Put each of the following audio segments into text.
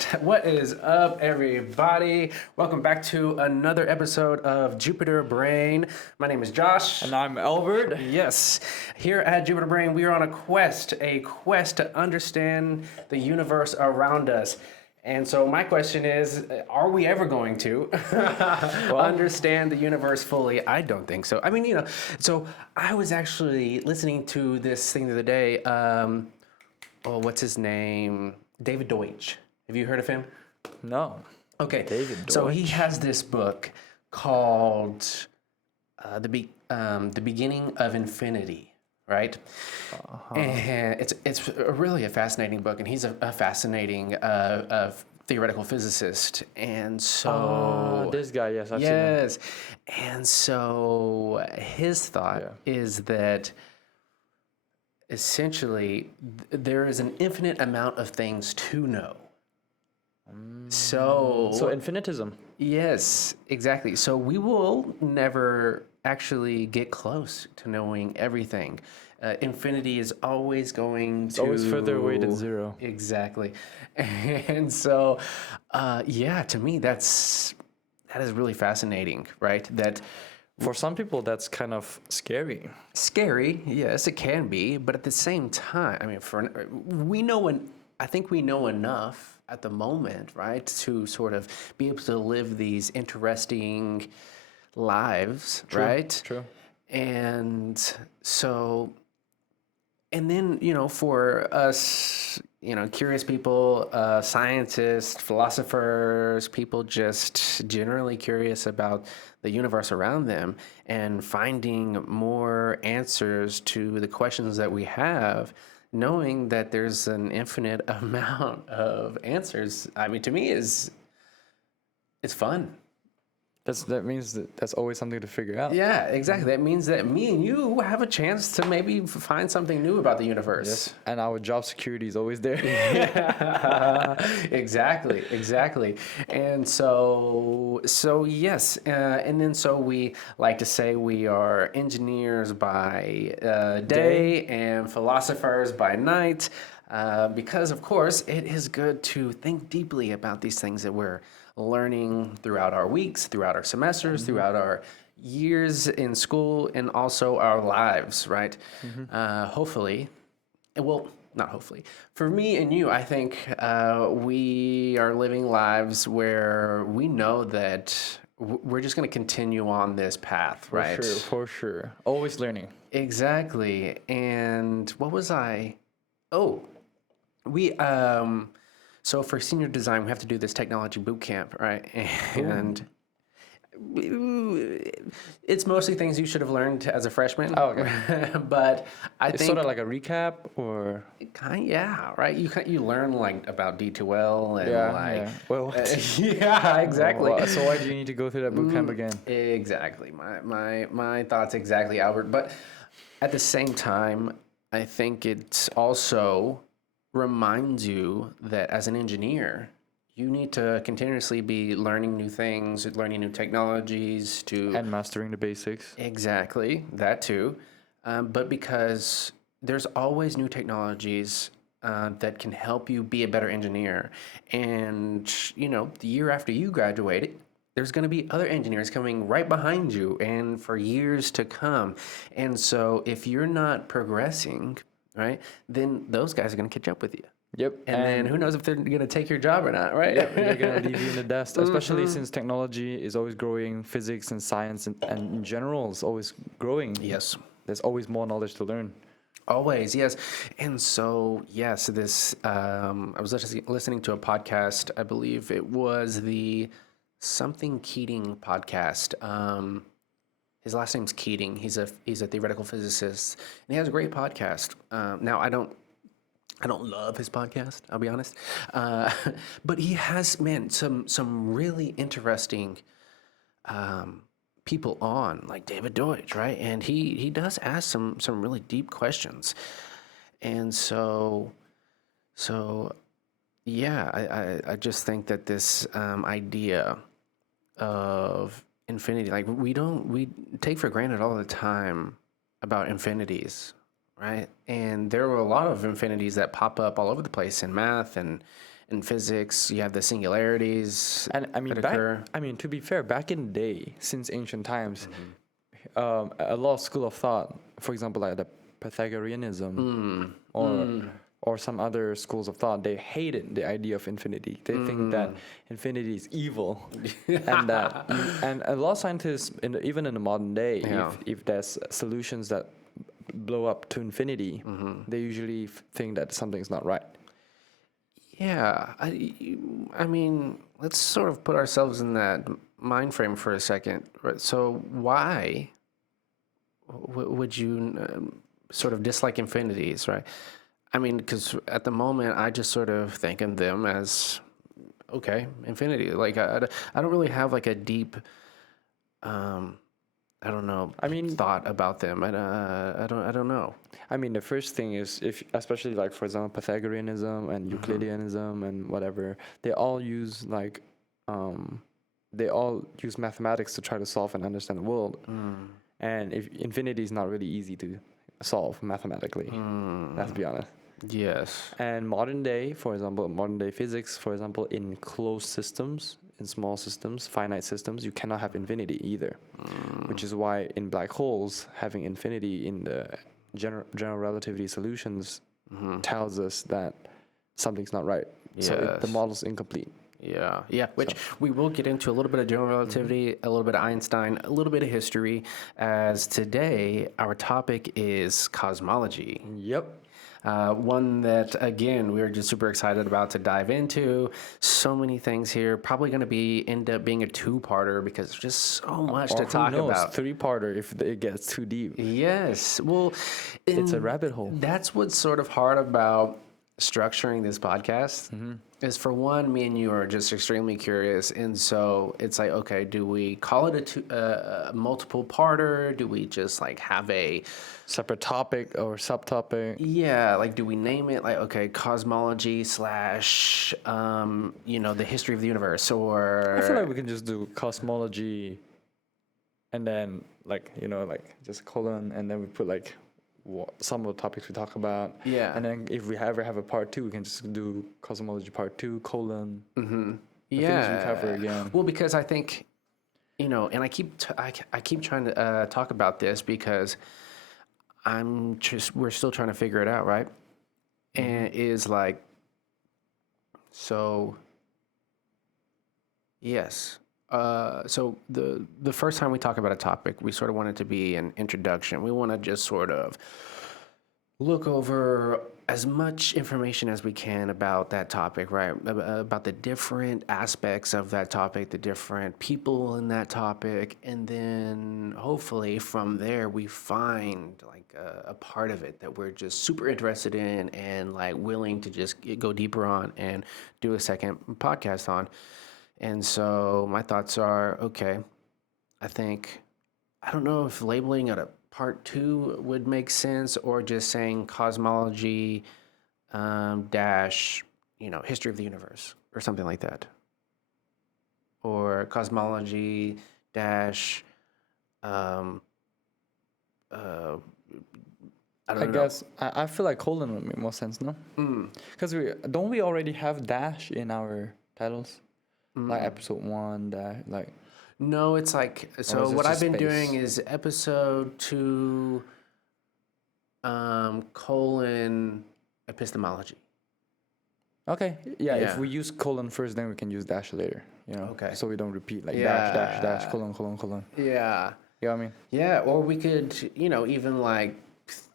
right. What is up, everybody? Welcome back to another episode of Jupiter Brain. My name is Josh. And I'm Albert. Yes. Here at Jupiter Brain, we are on a quest to understand the universe around us. And so my question is, are we ever going to understand the universe fully? I don't think so. I mean, so I was actually listening to this thing the other day. What's his name? David Deutsch. Have you heard of him? No. Okay. David Deutsch. So he has this book called The Beginning of Infinity, right? And it's really a fascinating book, and he's a fascinating theoretical physicist, and so this guy, yes, I've seen yes, and so his thought is that essentially there is an infinite amount of things to know. So infinitism. yes, exactly. So we will never actually get close to knowing everything. Infinity is always going to... always further away than zero. Exactly. And so, to me, that is really fascinating, right? That for some people, that's kind of scary. Scary, yes, it can be. But at the same time, I mean, I think we know enough at the moment, right, to sort of be able to live these interesting lives, right? True. And so, and then, for us, curious people, scientists, philosophers, people just generally curious about the universe around them and finding more answers to the questions that we have, knowing that there's an infinite amount of answers. I mean, to me, it's fun. That means that's always something to figure out. Yeah, exactly. That means that me and you have a chance to maybe find something new about the universe. Yes, and our job security is always there. Exactly. And so yes, and then so we like to say we are engineers by day and philosophers by night, because of course it is good to think deeply about these things that we're learning throughout our weeks, throughout our semesters, throughout our years in school, and also our lives, right? Hopefully, well, not hopefully. For me and you, I think we are living lives where we know that we're just going to continue on this path, right? For sure. Always learning. Exactly. And what was I? Oh, we so for senior design, we have to do this technology boot camp, right? And it's mostly things you should have learned as a freshman. Oh, okay. But I It's think sort of like a recap, or right. You learn like about D2L and Well, yeah, exactly. So why do you need to go through that boot camp again? Exactly. My thoughts exactly, Albert. But at the same time, I think it's also reminds you that as an engineer, you need to continuously be learning new things, learning new technologies and mastering the basics. Exactly, that too. But because there's always new technologies that can help you be a better engineer. And, the year after you graduate, there's going to be other engineers coming right behind you and for years to come. And so if you're not progressing, right, then those guys are going to catch up with you. Yep. And then who knows if they're going to take your job or not, right? Yep, they're going to leave you in the dust, especially since technology is always growing, physics and science and in general is always growing. Yes. There's always more knowledge to learn. Always, yes. And so, yes, I was listening to a podcast, I believe it was the Something Keating podcast. His last name's Keating. He's a theoretical physicist, and he has a great podcast. Now, I don't love his podcast, I'll be honest, but he has some really interesting people on, like David Deutsch, right? And he does ask some really deep questions, and so yeah, I just think that this idea of infinity, like we take for granted all the time about infinities, right? And there were a lot of infinities that pop up all over the place in math and in physics, you have the singularities And I mean, that occur. to be fair, back in the day, since ancient times, Mm-hmm. a lot of school of thought, for example, like the Pythagoreanism or some other schools of thought, they hated the idea of infinity. They think that infinity is evil, and that and a lot of scientists, even in the modern day, Yeah. if there's solutions that blow up to infinity, they usually think that something's not right. Yeah, I mean, let's sort of put ourselves in that mind frame for a second. Right? So, why would you sort of dislike infinities, right? I mean, because at the moment, I just sort of think of them as okay, infinity. Like, I don't really have like a deep, um, I don't know, I mean, thought about them. I don't know. I mean, the first thing is, if especially like for example Pythagoreanism and Euclideanism and whatever, they all use like, they all use mathematics to try to solve and understand the world. And if infinity is not really easy to solve mathematically, let's be honest. Yes. And modern day, for example, modern day physics, for example, in closed systems, in small systems, finite systems, you cannot have infinity either. Which is why in black holes, having infinity in the general relativity solutions tells us that something's not right. So the Yes. model's incomplete. Yeah, yeah, which we will get into a little bit of general relativity, a little bit of Einstein, a little bit of history, as today our topic is cosmology. Yep. One that, again, we're just super excited about to dive into. So many things here. Probably going to end up being a two-parter because there's just so much to talk Who knows, about. three-parter if it gets too deep. Yes. Well, It's a rabbit hole. That's what's sort of hard about structuring this podcast. Is for one, me and you are just extremely curious, and so it's like, okay, do we call it a multiple parter? Do we just like have a separate topic or subtopic? Yeah, like do we name it like, okay, cosmology slash the history of the universe, or I feel like we can just do cosmology and then like just colon, and then we put like some of the topics we talk about. Yeah. And then if we ever have a part 2, we can just do cosmology part 2 colon. Mm-hmm. The things we cover again. Well, because I think, and I keep trying to talk about this because we're still trying to figure it out, right? And it is like, so yes. So the first time we talk about a topic, we sort of want it to be an introduction. We want to just sort of look over as much information as we can about that topic, right? About the different aspects of that topic, the different people in that topic, and then hopefully from there we find like a part of it that we're just super interested in and like willing to just go deeper on and do a second podcast on. And so my thoughts are, okay, I don't know if labeling it a part 2 would make sense, or just saying cosmology dash, history of the universe or something like that. Or cosmology dash, I guess I feel like colon would make more sense, no? Because we already have dash in our titles? Like episode 1, like... No, it's like, so what I've been doing is episode 2, colon, epistemology. Okay, yeah, if we use colon first, then we can use dash later, Okay. So we don't repeat, like dash, colon, colon. Yeah. You know what I mean? Yeah, or we could, even like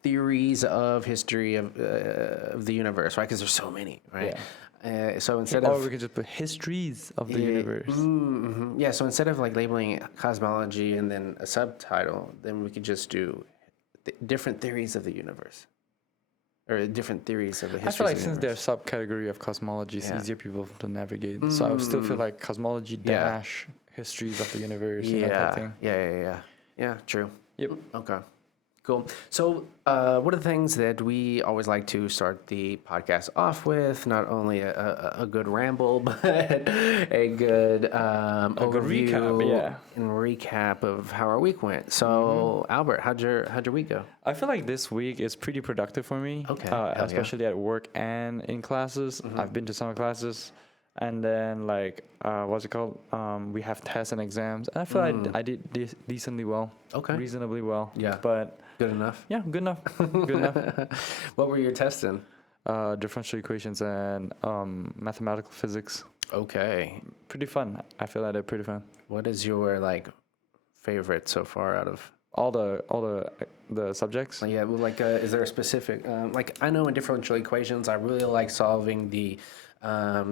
theories of history of the universe, right? Because there's so many, right? Yeah. So instead Or of we could just put histories of the universe. Yeah, so instead of like labeling it cosmology and then a subtitle, then we could just do different theories of the universe, or different theories of the history. I feel like since there's subcategory of cosmology, it's easier people to navigate. So I would still feel like cosmology dash histories of the universe. And that type of thing. Yeah, true. Yep. Okay. Cool. So, one of the things that we always like to start the podcast off with, not only a good ramble, but a good A good overview recap, yeah. and recap of how our week went. So, Albert, how'd your week go? I feel like this week is pretty productive for me. Okay, hell yeah. Especially at work and in classes. I've been to summer classes, and then like what's it called? We have tests and exams. And I feel like I did decently well. Okay. Reasonably well. Yeah. But Good enough. yeah, good enough. Good enough. What were your tests in? Differential equations and mathematical physics. Okay. Pretty fun. I feel like they're pretty fun. What is your like favorite so far out of? All the subjects. Yeah, well, like, is there a specific, like, I know in differential equations, I really like solving the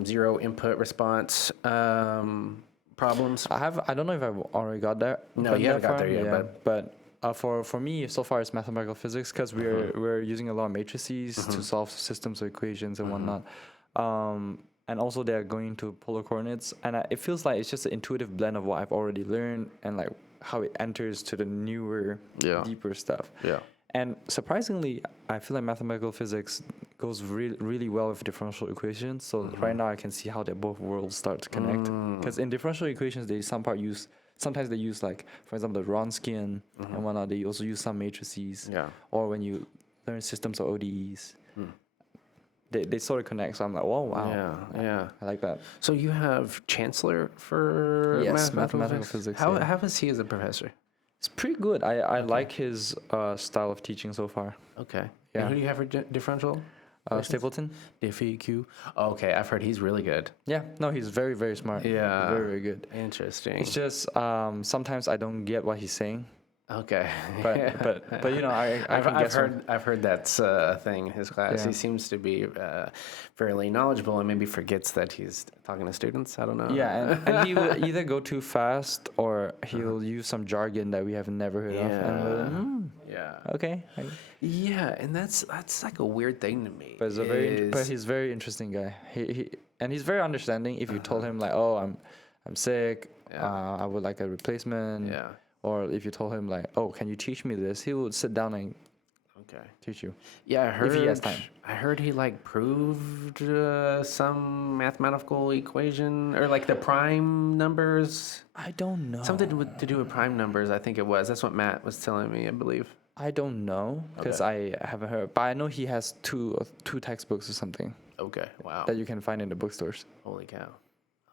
zero input response problems. I don't know if I've already got there. No, you haven't got there yet, yeah, but for me, so far it's mathematical physics because we're using a lot of matrices to solve systems of equations and whatnot. And also they're going to polar coordinates, and it feels like it's just an intuitive blend of what I've already learned and like how it enters to the newer, deeper stuff. Yeah. And surprisingly, I feel like mathematical physics goes really well with differential equations. So right now I can see how both worlds start to connect. Because in differential equations, sometimes they use like, for example, the Wronskian and whatnot. They also use some matrices. Yeah. Or when you learn systems of ODEs, they sort of connect. So I'm like, whoa, wow. Yeah. I like that. So you have Chancellor for Yes, mathematical physics, How yeah. how is he as a professor? It's pretty good. I like his style of teaching so far. Okay. Yeah. And who do you have for differential? Stapleton? DFEQ. Okay, I've heard he's really good. Yeah. No, he's very, very smart. Yeah. Very, very good. Interesting. It's just sometimes I don't get what he's saying, Okay. but you know I can guess. I've heard that's a thing in his class. Yeah. He seems to be fairly knowledgeable and maybe forgets that he's talking to students. I don't know. Yeah, and he will either go too fast or he'll use some jargon that we have never heard of. And we're like, Yeah. okay. Yeah, and that's like a weird thing to me. But he's a very interesting guy. And he's very understanding. If you told him like, oh, I'm sick, I would like a replacement. Yeah. Or if you told him like, oh, can you teach me this? He would sit down and teach you. Yeah, I heard. If he has time. I heard he like proved some mathematical equation or like the prime numbers. I don't know. Something to do with prime numbers. I think it was. That's what Matt was telling me. I believe. I don't know because I haven't heard, but I know he has two textbooks or something Okay. Wow. that you can find in the bookstores. Holy cow.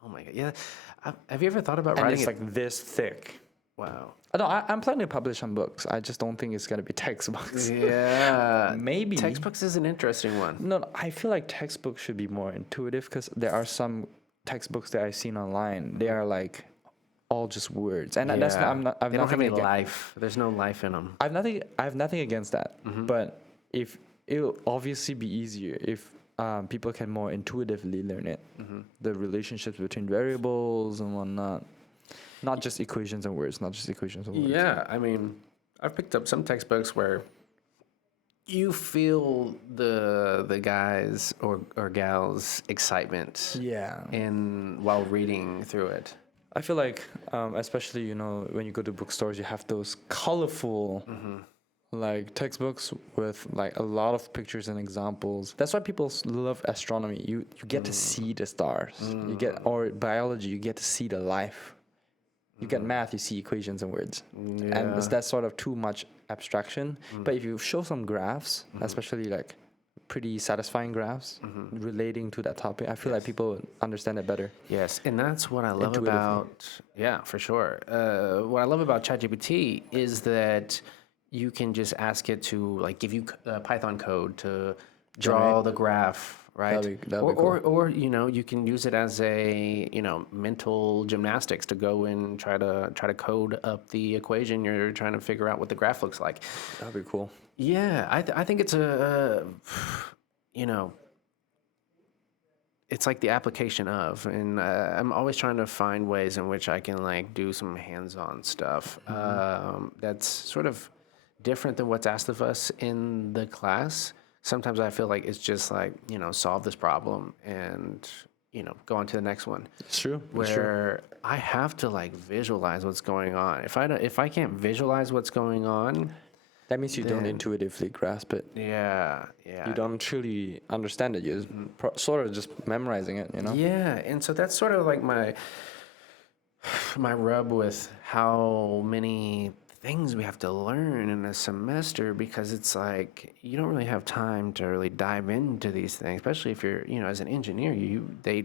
Oh my god. Yeah. Have you ever thought about And writing it's it? like this thick. Wow. No, I'm planning to publish some books. I just don't think it's gonna be textbooks. Yeah. Maybe Textbooks is an interesting one. No, I feel like textbooks should be more intuitive because there are some textbooks that I've seen online. They are like all just words, and that's not. They don't have any life. There's no life in them. I have nothing against that, but if it'll obviously be easier if people can more intuitively learn it, the relationships between variables and whatnot, not just equations and words, Yeah, I mean, I've picked up some textbooks where you feel the guys or gals' excitement. Yeah. And while reading through it. I feel like, especially when you go to bookstores, you have those colorful, like textbooks with like a lot of pictures and examples. That's why people love astronomy. You get to see the stars. Or biology, you get to see the life. You get math, you see equations and words. Yeah. And that's sort of too much abstraction. But if you show some graphs, especially like pretty satisfying graphs relating to that topic, I feel like people understand it better. Yes, and that's what I love about, for sure. What I love about ChatGPT is that you can just ask it to like give you Python code to draw the graph. Right, that'd be cool. or you can use it as a mental gymnastics to go and try to code up the equation you're trying to figure out what the graph looks like. That'd be cool. Yeah, I think it's it's like the application of, and I'm always trying to find ways in which I can like do some hands-on stuff that's sort of different than what's asked of us in the class. Sometimes I feel like it's just like, solve this problem and, go on to the next one. It's true. Where I have to like visualize what's going on. If I can't visualize what's going on, That means you don't then- intuitively grasp it. Yeah, yeah. You don't truly understand it. You're sort of just memorizing it, you know? Yeah, and so that's sort of like my rub with how many things we have to learn in a semester, because it's like you don't really have time to really dive into these things, especially if you're, as an engineer, they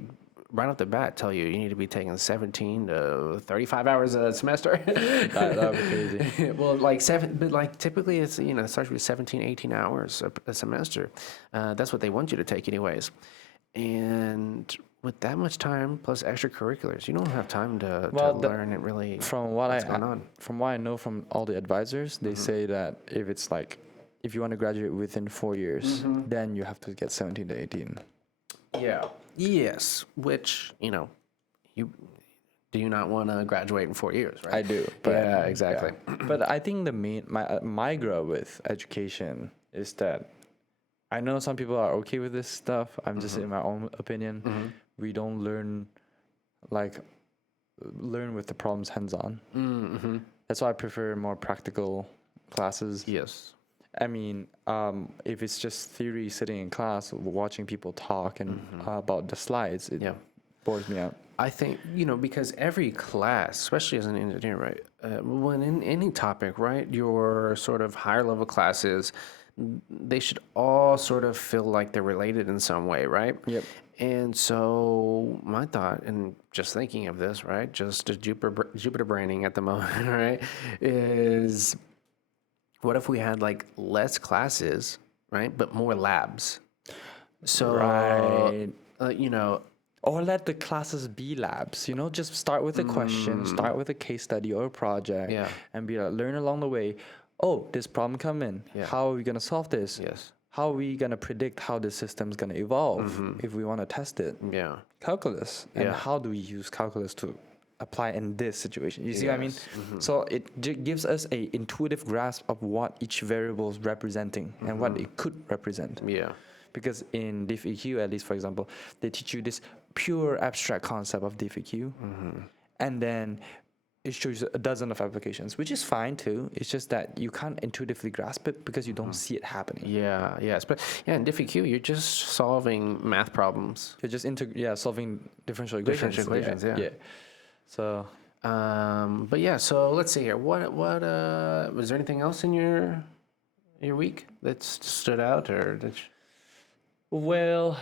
right off the bat tell you need to be taking 17 to 35 hours a semester. That would be crazy. Well, but like typically it's, it starts with 17, 18 hours a semester. That's what they want you to take anyways. And with that much time plus extracurriculars, you don't have time to learn it really. From what what's going on. from what I know from all the advisors, they say that if you want to graduate within 4 years, then you have to get 17 to 18. Yeah. Yes. Which, you do you not want to graduate in 4 years, right? I do. But yeah, exactly. But I think my growth with education is that I know some people are okay with this stuff. I'm just in my own opinion. We don't learn with the problems hands-on. That's why I prefer more practical classes. Yes. I mean, if it's just theory sitting in class, watching people talk and about the slides, it bores me out. I think, because every class, especially as an engineer, right, when in any topic, right, your sort of higher level classes, they should all sort of feel like they're related in some way, right? Yep. And so my thought, and just thinking of this, right, just a Jupiter braining at the moment, right, is what if we had like less classes, right, but more labs? So, Right. Or let the classes be labs, just start with a question, start with a case study or a project, and learn along the way. Oh, this problem come in. Yeah. How are we going to solve this? Yes. How are we going to predict how the system's going to evolve if we want to test it? Yeah. Calculus. And how do we use calculus to apply in this situation? You see what I mean? So it gives us a intuitive grasp of what each variable is representing and what it could represent. Yeah. Because in diff EQ, at least for example, they teach you this pure abstract concept of diff EQ, and then it shows a dozen of applications, which is fine too. It's just that you can't intuitively grasp it because you don't see it happening. Yeah, yes, but in DiffEQ, you're just solving math problems. You're just solving differential equations. Yeah. So, but yeah, so let's see here. What was there anything else in your week that stood out, or well,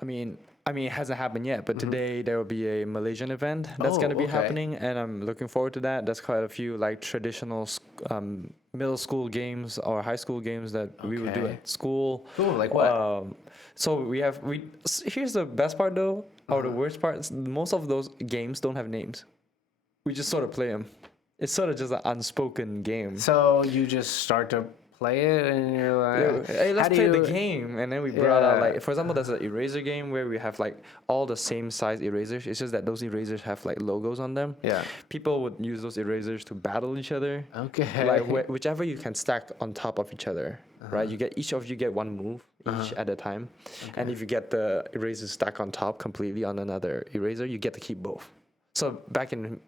I mean, it hasn't happened yet, but today there will be a Malaysian event that's going to be happening, and I'm looking forward to that. There's quite a few like traditional middle school games or high school games that we would do at school. Cool, like what? So here's the best part though, or the worst part. Most of those games don't have names. We just sort of play them. It's sort of just an unspoken game. So you just start to play it, and you're like, hey, let's play the game. And then we brought out, like, for example, there's an eraser game where we have like all the same size erasers. It's just that those erasers have like logos on them. Yeah. People would use those erasers to battle each other. Okay. Like whichever you can stack on top of each other, right? Each of you get one move each at a time. Okay. And if you get the erasers stacked on top completely on another eraser, you get to keep both. So back in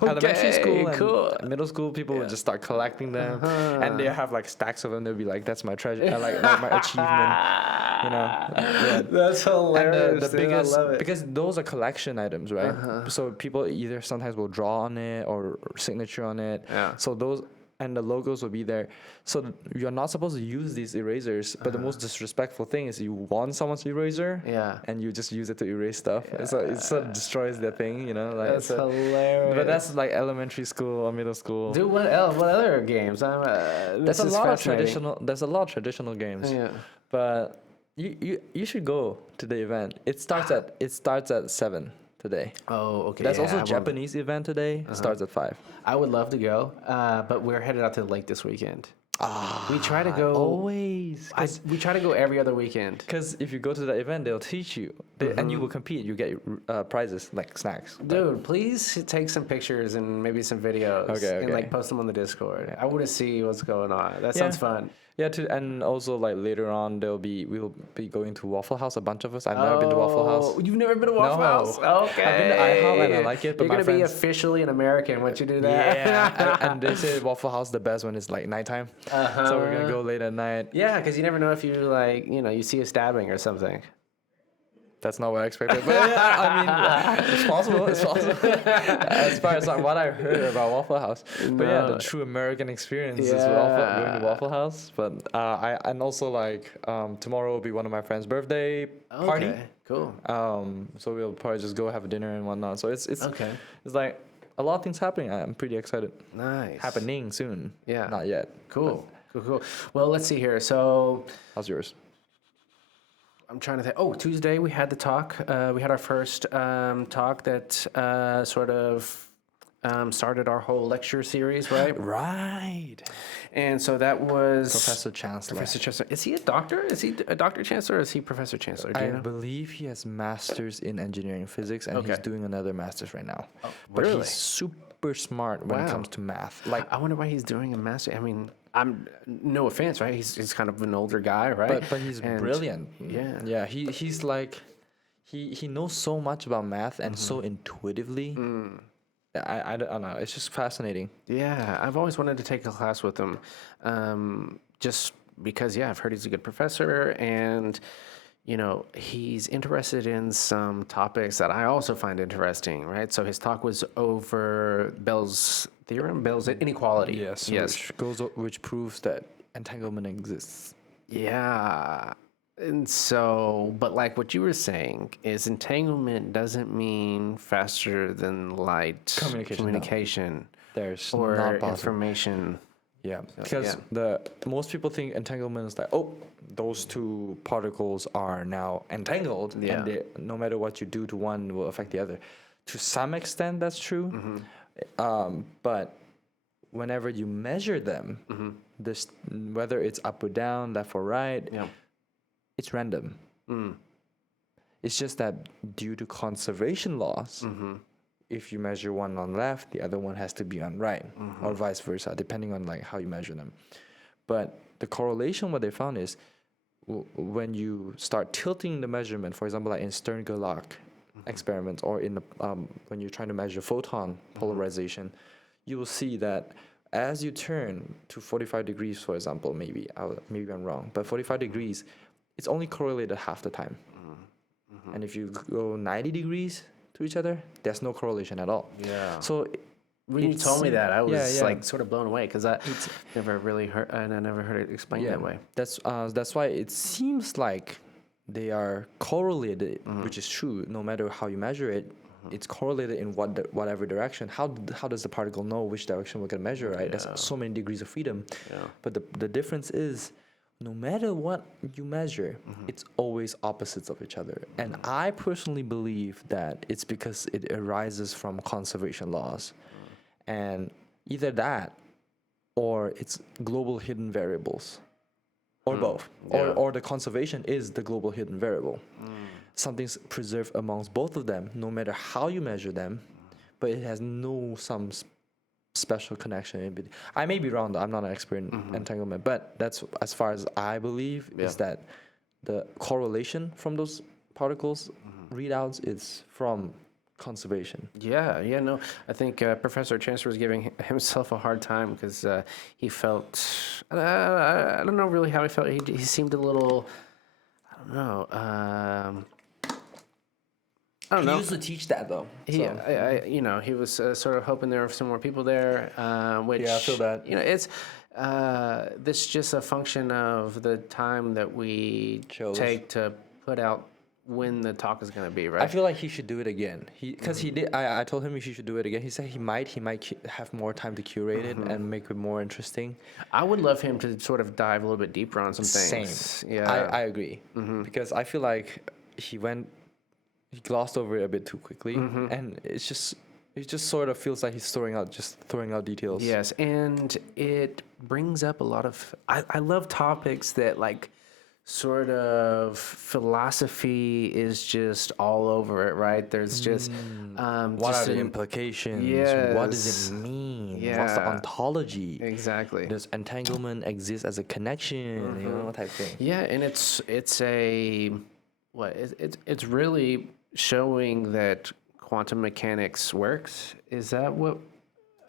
elementary school and middle school, people would just start collecting them, and they have like stacks of them. They'll be like, "That's my treasure, like my achievement," Yeah. That's hilarious. And the biggest, I love it. because those are collection items, right? So people either sometimes will draw on it or signature on it. Yeah. So those. And the logos will be there. So you're not supposed to use these erasers, but the most disrespectful thing is you want someone's eraser, and you just use it to erase stuff. Yeah. So it sort of destroys the thing, Like, that's hilarious. But that's like elementary school or middle school. Dude, what else? What other games? There's a lot of traditional. There's a lot of traditional games. Yeah. But you should go to the event. It starts at 7 today. Oh, okay. There's also a Japanese event today. Starts at 5. I would love to go, but we're headed out to the lake this weekend. We try to go always. we try to go every other weekend. Because if you go to the event, they'll teach you, and you will compete. You get prizes like snacks. Dude, please take some pictures and maybe some videos Okay, and okay. like post them on the Discord. I want to see what's going on. That sounds fun. Yeah, and also like later on, we'll be going to Waffle House. A bunch of us. I've never been to Waffle House. You've never been to Waffle No. House? Okay. I've been to IHOP and I like it, but You're my gonna be friends. officially an American once you do that. Yeah, and they say Waffle House the best when it's like nighttime. So we're gonna go late at night. Yeah, because you never know if you like, you see a stabbing or something. That's not what I expected, but yeah, I mean, it's possible. It's possible. As far as what I heard about Waffle House, but yeah, the true American experience is going to Waffle House. But and also like tomorrow will be one of my friend's birthday party. Okay, cool. So we'll probably just go have a dinner and whatnot. So it's Okay. It's like a lot of things happening. I'm pretty excited. Nice. Happening soon. Yeah. Not yet. Cool. Cool. Well, let's see here. So How's yours? I'm trying to think. Oh, Tuesday we had the talk. We had our first talk that sort of started our whole lecture series, right? Right. And so that was Professor Chancellor. Professor Chancellor. Is he a doctor? Is he a doctor chancellor or is he Professor Chancellor? Do you I know? believe he has masters in engineering physics, and he's Okay. doing another master's right now. But really? he's super smart when it Wow. comes to math. Like, I wonder why he's doing a master. I mean, I'm no offense, right? He's kind of an older guy, right? but he's And- brilliant. Yeah. Yeah. He's like, he knows so much about math and so intuitively. I don't know. It's just fascinating. Yeah, I've always wanted to take a class with him, just because, I've heard he's a good professor, and he's interested in some topics that I also find interesting, right? So his talk was over Bell's theorem, Bell's inequality. Yes. Which proves that entanglement exists. Yeah. And so, but like what you were saying is entanglement doesn't mean faster than light communication There's or not possible. information. Yeah, because most people think entanglement is like, oh, those two particles are now entangled, and no matter what you do to one will affect the other. To some extent, that's true, but whenever you measure them, this whether it's up or down, left or right, it's random. It's just that due to conservation laws, if you measure one on left, the other one has to be on right, or vice versa, depending on like how you measure them. But the correlation, what they found is when you start tilting the measurement, for example, like in Stern-Gerlach experiments, or in the when you're trying to measure photon polarization, you will see that as you turn to 45 degrees, for example, maybe I'm wrong, but 45 degrees, it's only correlated half the time. And if you go 90 degrees to each other, there's no correlation at all. Yeah. So When you told me that, I was yeah. like sort of blown away because I never really heard, and I never heard it explained that way. That's why it seems like they are correlated, which is true. No matter how you measure it, it's correlated in whatever direction. How does the particle know which direction we're gonna measure? Right? There's so many degrees of freedom. Yeah. But the difference is, no matter what you measure, it's always opposites of each other. And I personally believe that it's because it arises from conservation laws. And either that, or it's global hidden variables, or both. Or the conservation is the global hidden variable. Something's preserved amongst both of them, no matter how you measure them, but it has some special connection in between. I may be wrong though, I'm not an expert in entanglement, but that's as far as I believe is that the correlation from those particles readouts is from conservation. No, I think Professor Chancellor was giving himself a hard time because he felt, I don't know really how he felt. He seemed a little, I don't know. I don't know. He used to teach that though. He was sort of hoping there were some more people there, which I feel that. It's this is just a function of the time that we take to put out when the talk is going to be, right? I feel like he should do it again. Because he did. I told him he should do it again. He said he might have more time to curate it and make it more interesting. I would love him to sort of dive a little bit deeper on some things. Same. Yeah, I agree. Because I feel like he glossed over it a bit too quickly, and it's just It just sort of feels like he's throwing out details. Yes, and it brings up a lot of. I love topics that like sort of philosophy is just all over it, right? There's just What just are the an- implications? What does yes, it mean? What's the yeah, ontology? exactly. Does entanglement exist as a connection? You know, type thing. Yeah, and it's a what it's really showing that quantum mechanics works. Is that what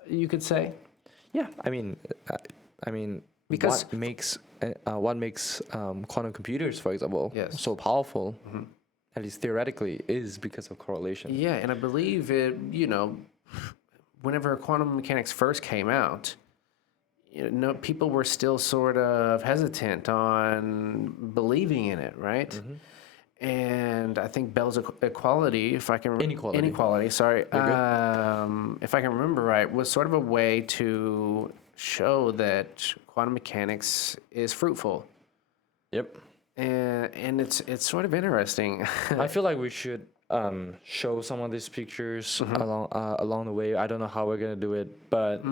you could say? Yeah, uh, I mean, Because what makes quantum computers, for example, yes. so powerful, at least theoretically, is because of correlation. Yeah, and I believe it, whenever quantum mechanics first came out, people were still sort of hesitant on believing in it, right? And I think Bell's equality, if I can Inequality. sorry, You're good. if I can remember right, was sort of a way to show that quantum mechanics is fruitful, Yep. and it's sort of interesting. I feel like we should show some of these pictures along the way. I don't know how we're gonna do it, but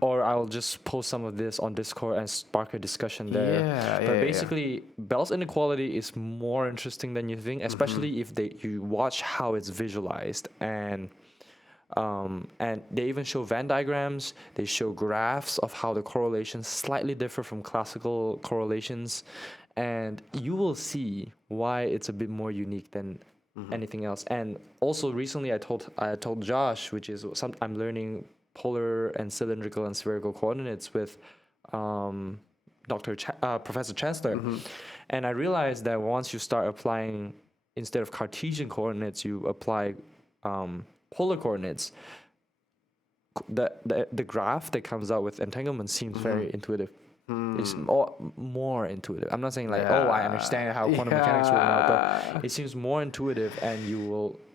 or I'll just post some of this on Discord and spark a discussion there. But basically, Bell's inequality is more interesting than you think, especially if you watch how it's visualized and they even show Venn diagrams. They show graphs of how the correlations slightly differ from classical correlations, and you will see why it's a bit more unique than anything else. And also recently, I told Josh, which is I'm learning polar and cylindrical and spherical coordinates with Professor Chancellor, and I realized that once you start applying, instead of Cartesian coordinates, you apply polar coordinates. The graph that comes out with entanglement seems very intuitive. It's more intuitive. I'm not saying like, oh, I understand how quantum mechanics work now, but it seems more intuitive, and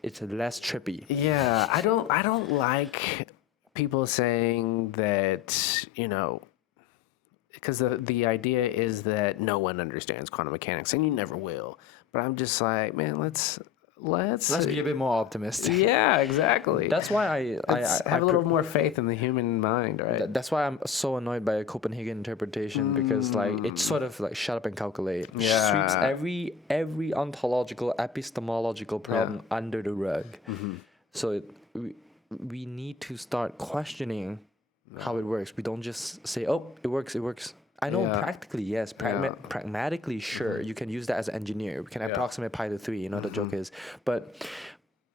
it's less trippy. Yeah, I don't like people saying that, because the idea is that no one understands quantum mechanics and you never will. But I'm just like, man, let's be a bit more optimistic. Yeah, exactly. That's why Let's have a little more faith in the human mind, right? That's why I'm so annoyed by a Copenhagen interpretation, because like it's sort of like shut up and calculate. Yeah. Sweeps every ontological epistemological problem under the rug. So we need to start questioning how it works. We don't just say, oh, it works. I know practically, yes. Pragmatically, sure. You can use that as an engineer. We can approximate pi to 3, the joke is. But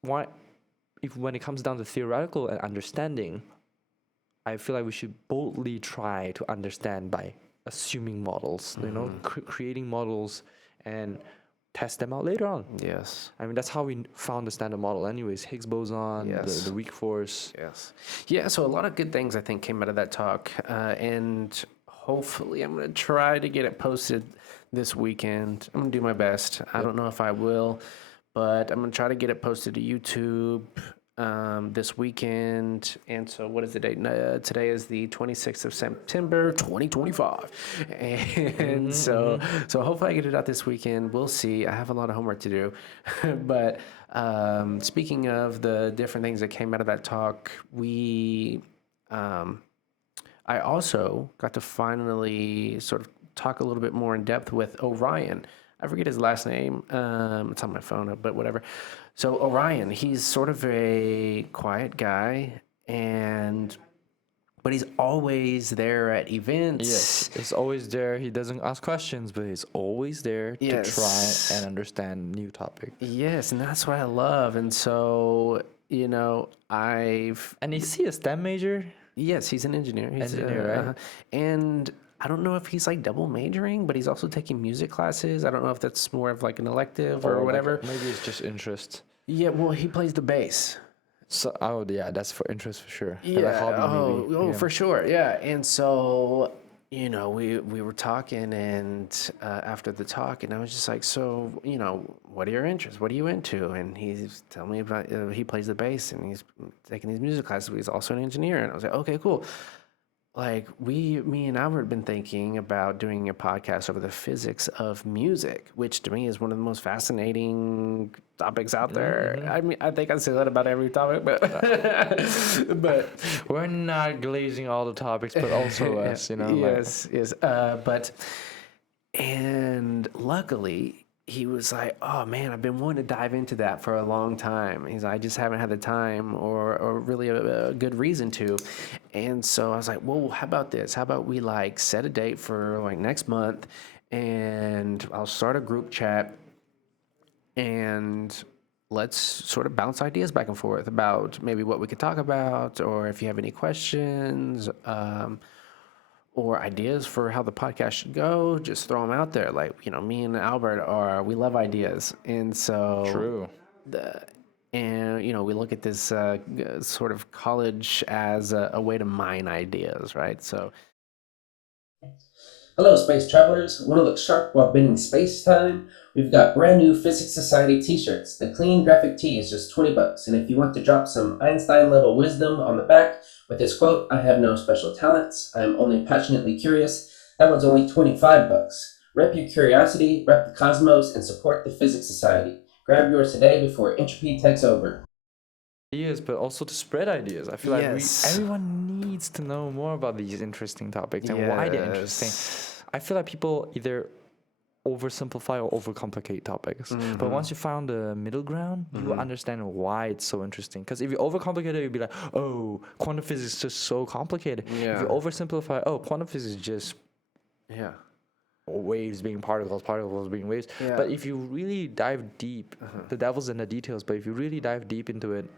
when it comes down to theoretical and understanding, I feel like we should boldly try to understand by assuming models, creating models and test them out later on. Yes. I mean, that's how we found the standard model anyways. Higgs boson, the weak force. Yes. Yeah, so a lot of good things I think came out of that talk. And hopefully I'm going to try to get it posted this weekend. I'm going to do my best. I don't know if I will, but I'm going to try to get it posted to YouTube this weekend. And so what is the date? Today is the 26th of September, 2025. And so hopefully I get it out this weekend. We'll see. I have a lot of homework to do. But speaking of the different things that came out of that talk, I also got to finally sort of talk a little bit more in depth with Orion. I forget his last name. It's on my phone, but whatever. So Orion, he's sort of a quiet guy, but he's always there at events. Yes, he's always there. He doesn't ask questions, but he's always there to try and understand new topics. Yes, and that's what I love. And so, And is he a STEM major? Yes, he's an engineer. He's right? And I don't know if he's like double majoring, but he's also taking music classes. I don't know if that's more of like an elective or whatever. Maybe it's just interest. Yeah, well, he plays the bass. So, that's for interest for sure. Yeah. Like a hobby, maybe. For sure. Yeah. And so, we were talking, and after the talk, and I was just like, so, what are your interests? What are you into? And he's telling me about he plays the bass and he's taking these music classes. But he's also an engineer, and I was like, okay, cool. like me and Albert have been thinking about doing a podcast over the physics of music, which to me is one of the most fascinating topics out there. Mm-hmm. I mean, I think I say that about every topic, but but We're not glazing all the topics, but also us, like. yes, yes. But and luckily, he was like, "Oh man, I've been wanting to dive into that for a long time." He's like, "I just haven't had the time or really a good reason to." And so I was like, "Well, how about this? How about we like set a date for like next month, and I'll start a group chat, and let's sort of bounce ideas back and forth about maybe what we could talk about, or if you have any questions." Or ideas for how the podcast should go, just throw them out there. Like, me and Albert we love ideas. And so, True. the, and, we look at this sort of college as a way to mine ideas, right? So, hello, space travelers. Want to look sharp while bending space time? We've got brand new Physics Society t shirts. The clean graphic tee is just $20. And if you want to drop some Einstein level wisdom on the back with this quote, I have no special talents, I am only passionately curious, that one's only $25. Rep your curiosity, rep the cosmos, and support the Physics Society. Grab yours today before entropy takes over. Ideas, but also to spread ideas. I feel like Yes. everyone needs to know more about these interesting topics and why they're interesting. Yes. I feel like people either oversimplify or overcomplicate topics. But once you found the middle ground, you will understand why it's so interesting. Because if you overcomplicate it, you'll be like, oh, quantum physics is just so complicated. If Yeah. you oversimplify, oh, quantum physics is just Yeah. waves being particles, particles being waves. Yeah. But if you really dive deep, the devil's in the details, but if you really dive deep into it,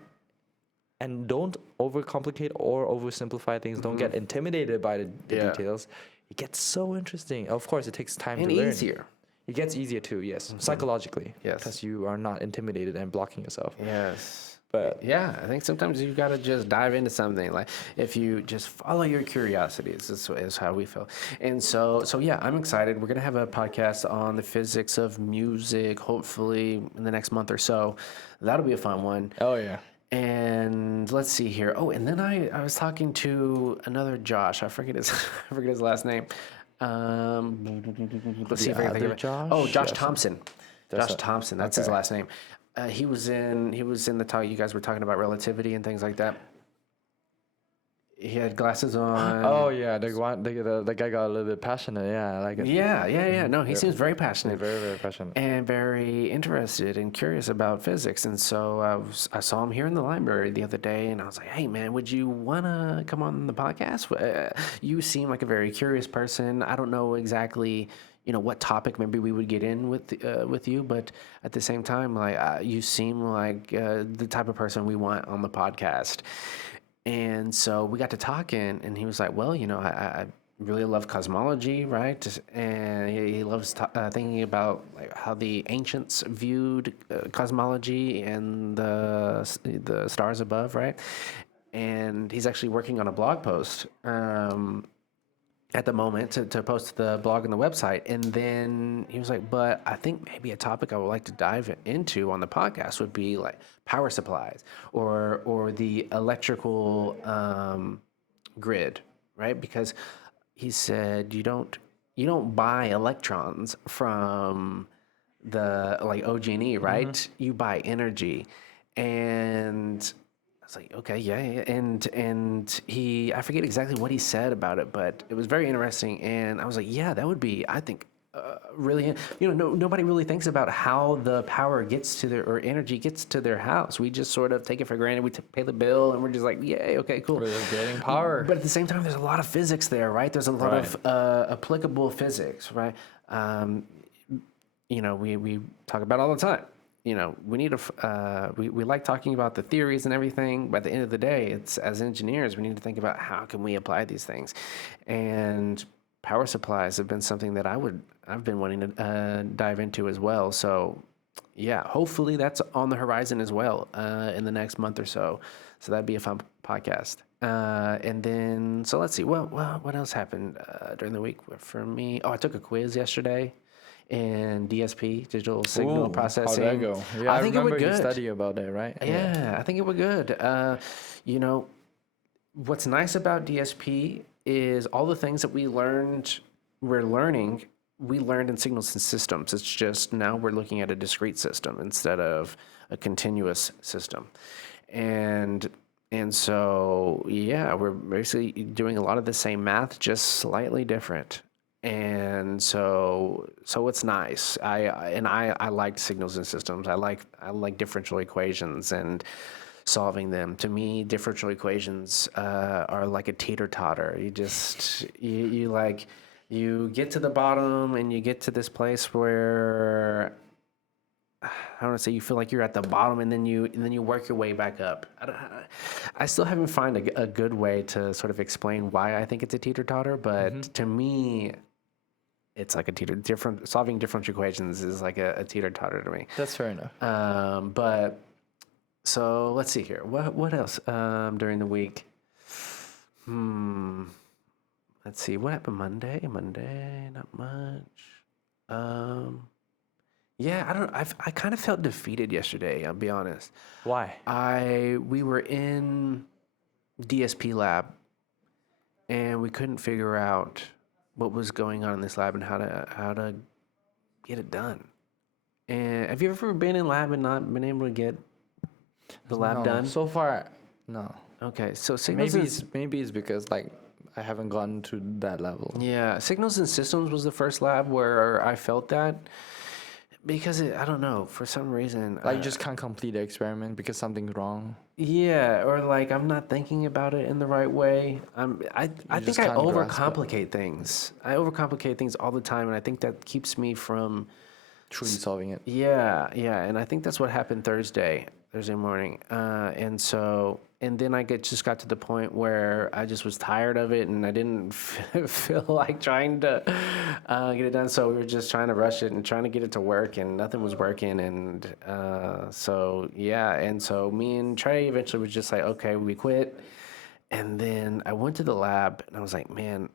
and don't overcomplicate or oversimplify things. Don't get intimidated by the Yeah. details. It gets so interesting. Of course, it takes time And to learn. easier. It gets easier too, yes, psychologically. Yes. Because you are not intimidated and blocking yourself. Yes. But Yeah, I think sometimes you got to just dive into something. Like if you just follow your curiosities, is how we feel. And so yeah, I'm excited. We're gonna have a podcast on the physics of music, hopefully in the next month or so. That'll be a fun one. oh yeah, And let's see here. Oh, and then I was talking to another Josh. I forget his I forget his last name. Let's see if I can think of other it. Josh? Oh, Josh Yes. Thompson. That's Josh it. Thompson. That's his Okay. last name. He was in the talk. You guys were talking about relativity and things like that. He had glasses on. Oh yeah, the guy got a little bit passionate. Yeah, I like it. Yeah. No, he Yeah. seems very passionate. Very, very passionate. And very interested and curious about physics. And so I saw him here in the library the other day, and I was like, "Hey, man, would you want to come on the podcast? You seem like a very curious person. I don't know exactly, what topic maybe we would get in with you, but at the same time, like you seem like the type of person we want on the podcast." And so we got to talking, and he was like, "Well, I really love cosmology, right? And he loves thinking about like how the ancients viewed cosmology and the stars above, right? And he's actually working on a blog post at the moment to post the blog and the website. And then he was like, but I think maybe a topic I would like to dive into on the podcast would be like power supplies or the electrical grid, right? Because he said you don't buy electrons from the like OG&E, right? You buy energy. And I was like, okay, yeah. And I forget exactly what he said about it, but it was very interesting. And I was like, yeah, that would be, I think, really, nobody really thinks about how the power gets to or energy gets to their house. We just sort of take it for granted. We pay the bill and we're just like, yay, okay, cool. We're getting power. But at the same time, there's a lot of physics there, right? There's a lot of applicable physics, right? We talk about all the time. We need we like talking about the theories and everything, but at the end of the day, it's as engineers, we need to think about how can we apply these things. And power supplies have been something that I've been wanting to dive into as well. So yeah, hopefully that's on the horizon as well in the next month or so. So that'd be a fun podcast. And then, so let's see, what else happened during the week for me? Oh, I took a quiz yesterday in DSP, digital signal processing. How'd that go? Yeah, I think it remember went you good. study about that, right? Yeah, I think it went good. What's nice about DSP is all the things that we learned in signals and systems. It's just now we're looking at a discrete system instead of a continuous system. And so yeah, we're basically doing a lot of the same math, just slightly different. And so it's nice. I like signals and systems. I like differential equations and solving them. To me, differential equations are like a teeter-totter. You get to the bottom and you get to this place where I don't want to say you feel like you're at the bottom, and then you work your way back up. I still haven't found a good way to sort of explain why I think it's a teeter-totter, but to me, it's like a solving differential equations is like a teeter-totter to me. That's fair enough. But so let's see here. What else during the week? Let's see. What happened Monday? Monday, not much. Yeah, I kind of felt defeated yesterday. I'll be honest. Why? We were in DSP lab, and we couldn't figure out what was going on in this lab and how to get it done. And have you ever been in lab and not been able to get the lab No, done? so far, no. Okay, so signals Maybe it's because like I haven't gotten to that level. yeah, signals and systems was the first lab where I felt that because I don't know, for some reason Like you just can't complete the experiment because something's wrong. yeah, or like I'm not thinking about it in the right way. I think just I can't grasp it. overcomplicate things. I overcomplicate things all the time, and I think that keeps me from Truly solving it. yeah, and I think that's what happened Thursday morning. And then I just got to the point where I just was tired of it, and I didn't feel like trying to get it done. So we were just trying to rush it and trying to get it to work, and nothing was working. And so yeah, and so me and Trey eventually was just like, okay, we quit. And then I went to the lab, and I was like, man,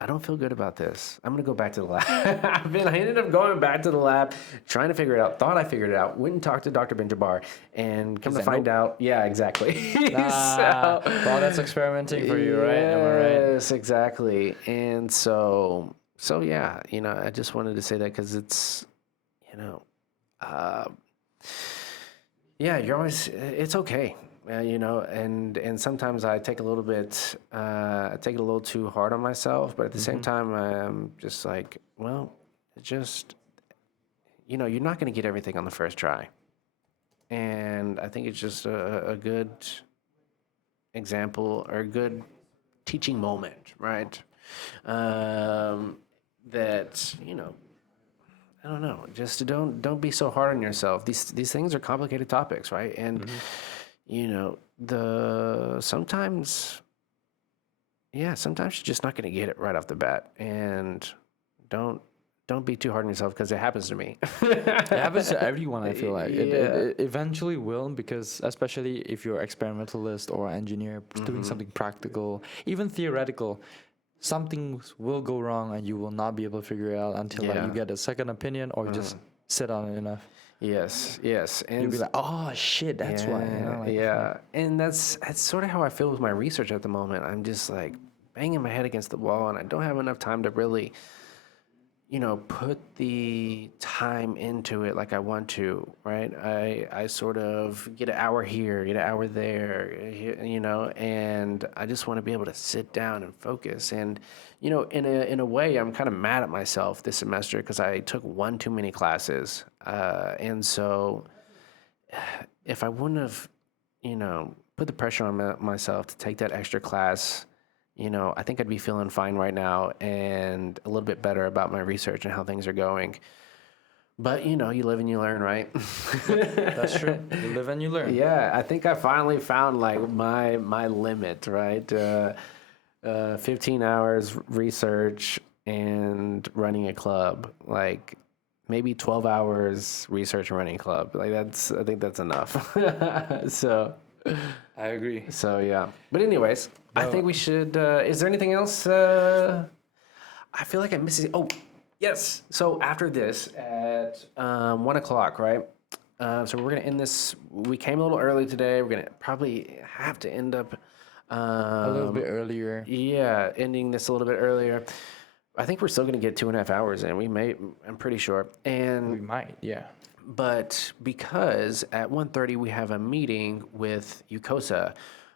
I don't feel good about this. I'm gonna go back to the lab. I ended up going back to the lab, trying to figure it out. Thought I figured it out. Went and talked to Dr. Benjabar, and come to find out, yeah, exactly. Well, that's experimenting for you, right? Am I right? Yes, exactly. And so yeah, I just wanted to say that because it's, uh, yeah, it's okay. And sometimes I take a little bit, I take it a little too hard on myself, but at the same time, I'm just like, well, you're not going to get everything on the first try. And I think it's just a good example or a good teaching moment, right? That, I don't know, just don't be so hard on yourself. These things are complicated topics, right? And sometimes you're just not going to get it right off the bat, and don't be too hard on yourself because it happens to me. It happens to everyone, I feel like. Yeah. It eventually will, because especially if you're experimentalist or engineer doing something practical, even theoretical, something will go wrong and you will not be able to figure it out until like you get a second opinion or you just sit on it enough. Yes, and You'll be like, oh shit, that's why. And that's sort of how I feel with my research at the moment. I'm just like banging my head against the wall, and I don't have enough time to really, put the time into it like I want to, right? I sort of get an hour here, get an hour there, and I just want to be able to sit down and focus. And, in a way, I'm kind of mad at myself this semester because I took one too many classes. And so if I wouldn't have, put the pressure on myself to take that extra class, I think I'd be feeling fine right now and a little bit better about my research and how things are going. But, you live and you learn, right? That's true. You live and you learn. Yeah, I think I finally found like my limit, right? 15 hours research and running a club, like maybe 12 hours research and running a club. Like I think that's enough. So I agree. So yeah, but anyways, I think we should. Is there anything else? I feel like I'm missing. Oh, yes. So after this at 1:00, right? So we're gonna end this. We came a little early today. We're gonna probably have to end up A little bit earlier. Yeah, ending this a little bit earlier. I think we're still going to get 2.5 hours in. We may, I'm pretty sure. We might, yeah. But because at 1:30 we have a meeting with UCOSA.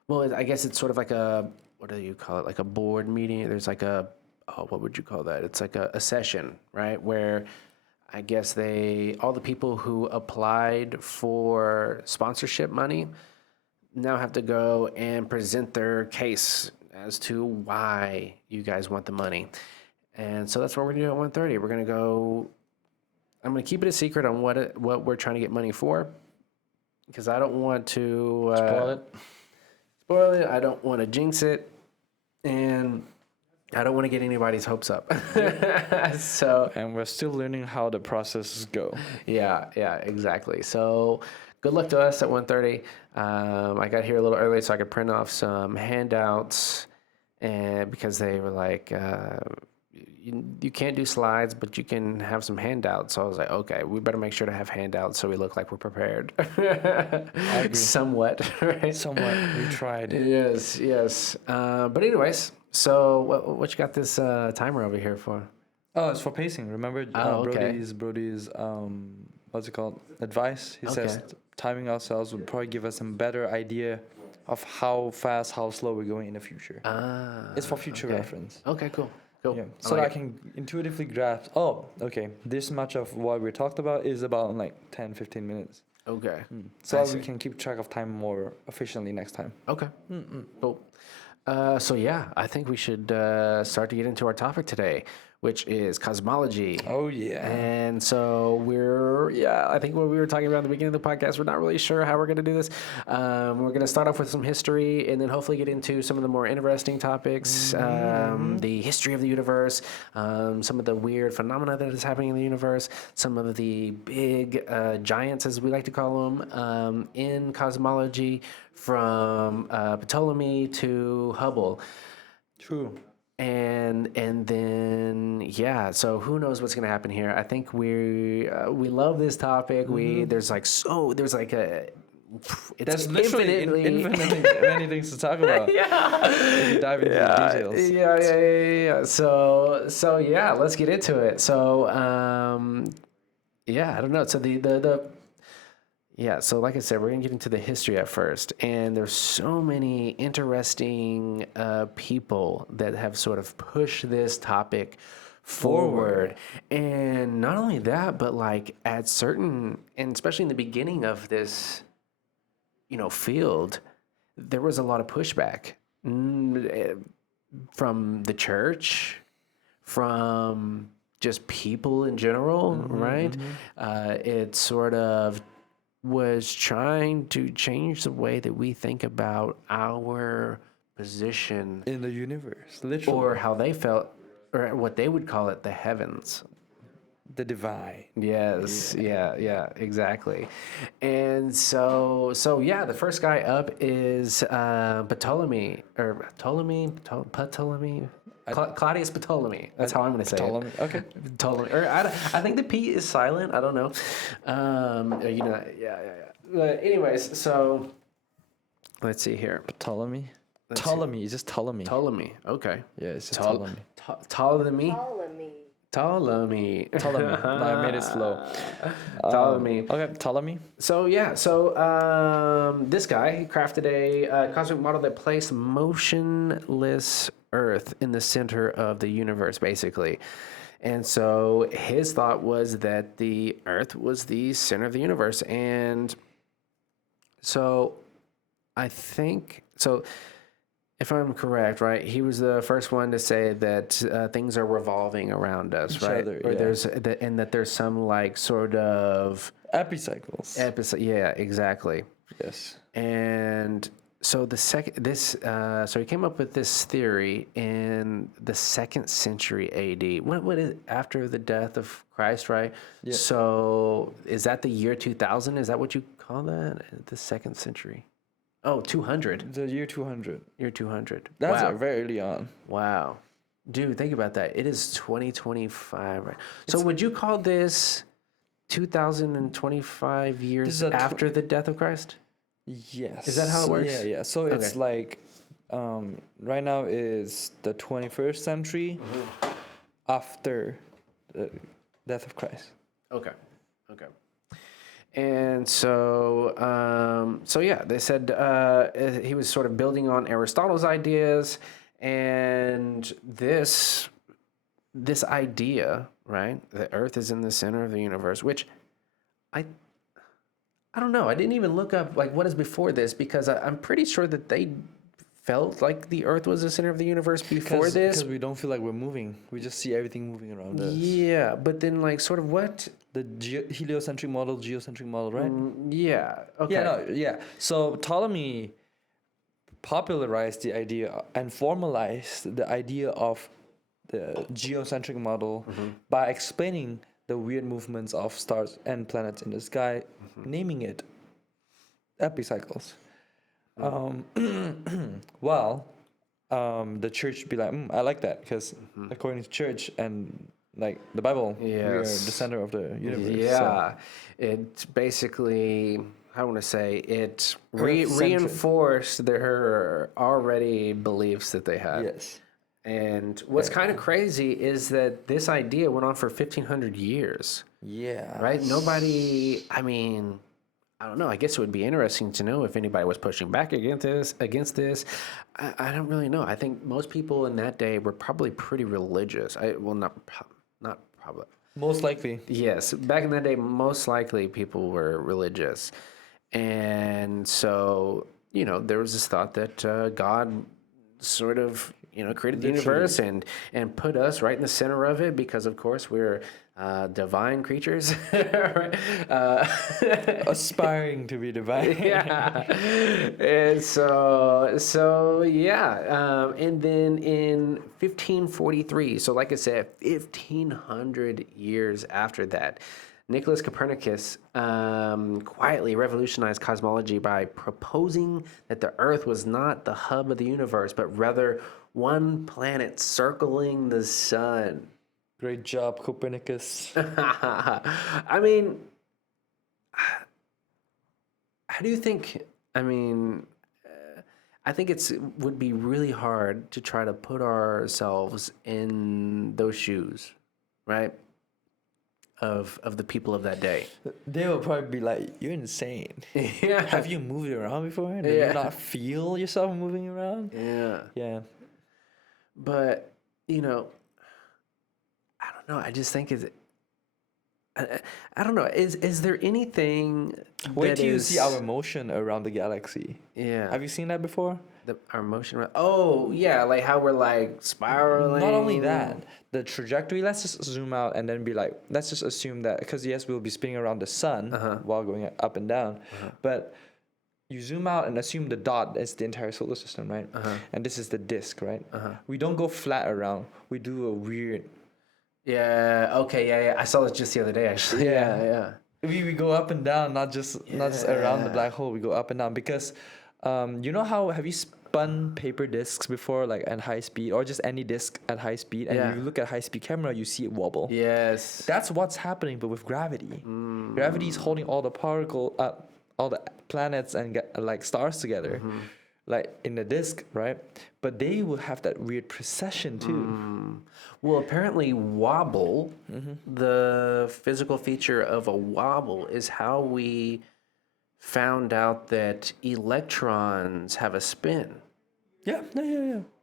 Well, I guess it's sort of like a, what do you call it? Like a board meeting. There's like a, oh, what would you call that? It's like a session, right? Where I guess all the people who applied for sponsorship money now have to go and present their case as to why you guys want the money. And so that's what we're going to do at 1:30. We're going to go, I'm going to keep it a secret on what we're trying to get money for, because I don't want to spoil it. I don't want to jinx it, and I don't want to get anybody's hopes up. So, and we're still learning how the processes go. Yeah, exactly. So good luck to us at 1:30. I got here a little early so I could print off some handouts, and because they were like, you can't do slides, but you can have some handouts. So I was like, okay, we better make sure to have handouts so we look like we're prepared. I agree. Somewhat, right? Somewhat. We tried. Yes. But anyways, so what you got this timer over here for? Oh, it's for pacing. Remember okay. Brody's what's it called? Advice. He says timing ourselves would probably give us a better idea of how fast, how slow we're going in the future. It's for future reference. Okay, cool. Yeah. So that I can intuitively grasp, this much of what we talked about is about like 10, 15 minutes. Okay. So we can keep track of time more efficiently next time. Okay. Cool. So yeah, I think we should start to get into our topic today, which is cosmology. Oh yeah. And so I think what we were talking about at the beginning of the podcast, we're not really sure how we're going to do this. We're going to start off with some history and then hopefully get into some of the more interesting topics, the history of the universe, some of the weird phenomena that is happening in the universe, some of the big giants, as we like to call them, in cosmology, from Ptolemy to Hubble. True. And then so who knows what's gonna happen here? I think we love this topic. There's literally infinitely many things to talk about. If you dive into the details. Yeah. So yeah, let's get into it. So I don't know. So so like I said, we're going to get into the history at first. And there's so many interesting people that have sort of pushed this topic forward. And not only that, but like and especially in the beginning of this, field, there was a lot of pushback from the church, from just people in general, right? It sort of was trying to change the way that we think about our position in the universe, literally, or how they felt, or what they would call it, the heavens, the divine. Yes, yeah, exactly. And so the first guy up is Ptolemy. Claudius Ptolemy. That's how I'm going to say Ptolemy. it. Okay. Ptolemy. Or I think the P is silent. I don't know. Yeah. But anyways, so let's see here. Ptolemy. Ptolemy. It's just Ptolemy. Ptolemy. Okay. Yeah, it's just Ptolemy. Ptolemy. I made it slow. Ptolemy. Okay, Ptolemy. So this guy, he crafted a cosmic model that placed motionless Earth in the center of the universe, basically. And so his thought was that the Earth was the center of the universe. And so I think, if I'm correct, right, he was the first one to say that things are revolving around us, Each right? other, or yeah. and that there's some like sort of epicycles. Yeah, exactly. Yes. And so so he came up with this theory in the 2nd century AD. What is after the death of Christ, right? Yeah. So is that the year 2000? Is that what you call that? The 2nd century? Oh, 200. The year 200. Year 200. That's wow. very early on. Wow. Dude, think about that. It is 2025, right? So would you call this 2025 years after the death of Christ? Yes. Is that how it works? Yeah. So it's like Right now is the 21st century after the death of Christ. Okay. Okay. And so, so yeah, they said he was sort of building on Aristotle's ideas, and this idea, right? The Earth is in the center of the universe, which I I don't know. I didn't even look up like what is before this because I'm pretty sure that they felt like the Earth was the center of the universe before this. Because we don't feel like we're moving. We just see everything moving around us. Yeah, but then like sort of what? The heliocentric model, geocentric model, right? Yeah. Okay. Yeah, no, yeah. So Ptolemy popularized the idea and formalized the idea of the geocentric model by explaining the weird movements of stars and planets in the sky, naming it epicycles. Well, the church be like, I like that because according to church and like the Bible, we are the Yes. center of the universe. Yeah, it basically, I want to say, it Earth-centric. reinforced their already beliefs that they So, had. yes. And what's kind of crazy is that this idea went on for 1,500 years, Yeah. right? Nobody, I mean, I don't know. I guess it would be interesting to know if anybody was pushing back against this. I don't really know. I think most people in that day were probably pretty religious. Not probably. Most likely. Yes, back in that day, most likely people were religious, and so there was this thought that God sort of created the universe and put us right in the center of it because of course we're divine creatures. Right? Aspiring to be divine. Yeah, and so yeah, and then in 1543, so like I said, 1,500 years after that, Nicholas Copernicus quietly revolutionized cosmology by proposing that the Earth was not the hub of the universe, but rather one planet circling the sun. Great job, Copernicus. I mean, how do you think? I mean, I think would be really hard to try to put ourselves in those shoes, right? Of the people of that day. They will probably be like, "You're insane. Yeah. Have you moved around before? Do Yeah. you not feel yourself moving around?" Yeah. Yeah. But I don't know. I just think I don't know. Is there anything? Wait that till you is- see our motion around the galaxy. Yeah. Have you seen that before? Our motion. Oh yeah, like how we're like spiraling. Not only that, the trajectory. Let's just zoom out and then be like, let's just assume that because yes, we'll be spinning around the sun while going up and down, but you zoom out and assume the dot is the entire solar system, right? And this is the disk, right? We don't go flat around. We do a weird. Yeah. Okay. Yeah. Yeah. I saw this just the other day, actually. Yeah. Yeah. We go up and down, not just around the black hole. We go up and down because, you know how have you spun paper discs before, like at high speed, or just any disc at high speed, and Yeah. you look at high speed camera, you see it wobble. Yes. That's what's happening, but with gravity. Gravity is holding all the all the planets and like stars together, like in the disk, right? But they will have that weird precession too. Well, apparently, wobble, the physical feature of a wobble, is how we found out that electrons have a spin. Yeah.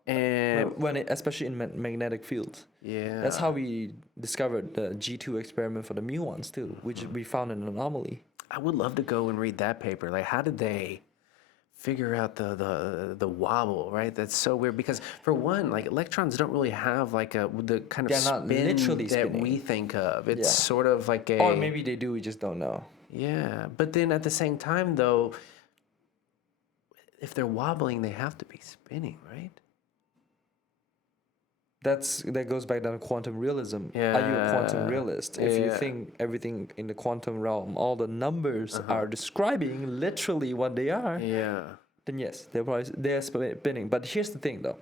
And When especially in magnetic fields. yeah, That's how we discovered the G2 experiment for the muons too, which we found an anomaly. I would love to go and read that paper. Like, how did they figure out the wobble? Right, that's so weird. Because for one, like electrons don't really have like the kind of They're not spin literally that spinning. we think of. It's Yeah. sort of like a Or maybe they do, we just don't know. yeah. But then at the same time, though, if they're wobbling, they have to be spinning, right? That goes back down to quantum realism. Are you a quantum Yeah. realist? If you Yeah. think everything in the quantum realm, all the numbers are describing literally what they are, Yeah. then yes, they're spinning. But here's the thing though,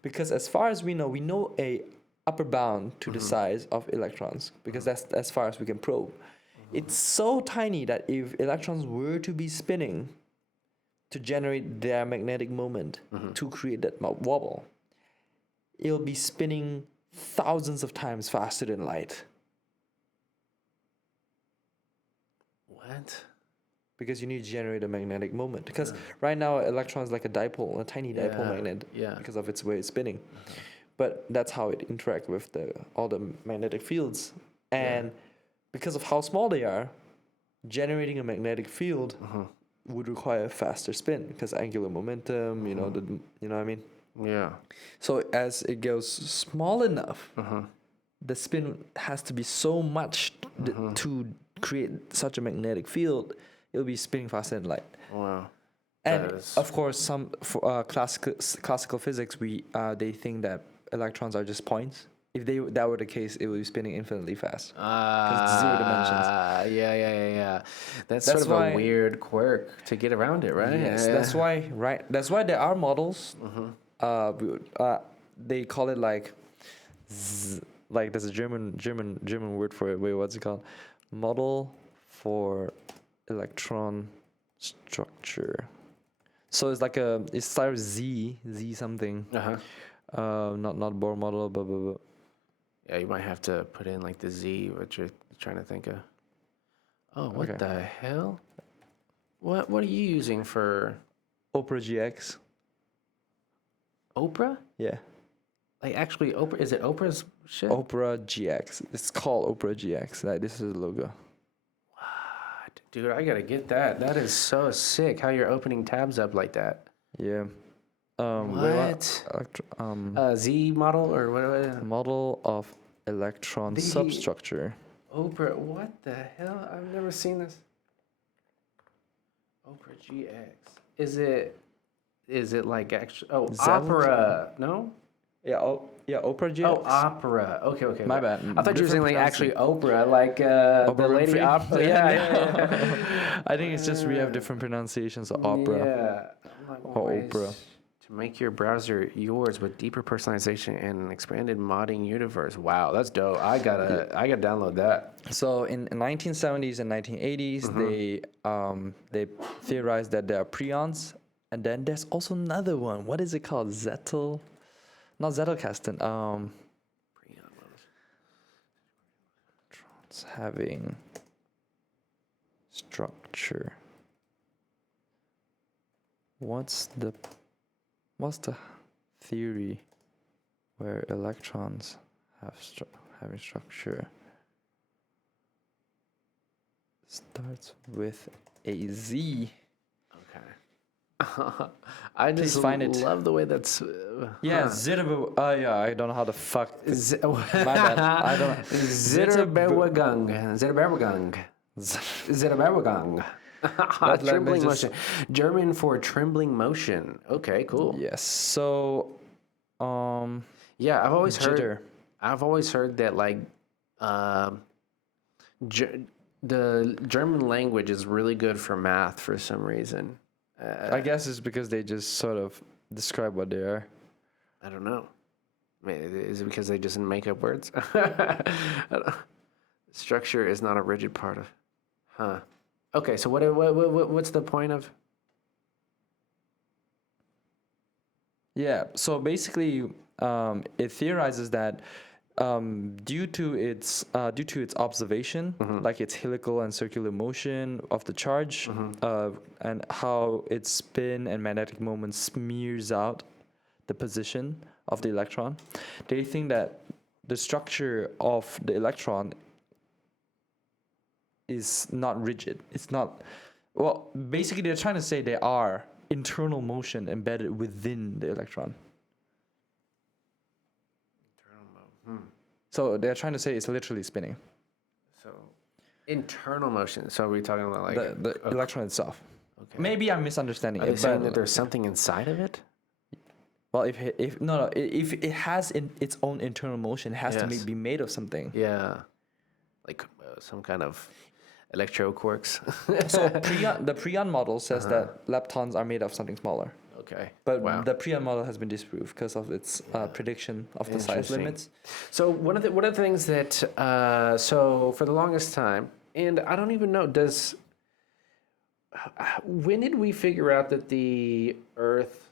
because as far as we know a upper bound to the size of electrons, because that's as far as we can probe. It's so tiny that if electrons were to be spinning, to generate their magnetic moment to create that wobble, it'll be spinning thousands of times faster than light. What? Because you need to generate a magnetic moment. Because right now, electron is like a dipole, a tiny dipole magnet, because of its way it's spinning. But that's how it interacts with all the magnetic fields. And because of how small they are, generating a magnetic field would require a faster spin because angular momentum, you know what I mean? Yeah. So as it goes small enough, the spin has to be so much to create such a magnetic field. It'll be spinning faster than light. Wow. And of course, some classical physics, they think that electrons are just points. If that were the case, it would be spinning infinitely fast because it's 0 dimensions. Yeah. That's sort of a weird quirk to get around it, right? Yes, that's why there are models. They call it like there's a German word for it. Wait, what's it called? Model for electron structure. So it's like it starts Z something. Not Bohr model, but. Yeah, you might have to put in like the Z, what you're trying to think of. Oh, what the hell? What are you using for Opera GX? Oprah? Yeah. Like actually Oprah, is it Oprah's shit? Opera GX. It's called Opera GX. Like this is the logo. What? Dude, I gotta get that. That is so sick how you're opening tabs up like that. Yeah. What? Z model or what? Model of electron substructure. Oprah, what the hell? I've never seen this. Oprah GX. Is it like actually? Oh, opera? No. Yeah. Opera GX. Oh, opera. Okay. My bad. I thought you were saying like actually Oprah, like the lady opera. Yeah. I think it's just we have different pronunciations of opera. Yeah. Or Oprah. To make your browser yours with deeper personalization and an expanded modding universe. Wow, that's dope. I gotta download that. So in 1970s and 1980s, they theorized that there are preons, and then there's also another one. What is it called? Not Zettelkasten. Preons having structure. What's the theory where electrons having structure starts with a Z? Okay. I just love the way that's. Yeah, I don't know how the fuck. My bad. I don't know. Zitterbergung. Trembling motion. German for trembling motion. Okay, cool. Yes. So, yeah, I've always heard that like, the German language is really good for math for some reason. I guess it's because they just sort of describe what they are. I don't know. Is it because they just make up words? Structure is not a rigid part of. Okay, so what's the point of? Yeah, so basically, it theorizes that due to its observation, like its helical and circular motion of the charge, and how its spin and magnetic moment smears out the position of the electron, they think that the structure of the electron is not rigid. It's not. Well, basically, they're trying to say there are internal motion embedded within the electron. So they're trying to say it's literally spinning. So, internal motion. So are we talking about like the electron itself? Okay. Maybe I'm misunderstanding. Are they saying that there's something inside of it? Well, if it has its own internal motion, it has to be made of something. Yeah, like some kind of electro quarks. So the preon model says that leptons are made of something smaller. Okay. But the preon model has been disproved because of its prediction of the size limits. So one of the things that so for the longest time, and I don't even know, when did we figure out that the Earth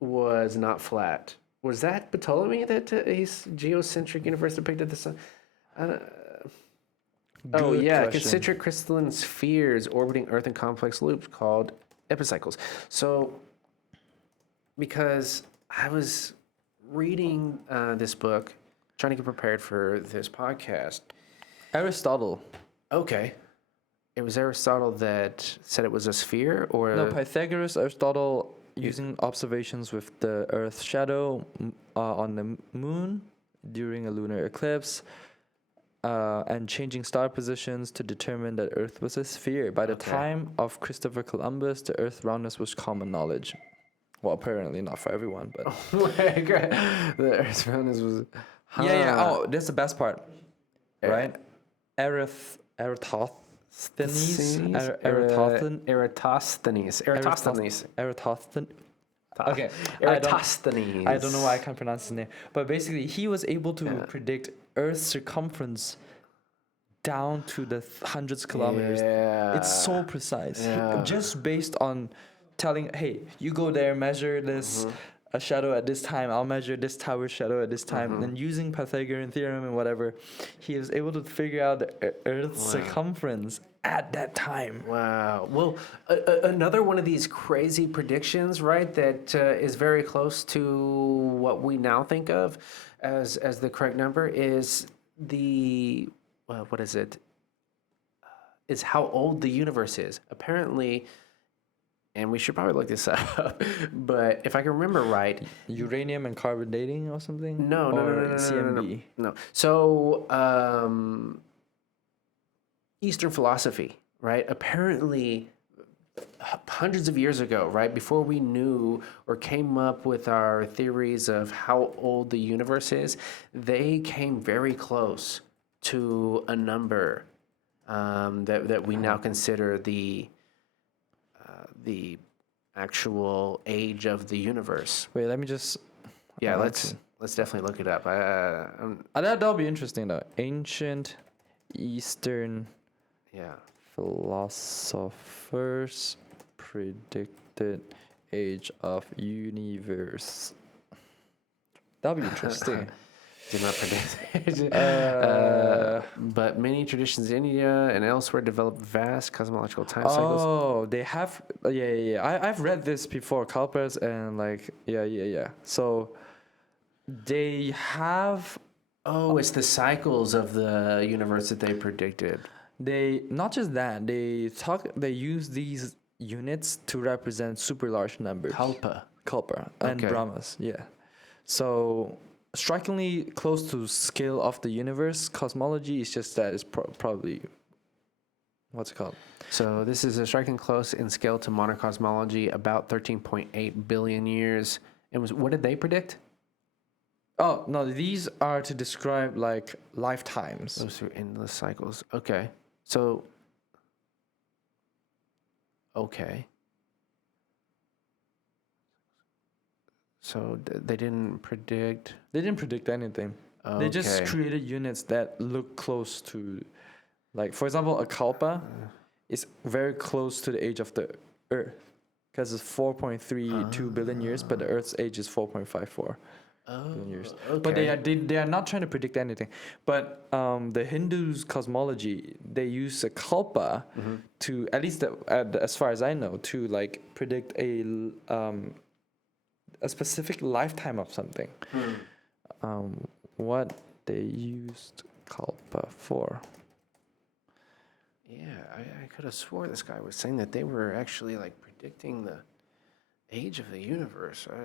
was not flat? Was that Ptolemy that his geocentric universe depicted the sun? Oh Good yeah, question. concentric crystalline spheres orbiting Earth in complex loops called epicycles. So, because I was reading this book, trying to get prepared for this podcast. Aristotle. Okay, it was Aristotle that said it was a sphere, or No, Pythagoras, Aristotle, using observations with the Earth's shadow on the moon during a lunar eclipse, and changing star positions to determine that Earth was a sphere. By the Okay. time of Christopher Columbus, the Earth roundness was common knowledge. Well, apparently not for everyone, but the Earth's roundness was. yeah. Huh. Oh, that's the best part, right? Eratosthenes. Eratosthenes. Okay, Eratosthenes. I don't know why I can't pronounce his name, but basically he was able to predict Earth's circumference down to the hundreds of kilometers. Yeah. It's so precise, Yeah. just based on telling, hey, you go there, measure this a shadow at this time. I'll measure this tower's shadow at this time, and using Pythagorean theorem and whatever, he was able to figure out the Earth's circumference at that time. Wow. Well, another one of these crazy predictions, right, that is very close to what we now think of as the correct number is the, what is it? Is how old the universe is. Apparently, and we should probably look this up, but if I can remember right, Uranium and carbon dating or something? no, Or CMB. no. So, Eastern philosophy, right? Apparently, hundreds of years ago, right, before we knew or came up with our theories of how old the universe is, they came very close to a number that we now consider the actual age of the universe. Wait, let me just. Yeah, I'd like let's definitely look it up. that'll be interesting though. Ancient Eastern Yeah. philosophers predicted age of universe. That'll be interesting. Did not predict. But many traditions in India and elsewhere developed vast cosmological time cycles. Oh, they have. Yeah. I've read this before, Kalpas, and like, yeah. So they have. Oh, it's the cycles of the universe that they predicted. They not just that. They use these units to represent super large numbers. Kalpa. And Okay. Brahmas. Yeah. So strikingly close to scale of the universe. Cosmology is just that. It's probably what's it called? So this is a striking close in scale to modern cosmology, about 13.8 billion years. And what did they predict? Oh no, these are to describe like lifetimes. Those through endless cycles. Okay. So. Okay. So they didn't predict. They didn't predict anything. They just Okay. created units that look close to, like for example, a kalpa is very close to the age of the Earth, because it's 4.32 billion years, but the Earth's age is 4.54 billion years. But they are not trying to predict anything. But the Hindus' cosmology, they use a kalpa to, at least as far as I know, to like predict a specific lifetime of something. What they used kalpa for? Yeah, I could have swore this guy was saying that they were actually like predicting the age of the universe. The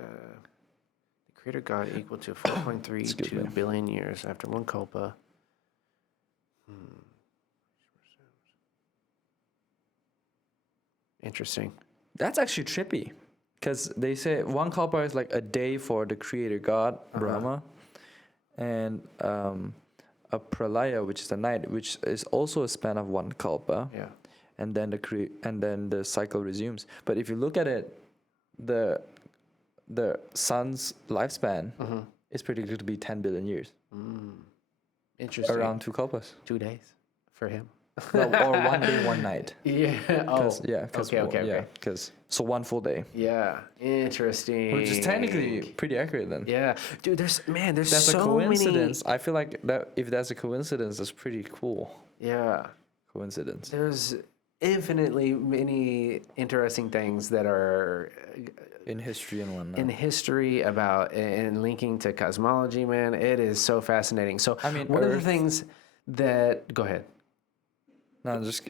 creator god equal to 4.32 billion years after one kalpa. Interesting. That's actually trippy, because they say one kalpa is like a day for the creator god Brahma, and a pralaya, which is a night, which is also a span of one kalpa. Yeah. And then the cycle resumes. But if you look at it, the sun's lifespan is predicted to be 10 billion years. Interesting. Around 2 kalpas. 2 days for him. No, or 1 day, 1 night. Yeah. Oh. Okay. So 1 full day, Yeah. Interesting. which is technically pretty accurate then. Yeah, dude. There's That's a so coincidence. many. I feel like that if that's a coincidence, that's pretty cool. Yeah. Coincidence. There's infinitely many interesting things that are In history and whatnot. in history about and linking to cosmology, man. It is so fascinating. So I mean, one of the Earth- things that go ahead. No, this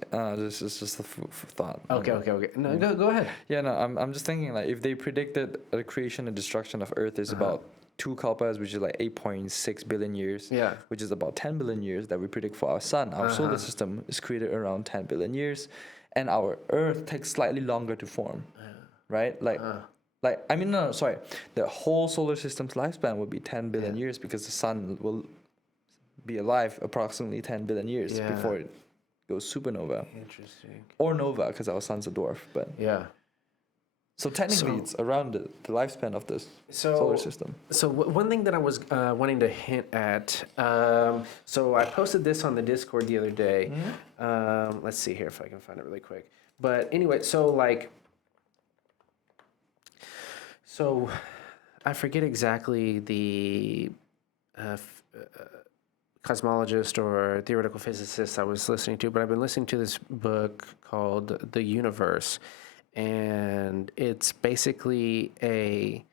is just a thought. Okay. No, go ahead. Yeah, no, I'm just thinking like if they predicted the creation and destruction of Earth is about 2 kalpas, which is like 8.6 billion years. Yeah. Which is about 10 billion years that we predict for our sun. Our solar system is created around 10 billion years, and our Earth takes slightly longer to form, right? Like I mean, no, sorry, the whole solar system's lifespan would be 10 billion years because the sun will be alive approximately 10 billion years before it goes supernova. Interesting. Or nova, because our sun's a dwarf. But Yeah. so technically, it's around the lifespan of this solar system. So one thing that I was wanting to hint at. So I posted this on the Discord the other day. Let's see here if I can find it really quick. But anyway, so I forget exactly the cosmologist or theoretical physicist I was listening to, but I've been listening to this book called The Universe, and it's basically a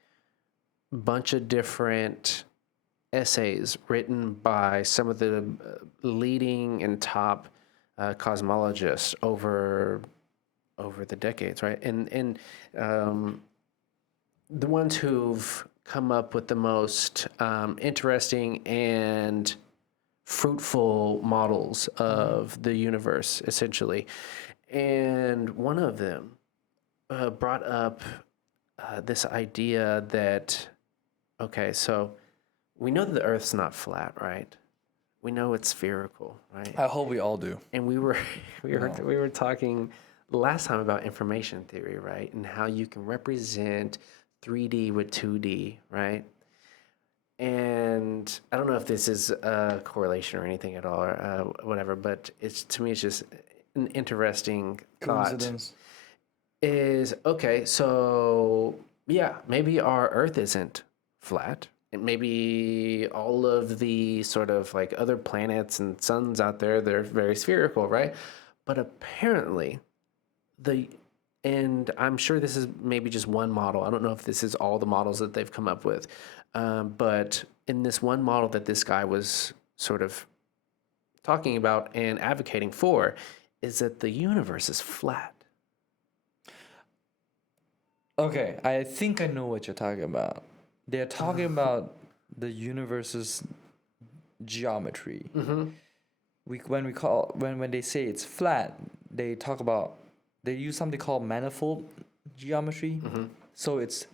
bunch of different essays written by some of the leading and top cosmologists over the decades, right? And the ones who've come up with the most interesting and fruitful models of the universe, essentially. And one of them brought up this idea that, okay, so we know that the Earth's not flat, right? We know it's spherical, right? I hope we all do. And we were talking last time about information theory, right? And how you can represent 3D with 2D, right? And I don't know if this is a correlation or anything at all, or whatever, but to me it's just an interesting thought. Coincidence. Is okay, so yeah, maybe our Earth isn't flat. And maybe all of the sort of like other planets and suns out there, they're very spherical, right? But apparently and I'm sure this is maybe just one model. I don't know if this is all the models that they've come up with. But in this one model that this guy was sort of talking about and advocating for, is that the universe is flat. Okay, I think I know what you're talking about. They're talking about the universe's geometry. When they say it's flat, they use something called manifold geometry. So it's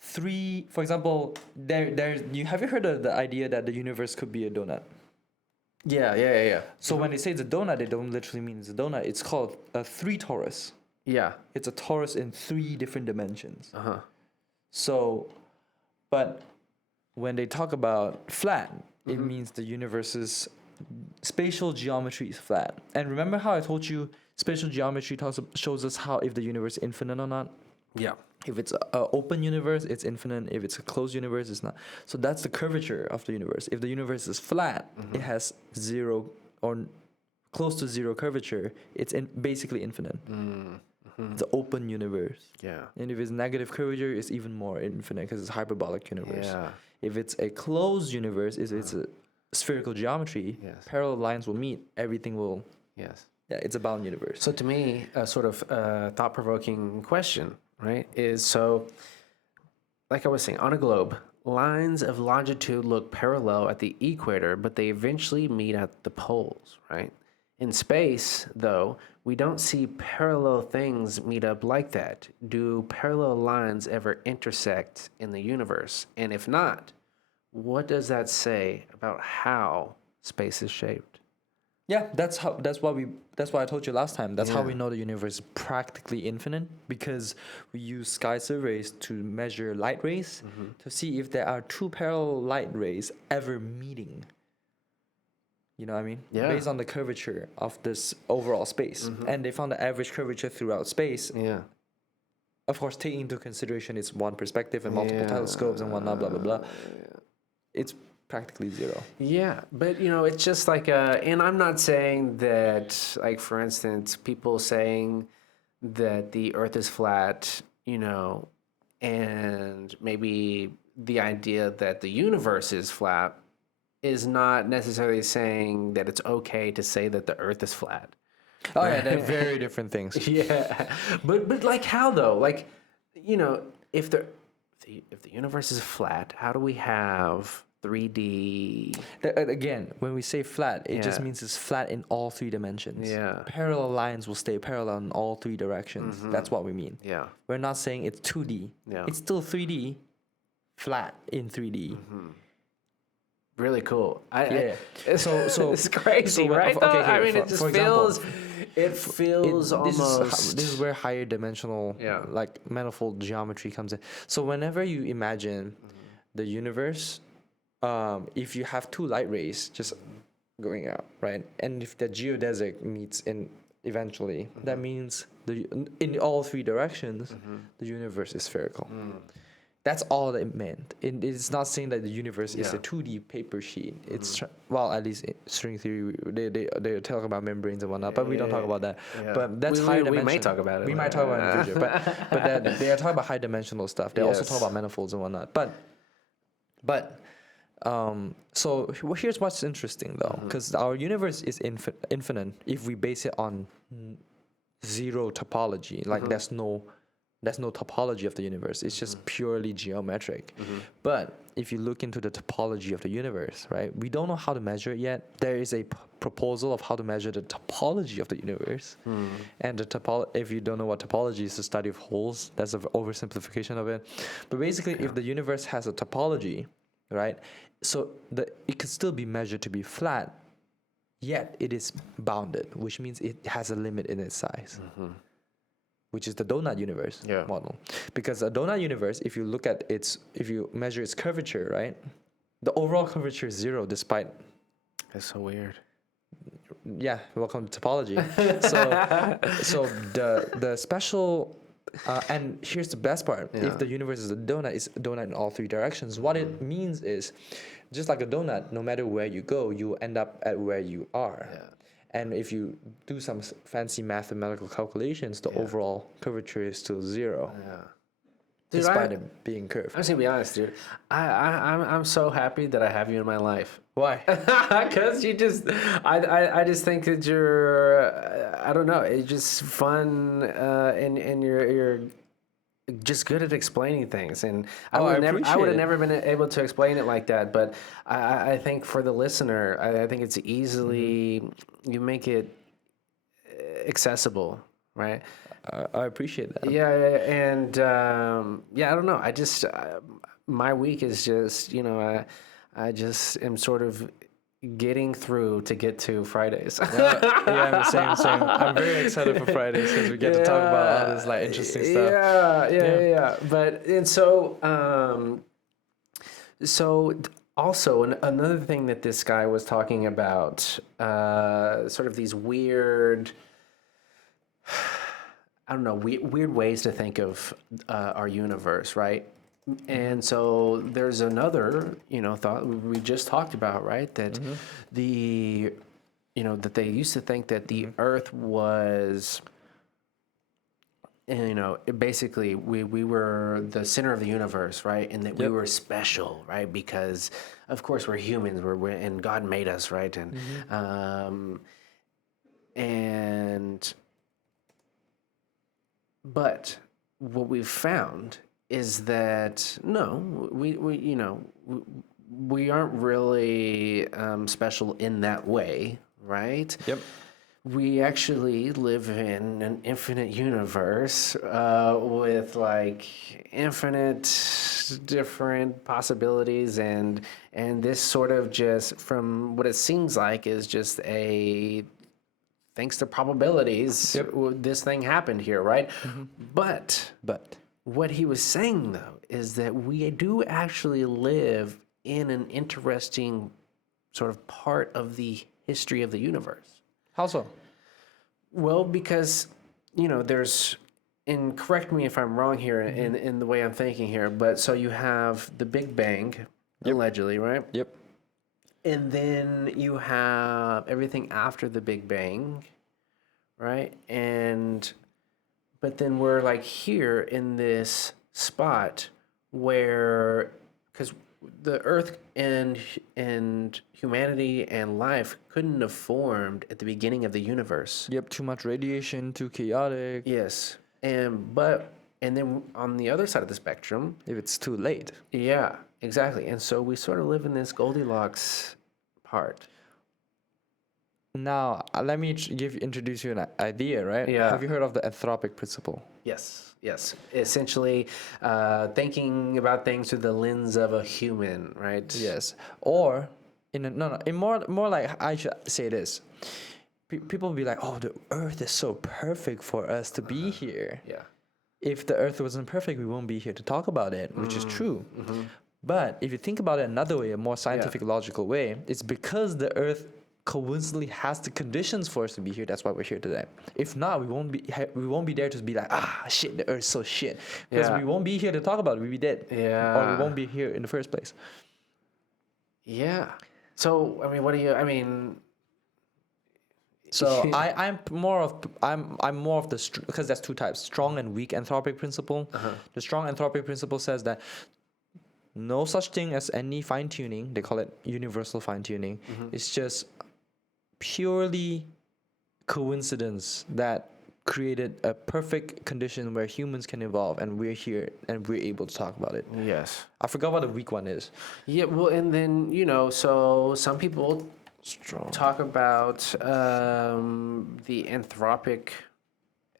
three. For example, have you heard of the idea that the universe could be a donut? Yeah. So when they say it's a donut, they don't literally mean it's a donut. It's called a 3 torus. Yeah. It's a torus in 3 different dimensions. So, but when they talk about flat, it means the universe's spatial geometry is flat. And remember how I told you spatial geometry shows us how if the universe is infinite or not? Yeah. If it's an open universe, it's infinite. If it's a closed universe, it's not. So that's the curvature of the universe. If the universe is flat, it has 0 or close to 0 curvature. It's basically infinite. It's an open universe. Yeah. And if it's negative curvature, it's even more infinite because it's a hyperbolic universe. Yeah. If it's a closed universe, it's a spherical geometry. Yes. Parallel lines will meet. Everything will. Yes. Yeah, it's a bound universe. So to me, a sort of thought-provoking question, right, is so, like I was saying, on a globe, lines of longitude look parallel at the equator, but they eventually meet at the poles, right? In space, though, we don't see parallel things meet up like that. Do parallel lines ever intersect in the universe? And if not, what does that say about how space is shaped? Yeah, that's why I told you last time. That's how Yeah. we know the universe is practically infinite, because we use sky surveys to measure light rays to see if there are 2 parallel light rays ever meeting. You know what I mean? Yeah. Based on the curvature of this overall space. And they found the average curvature throughout space. Yeah. Of course, taking into consideration it's one perspective and multiple Yeah. telescopes and whatnot, blah, blah, blah. It's practically zero. Yeah, but it's just like and I'm not saying that, like, for instance, people saying that the earth is flat, and maybe the idea that the universe is flat is not necessarily saying that it's okay to say that the earth is flat. Oh, yeah, they're very different things. Yeah, but like, how though? Like, if the universe is flat, how do we have 3D? Again, when we say flat, it just Yeah. means it's flat in all three dimensions. Yeah. Parallel lines will stay parallel in all three directions. That's what we mean. Yeah. We're not saying it's 2D. Yeah. It's still 3D, flat in 3D. Really cool. Yeah. So it's crazy, so when- right? okay, though? okay, I mean, for- it just for example, feels. It feels almost. This is where higher dimensional, Yeah. like manifold geometry comes in. So whenever you imagine the universe, if you have two light rays just going out, right, and if the geodesic meets in eventually, that means in all three directions, the universe is spherical. That's all that it meant. It's not saying that the universe is a 2D paper sheet. It's well, at least in string theory, they talk about membranes and whatnot, but we don't talk about that. Yeah. But that's We- higher we dimension. may talk about it We later. might talk about it in the future. But they are talking about high dimensional stuff. They also Yes. talk about manifolds and whatnot. But so here's what's interesting though, because our universe is infinite if we base it on zero topology. Like there's no topology of the universe. It's just purely geometric. But if you look into the topology of the universe, right, we don't know how to measure it yet. There is a proposal of how to measure the topology of the universe. And if you don't know what topology is, the study of holes. That's an oversimplification of it. But basically, if the universe has a topology, right, so it could still be measured to be flat, yet it is bounded, which means it has a limit in its size. Which is the donut universe model. Because a donut universe, if you measure its curvature, right, the overall curvature is zero despite. That's so weird. Yeah, welcome to topology. so the special, and here's the best part: if the universe is a donut, it's a donut in all three directions. What it means is, just like a donut, no matter where you go, you end up at where you are. Yeah. And if you do some fancy mathematical calculations, the overall curvature is still zero, Yeah. despite it being curved. I'm just gonna be honest, dude. I'm so happy that I have you in my life. Why? Because I just think that you're, I don't know, it's just fun, and you're just good at explaining things, and I I would appreciate have it. never been able to explain it like that. But I think for the listener, I think it's easily you make it accessible, right? I appreciate that. Yeah, and I don't know. I just my week is just I just am sort of getting through to get to Fridays. Yeah, same. I'm very excited for Fridays because we get to talk about all this like interesting stuff. Yeah. But and so also another thing that this guy was talking about, sort of these weird. I don't know, weird ways to think of our universe, right? And so there's another, thought we just talked about, right? That that they used to think that the Earth was, basically we were the center of the universe, right? And that we were special, right? Because of course we're humans, and God made us, right? And but what we've found is that no, we aren't really special in that way, right? Yep. We actually live in an infinite universe with like infinite different possibilities, and this sort of just, from what it seems like, is just a thanks to probabilities, this thing happened here, right? But what he was saying, though, is that we do actually live in an interesting sort of part of the history of the universe. How so? Well, because there's, and correct me if I'm wrong here in the way I'm thinking here, but so you have the Big Bang, allegedly, right? Yep. And then you have everything after the Big Bang, right? But then we're like here in this spot where, because the Earth and humanity and life couldn't have formed at the beginning of the universe. Yep. Too much radiation, too chaotic. Yes, and then on the other side of the spectrum, If it's too late. yeah, exactly. And so we sort of live in this Goldilocks part. Now, let me introduce you an idea, right? Yeah. Have you heard of the anthropic principle? Yes, yes. Essentially, thinking about things through the lens of a human, right? Yes. Or in more like I should say this. People will be like, "Oh, the Earth is so perfect for us to be here. Yeah. If the Earth wasn't perfect, we won't be here to talk about it," which is true. But if you think about it another way, a more scientific, logical way, it's because the Earth coincidentally has the conditions for us to be here. That's why we're here today. If not, we won't be there to be like, shit, the Earth's so shit, because we won't be here to talk about it. We'd be dead. Yeah. Or we won't be here in the first place. Yeah. So I mean, what do you? I mean. So I'm more of the because there's two types: strong and weak anthropic principle. The strong anthropic principle says that no such thing as any fine tuning. They call it universal fine tuning. It's just purely coincidence that created a perfect condition where humans can evolve, and we're here and we're able to talk about it. Yes. I forgot what the weak one is. Yeah. Well, and then so some people talk about the anthropic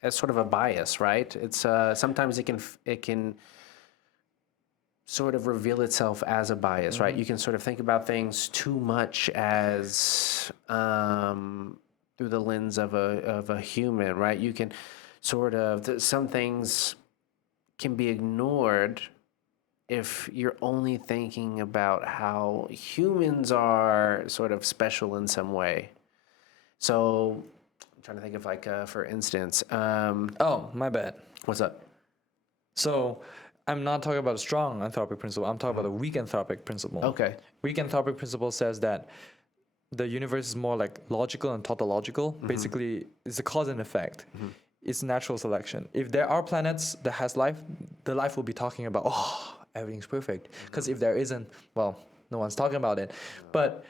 as sort of a bias, right? It's sometimes it can sort of reveal itself as a bias, right? You can sort of think about things too much as through the lens of a human, right? You can sort of some things can be ignored if you're only thinking about how humans are sort of special in some way. So I'm trying to think of like, for instance, Oh, my bad. what's up? So I'm not talking about a strong anthropic principle. I'm talking about a weak anthropic principle. Okay. Weak anthropic principle says that the universe is more like logical and tautological. Basically, it's a cause and effect. It's natural selection. If there are planets that has life, the life will be talking about, everything's perfect. Because if there isn't, well, no one's talking about it. But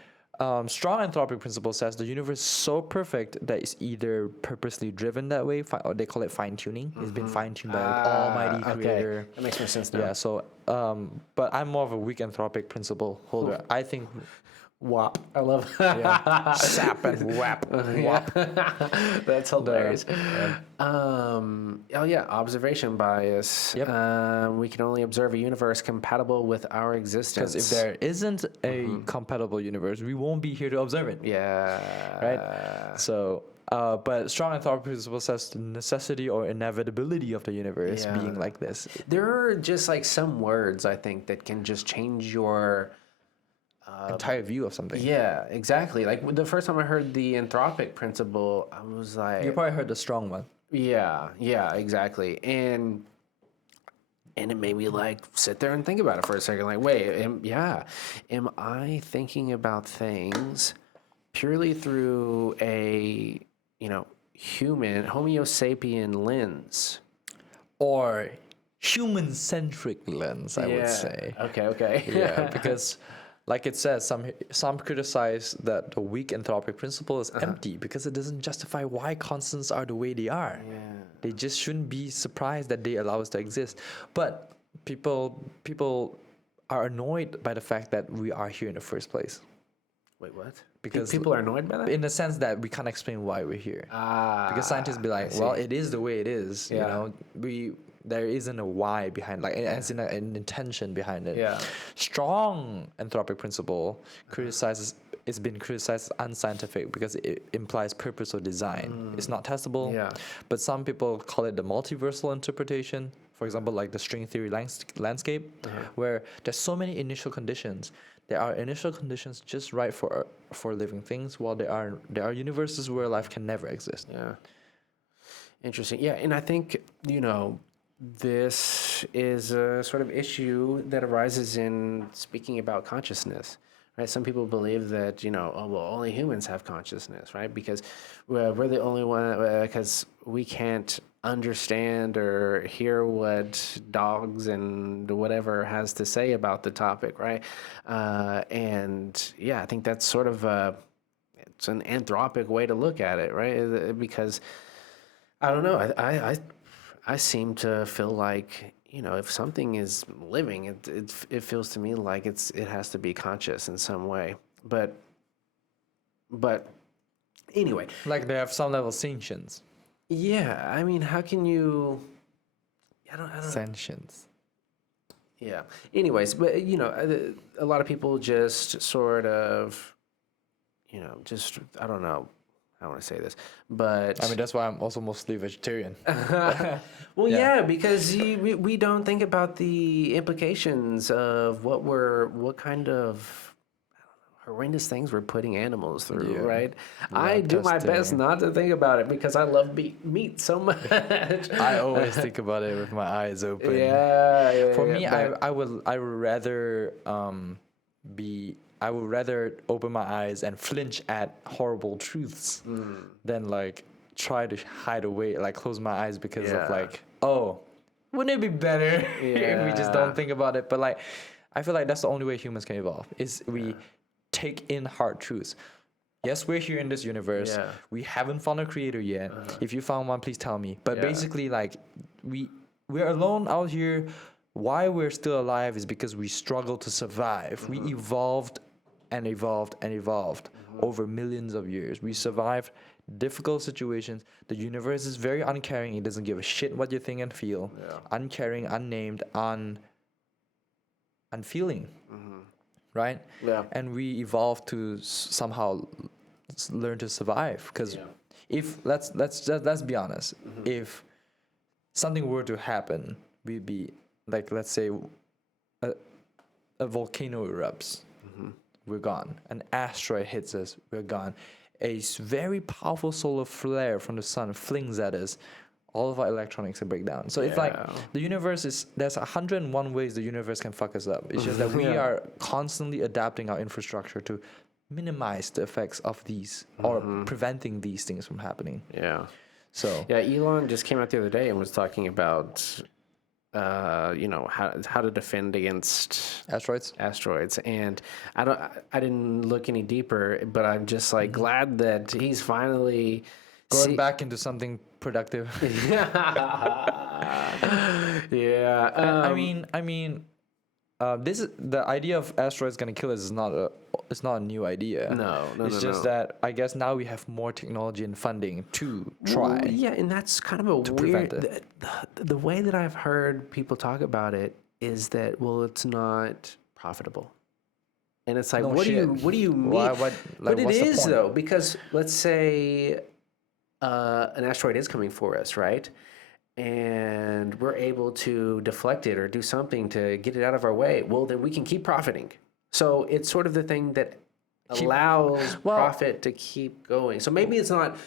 strong anthropic principle says the universe is so perfect that it's either purposely driven that way, or they call it fine tuning. It's been fine tuned by the Almighty Creator. Okay. That makes more sense now. Yeah. So, but I'm more of a weak anthropic principle holder. I think. WAP. I love Sap and wap. WAP. That's hilarious. Observation bias. Yep. We can only observe a universe compatible with our existence. Because if there isn't a compatible universe, we won't be here to observe it. Yeah. Right? So, but strong anthropic principle says the necessity or inevitability of the universe being like this. There are just like some words, I think, that can just change your Entire view of something. Yeah, exactly. Like the first time I heard the anthropic principle, I was like, You probably heard the strong one. yeah, exactly. And it made me like sit there and think about it for a second. Like, wait, am I thinking about things purely through a, human Homo sapien lens? Or human-centric lens, I would Yeah. say. Okay. Yeah, because like it says, some criticize that the weak anthropic principle is empty because it doesn't justify why constants are the way they are. Yeah. They just shouldn't be surprised that they allow us to exist. But people are annoyed by the fact that we are here in the first place. Wait, what? Because people are annoyed by that? In the sense that we can't explain why we're here. Because scientists be like, well, it is the way it is. Yeah. There isn't a why behind, like as in an intention behind it. Yeah. Strong anthropic principle it's been criticized as unscientific because it implies purpose or design. It's not testable. Yeah. But some people call it the multiversal interpretation. For example, like the string theory landscape, where there's so many initial conditions there are initial conditions just right for living things, while there are universes where life can never exist. Yeah. Interesting. Yeah, and I think, this is a sort of issue that arises in speaking about consciousness, right? Some people believe that, oh, well, only humans have consciousness, right? Because we're the only one, because we can't understand or hear what dogs and whatever has to say about the topic, right? And yeah, I think that's sort of it's an anthropic way to look at it, right? Because I don't know. I seem to feel like, if something is living, it feels to me like it has to be conscious in some way. But anyway, Like they have some level of sentience. yeah. I mean, how can you? I don't. Sentience. Yeah. Anyways, but a lot of people just sort of, just I don't know. I want to say this, but I mean, that's why I'm also mostly vegetarian. well, Yeah. yeah, because we don't think about the implications of what kind of horrendous things we're putting animals through, Yeah. right? I Lab do my best testing. not to think about it because I love meat so much. I always think about it with my eyes open. Yeah, For me, but- I would rather be I would rather open my eyes and flinch at horrible truths than like try to hide away, like close my eyes because of Yeah. like, oh, wouldn't it be better if we just don't Yeah. think about it? But like, I feel like that's the only way humans can evolve is we take in hard truths. Yes, we're here in this universe. Yeah. We haven't found a creator yet. If you found one, please tell me. But Yeah. basically, like we're alone out here. Why we're still alive is because we struggle to survive. We evolved and evolved and evolved over millions of years. We survived difficult situations. The universe is very uncaring. It doesn't give a shit what you think and feel. Yeah. Uncaring, unnamed, unfeeling. Right? Yeah. And we evolved to somehow learn to survive. Because Yeah. if let's be honest, if something were to happen, we'd be like, let's say a volcano erupts, we're gone. An asteroid hits us, we're gone. A very powerful solar flare from the sun flings at us, all of our electronics will break down. So it's like Yeah. the universe there's 101 ways the universe can fuck us up. It's just that we Yeah. are constantly adapting our infrastructure to minimize the effects of these or preventing these things from happening. Yeah. So Yeah, Elon just came out the other day and was talking about, how to defend against asteroids. and I didn't look any deeper, but I'm just like glad that he's finally Going back into something productive. Yeah. I mean, this is the idea of asteroids gonna kill us is not a new idea. No, It's just that I guess now we have more technology and funding to try. Well, yeah, and that's kind of a weird. prevent it. The way that I've heard people talk about it is that it's not profitable, and it's like, No what shit. do you mean? Why- what- like, but it what's the is point? though, because let's say an asteroid is coming for us, right? And we're able to deflect it or do something to get it out of our way. Well, then we can keep profiting. So it's sort of the thing that allows profit to keep going. So maybe it's not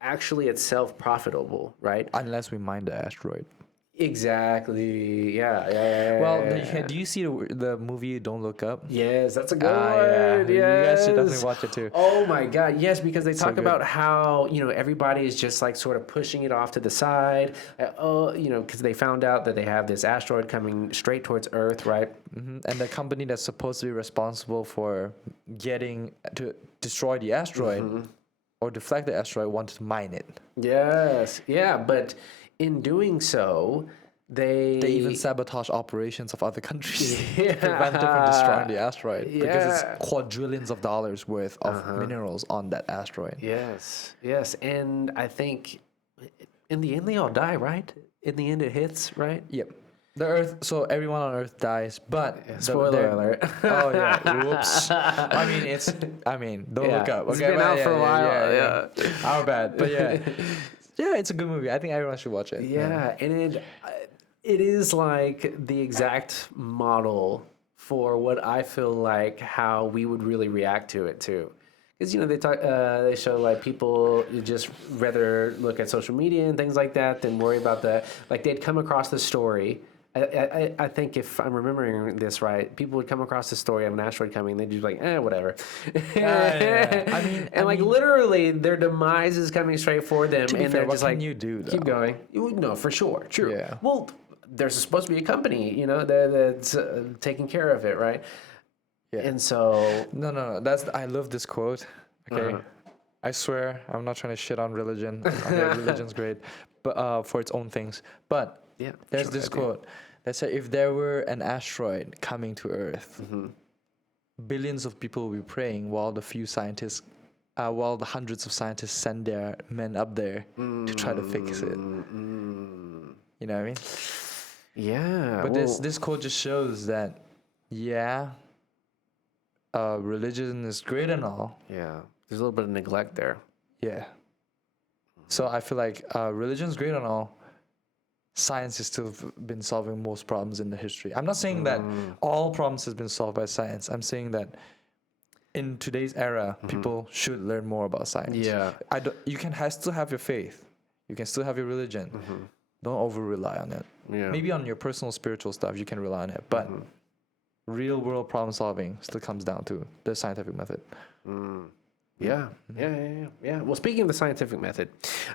actually itself profitable, right? Unless we mine the asteroid. Exactly. Yeah. Well, do you see the movie Don't Look Up? Yes, that's a good Yeah. word. You guys should Yes. definitely watch it too. Oh my God, yes, because they talk good. about how, everybody is just like sort of pushing it off to the side. Because they found out that they have this asteroid coming straight towards Earth, right? And the company that's supposed to be responsible for getting to destroy the asteroid or deflect the asteroid wanted to mine it. Yes. Yeah, but in doing so, they They even sabotage operations of other countries to prevent them from destroying the asteroid because it's quadrillions of dollars worth of minerals on that asteroid. Yes. And I think in the end they all die, right? In the end it hits, right? Yep. The Earth, so everyone on Earth dies, but Spoiler alert. Oh yeah, whoops. Don't look up. It's Okay, been out for a while. Yeah. Our bad, but yeah, yeah, it's a good movie. I think everyone should watch it. Yeah, and it is like the exact model for what I feel like how we would really react to it too. Because they show like people just rather look at social media and things like that than worry about like they'd come across the story. I think if I'm remembering this right, people would come across the story of an asteroid coming, they'd just be like, whatever. Yeah. And like literally their demise is coming straight for them, To be and fair, they're what just can like, you do, keep though? going. No, for sure, true. Yeah. Well, there's supposed to be a company, that's taking care of it, right? Yeah. And so, No. I love this quote. Okay. I swear, I'm not trying to shit on religion. Okay, religion's great, but for its own things. But yeah, there's sure, this I do. quote that said, if there were an asteroid coming to Earth, billions of people will be praying while while the hundreds of scientists send their men up there to try to fix it. You know what I mean? Yeah. But well, this quote just shows that, yeah, religion is great and all. yeah, there's a little bit of neglect there. Yeah. So I feel like religion's great and all. Science has still been solving most problems in the history. I'm not saying that all problems has been solved by science. I'm saying that in today's era, people should learn more about science. Yeah. You can still have your faith. You can still have your religion. Don't over rely on it. Yeah. Maybe on your personal spiritual stuff, you can rely on it. But real world problem solving still comes down to the scientific method. Yeah. Well, speaking of the scientific method,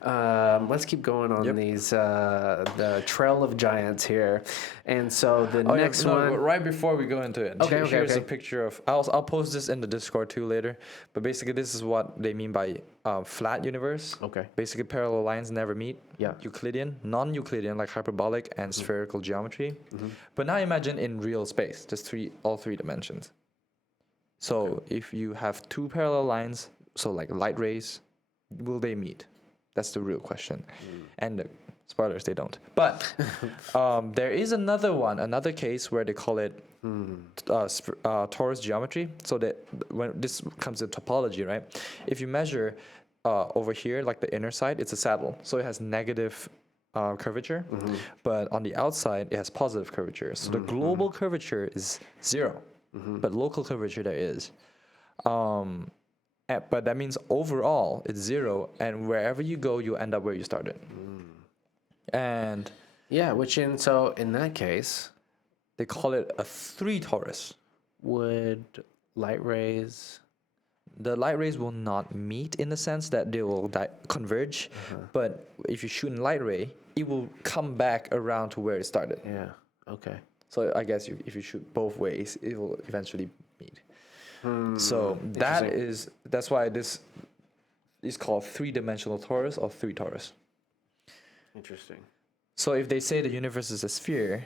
let's keep going on these the Trail of Giants here, and so the next one. Right before we go into it, Okay, here's okay. a picture of. I'll post this in the Discord too later. But basically, this is what they mean by flat universe. Okay. Basically, parallel lines never meet. Yeah. Euclidean, non-Euclidean, like hyperbolic and spherical geometry. But now imagine in real space, just all three dimensions. So if you have two parallel lines, so like light rays, will they meet? That's the real question. And spoilers, they don't. But there is another case where they call it torus geometry. So that when this comes to topology, right? If you measure over here, like the inner side, it's a saddle. So it has negative curvature, but on the outside, it has positive curvature. So the global curvature is 0. But local curvature there is. But that means overall it's 0, and wherever you go, you end up where you started. And Yeah, in that case, they call it a 3 torus. would light rays? The light rays will not meet in the sense that they will converge, but if you shoot a light ray, it will come back around to where it started. Yeah. Okay. So I guess if you shoot both ways, it will eventually meet. So that's why this is called 3-dimensional torus or 3 torus. Interesting. So if they say the universe is a sphere,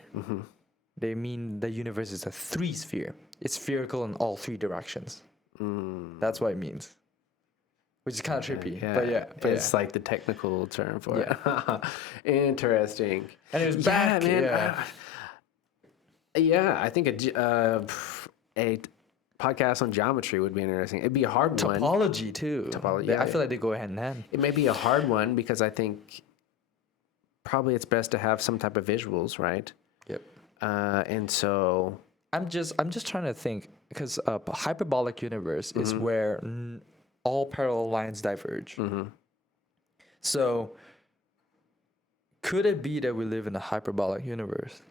they mean the universe is a 3-sphere. It's spherical in all 3 directions. That's what it means. Which is kind of trippy. Yeah. But it's like the technical term for it. Interesting. And it was back, man. Yeah, I think a podcast on geometry would be interesting. It'd be a hard one. Topology too. Topology, I feel like they go hand in hand. It may be a hard one because I think probably it's best to have some type of visuals, right? Yep. And so I'm just trying to think, because a hyperbolic universe is where all parallel lines diverge. So could it be that we live in a hyperbolic universe?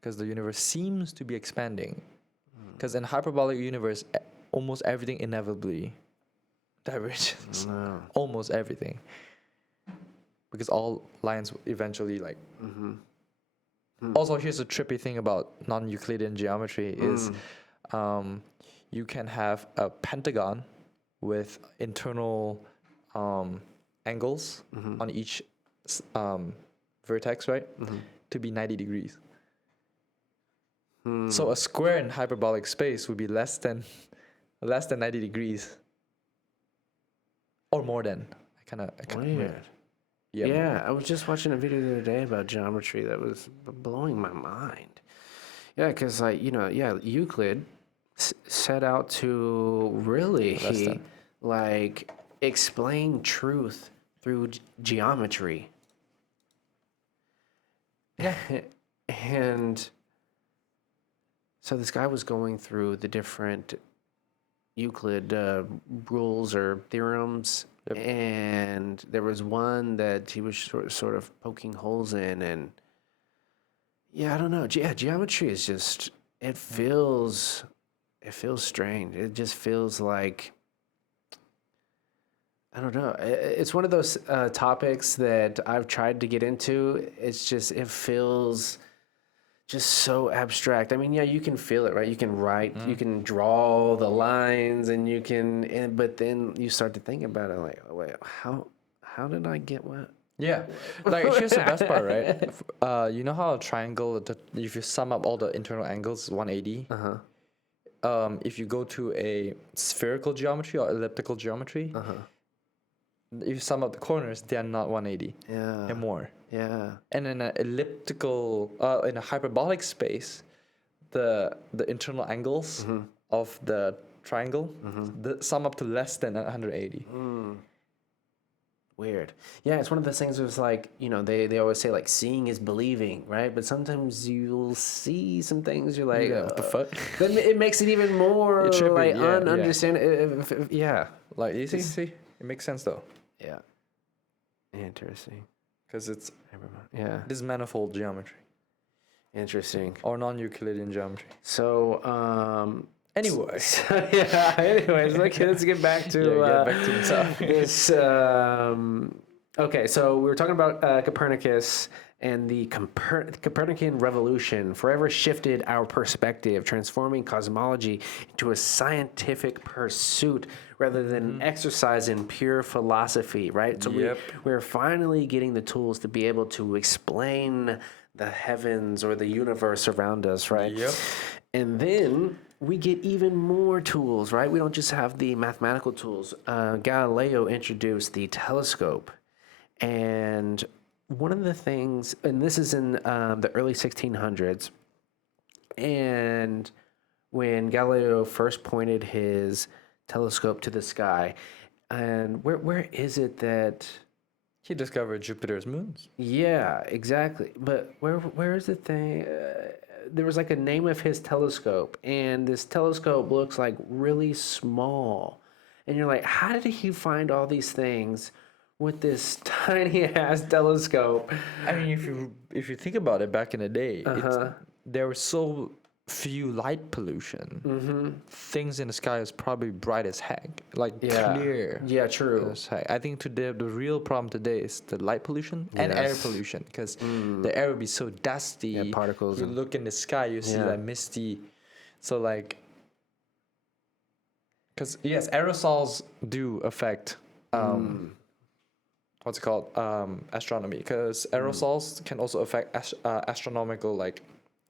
Because the universe seems to be expanding. Because in a hyperbolic universe, almost everything inevitably diverges. Almost everything. Because all lines eventually like. Also, here's a trippy thing about non-Euclidean geometry is you can have a pentagon with internal angles on each vertex, right? To be 90 degrees. So a square in hyperbolic space would be less than 90 degrees, or more than. I kind of weird. Yeah. I was just watching a video the other day about geometry that was blowing my mind. Yeah, because Euclid set out to really like explain truth through geometry. Yeah. And So this guy was going through the different Euclid rules or theorems, Yep. and there was one that he was sort of poking holes in, and yeah, I don't know. Yeah, geometry is just it feels strange. It just feels like I don't know. It's one of those topics that I've tried to get into. It's just it feels just so abstract. I mean, yeah, you can feel it, right? You can write, you can draw the lines, and you can, but then you start to think about it, like, oh, wait, how did I get what? Yeah, like here's the best part, right? You know how a triangle, if you sum up all the internal angles, is 180. If you go to a spherical geometry or elliptical geometry, if you sum up the corners, they are not 180. Yeah, They're more. yeah, And in an elliptical, in a hyperbolic space, the internal angles of the triangle sum up to less than 180. weird. Yeah, it's one of those things where it's like, they always say like seeing is believing, right? But sometimes you'll see some things you're like, Yeah, what the fuck? But it makes it even more trippy, like yeah, yeah. ununderstand. Yeah, Like you see, it makes sense though, yeah, interesting. because it's Yeah, this manifold geometry interesting. or non-Euclidean geometry. So, Anyway, yeah. Anyways, let's get back to get back to the topic. this. Okay, so we were talking about Copernicus and the Copernican revolution forever shifted our perspective, transforming cosmology into a scientific pursuit rather than exercise in pure philosophy, right? So Yep. we're finally getting the tools to be able to explain the heavens or the universe around us, right? Yep. And then we get even more tools, right? We don't just have the mathematical tools. Galileo introduced the telescope. And one of the things, and this is in the early 1600s, and when Galileo first pointed his telescope to the sky, and where is it that? He discovered Jupiter's moons. Yeah, exactly. But where is the thing? There was like a name of his telescope, and this telescope looks like really small, and you're like, how did he find all these things with this tiny ass telescope? I mean, if you think about it, back in the day, there was so few light pollution. Things in the sky is probably bright as heck, like clear. Yeah, true. As heck. I think today the real problem today is the light pollution and air Yes. pollution, because the air will be so dusty. Yeah, particles You and- look in the sky, you see Yeah. that misty. So like, because yes, aerosols do affect. What's it called? Astronomy, because aerosols can also affect astronomical like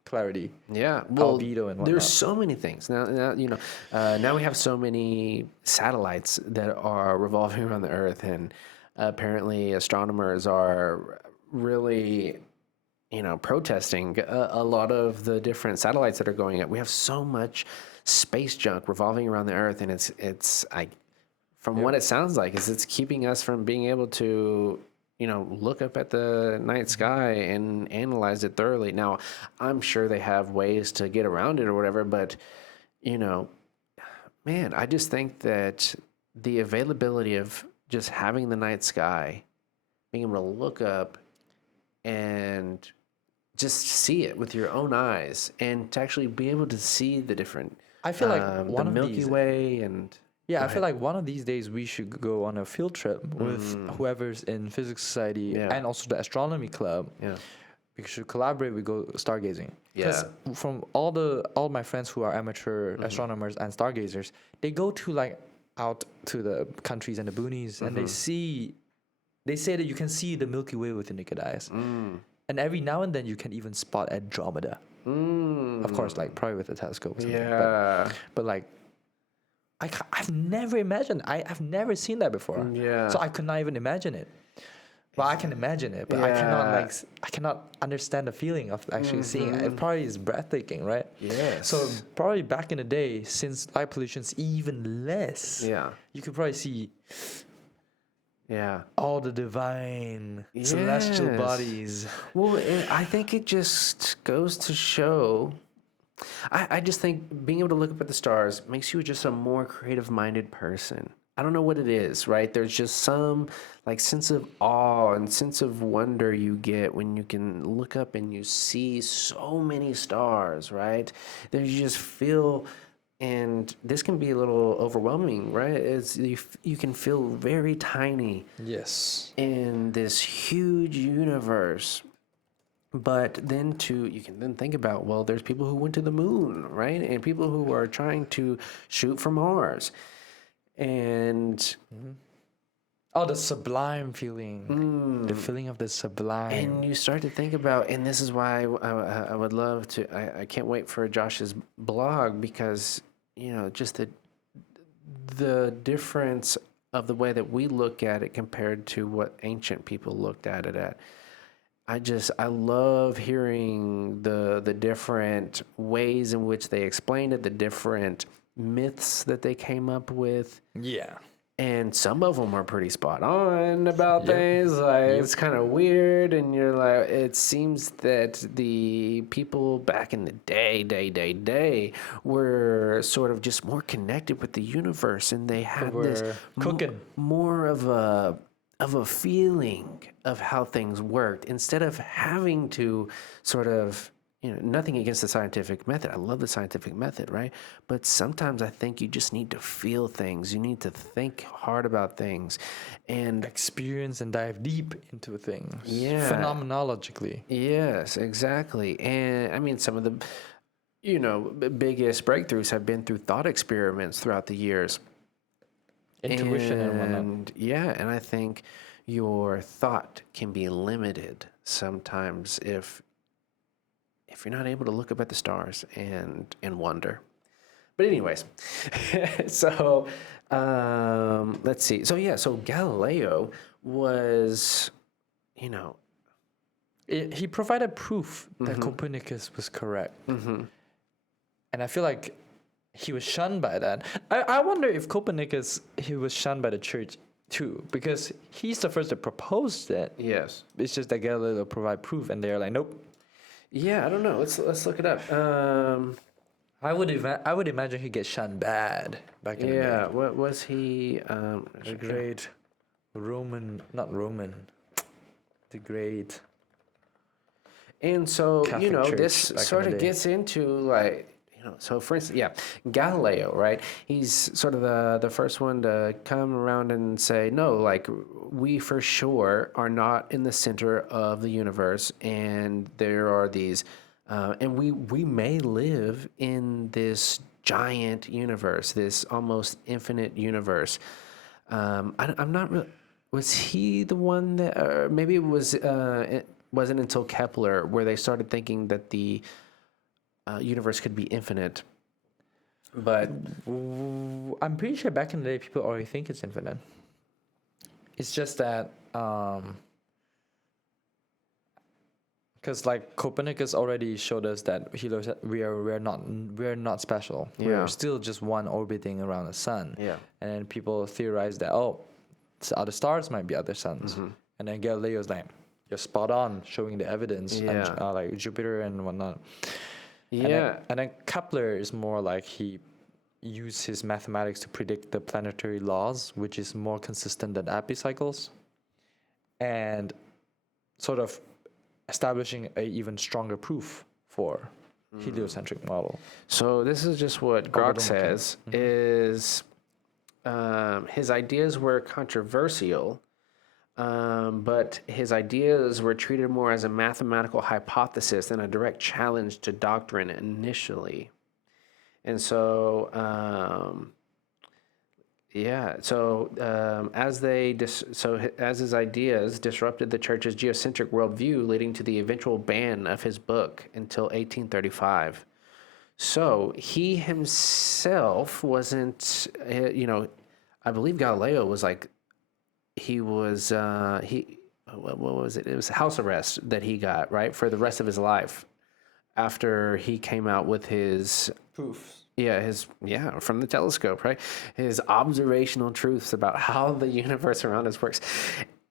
clarity. Yeah, well, Albedo and there's whatnot. so many things now. Now we have so many satellites that are revolving around the Earth, and apparently astronomers are really, protesting a lot of the different satellites that are going up. We have so much space junk revolving around the Earth, and from what it sounds like, is it's keeping us from being able to, look up at the night sky and analyze it thoroughly. Now, I'm sure they have ways to get around it or whatever, but, man, I just think that the availability of just having the night sky, being able to look up and just see it with your own eyes, and to actually be able to see the different, I feel like the one of Milky these. Way and. Yeah, I feel like one of these days we should go on a field trip with whoever's in physics society Yeah. and also the astronomy club. Yeah. We should collaborate. We go stargazing. Because Yeah. from all my friends who are amateur astronomers and stargazers, they go to like out to the countries and the boonies, and they say that you can see the Milky Way with the naked eyes, and every now and then you can even spot Andromeda. Of course, like probably with a telescope. Or something. Yeah. But like. I've never imagined. I've never seen that before. Yeah. So I could not even imagine it. Well, I can imagine it, but I cannot understand the feeling of actually seeing it. It probably is breathtaking, right? Yes. So probably back in the day, since light pollution is even less, Yeah. you could probably see Yeah. all the divine celestial Yes. bodies. Well, I think it just goes to show I just think being able to look up at the stars makes you just a more creative minded person. I don't know what it is, right? There's just some like sense of awe and sense of wonder you get when you can look up and you see so many stars, right? Then you just feel, and this can be a little overwhelming, right? You can feel very tiny Yes. in this huge universe. But then you can then think about, well, there's people who went to the moon, right? And people who are trying to shoot for Mars. And Oh, the sublime feeling. The feeling of the sublime. and you start to think about, and this is why I would love to, I can't wait for Josh's blog, because, just the difference of the way that we look at it compared to what ancient people looked at it at. I love hearing the different ways in which they explained it, the different myths that they came up with. Yeah. And some of them are pretty spot on about Yep. things. Like, it's kind of weird, and you're like, it seems that the people back in the day were sort of just more connected with the universe, and they had this We're cooking. more of a feeling of how things worked, instead of having to sort of, nothing against the scientific method. I love the scientific method, right? But sometimes I think you just need to feel things. You need to think hard about things. And Experience and dive deep into things. Yeah. Phenomenologically. yes, exactly. And I mean, some of the, biggest breakthroughs have been through thought experiments throughout the years. Intuition and whatnot. And I think your thought can be limited sometimes if you're not able to look up at the stars and wonder. But anyways, so let's see. So Galileo was, He provided proof that Copernicus was correct. And I feel like he was shunned by that. I wonder if Copernicus, he was shunned by the church too, because he's the first to propose that. yes. It's just that Galileo provide proof, and they're like, nope. Yeah, I don't know. Let's look it up. I would imagine he gets shunned bad back in the day. What was he? The great not Roman, the great. And so, Catholic Church this back in sort the of day. gets into like, so for instance, Galileo, right? He's sort of the first one to come around and say, no, like, we for sure are not in the center of the universe, and there are these, and we may live in this giant universe, this almost infinite universe. I'm not really. Was he the one that, or maybe it was? It wasn't until Kepler where they started thinking that the universe could be infinite. But I'm pretty sure back in the day people already think it's infinite. It's just that because like Copernicus already showed us that he looks at we're not special. Yeah. We're still just one orbiting around the sun. Yeah. And then people theorize that other stars might be other suns. And then Galileo's like, you're spot on, showing the evidence, Yeah. and, like Jupiter and whatnot. yeah, And then Kepler is more like he used his mathematics to predict the planetary laws, which is more consistent than epicycles, and sort of establishing a even stronger proof for heliocentric model. so this is just what Grok says is his ideas were controversial, but his ideas were treated more as a mathematical hypothesis than a direct challenge to doctrine initially. And so, as his ideas disrupted the church's geocentric worldview, leading to the eventual ban of his book until 1835. So he himself wasn't, I believe Galileo was like, what was it? It was house arrest that he got, right, for the rest of his life after he came out with his Proofs. from the telescope, right? His observational truths about how the universe around us works.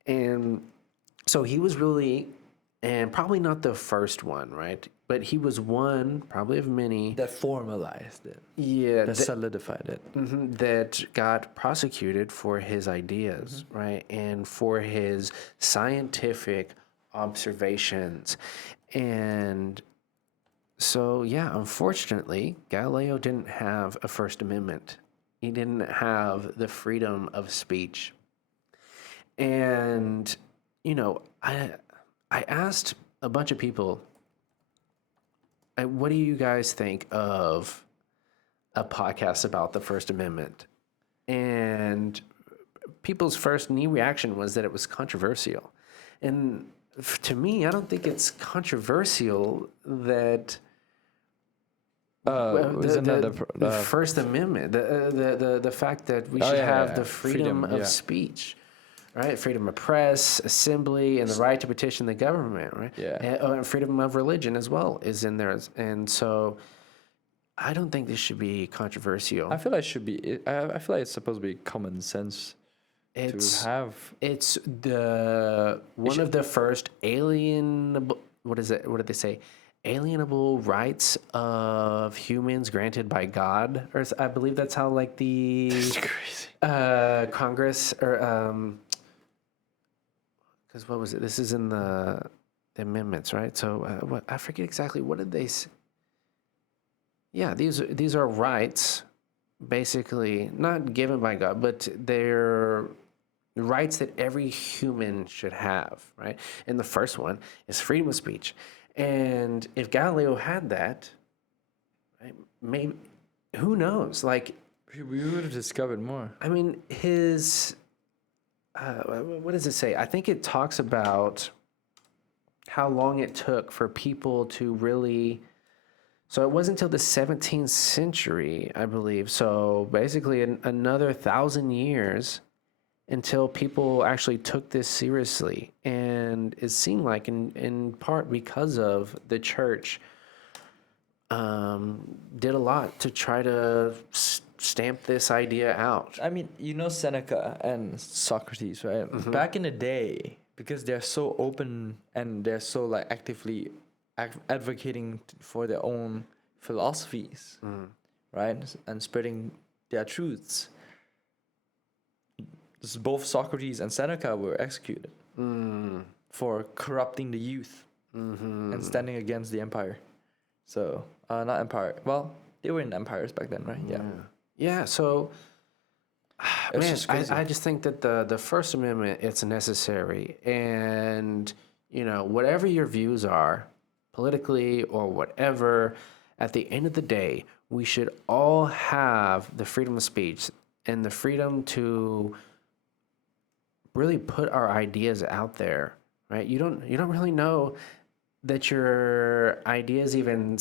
And so he was really, and probably not the first one, right? but he was one, probably of many, That formalized it. yeah, That solidified it. that got prosecuted for his ideas, right, and for his scientific observations. And so, yeah, unfortunately, Galileo didn't have a First Amendment. He didn't have the freedom of speech. And, I asked a bunch of people, what do you guys think of a podcast about the First Amendment? And people's first knee reaction was that it was controversial. And to me, I don't think it's controversial that Isn't that the First Amendment, the fact that we should have the freedom of speech, right? Freedom of press, assembly, and the right to petition the government, right? Yeah. And freedom of religion as well is in there. And so I don't think this should be controversial. I feel like it should be. I feel like it's supposed to be common sense It's to have. it's the one of the first alienable. What is it? What did they say? Alienable rights of humans granted by God, or I believe that's how like the Crazy. Congress or because what was it? This is in the amendments, right? So what I forget exactly what did they say? Yeah, these are rights, basically not given by God, but they're rights that every human should have, right? And the first one is freedom of speech. And if Galileo had that, right, maybe who knows? Like, We would have discovered more. I mean, his what does it say? I think it talks about how long it took for people to really. So it wasn't until the 17th century, I believe. So basically, another 1,000 years until people actually took this seriously. And it seemed like, in part because of the church, did a lot to try to stamp this idea out. I mean, Seneca and Socrates, right? Back in the day, because they're so open and they're so like actively advocating for their own philosophies, right, and spreading their truths. Both Socrates and Seneca were executed for corrupting the youth and standing against the empire. So, not empire. Well, they were in empires back then, right? Yeah. Yeah. So, It's man, just crazy. I just think that the First Amendment, it's necessary, and whatever your views are, politically or whatever, at the end of the day, we should all have the freedom of speech and the freedom to really put our ideas out there, right? You don't really know that your ideas even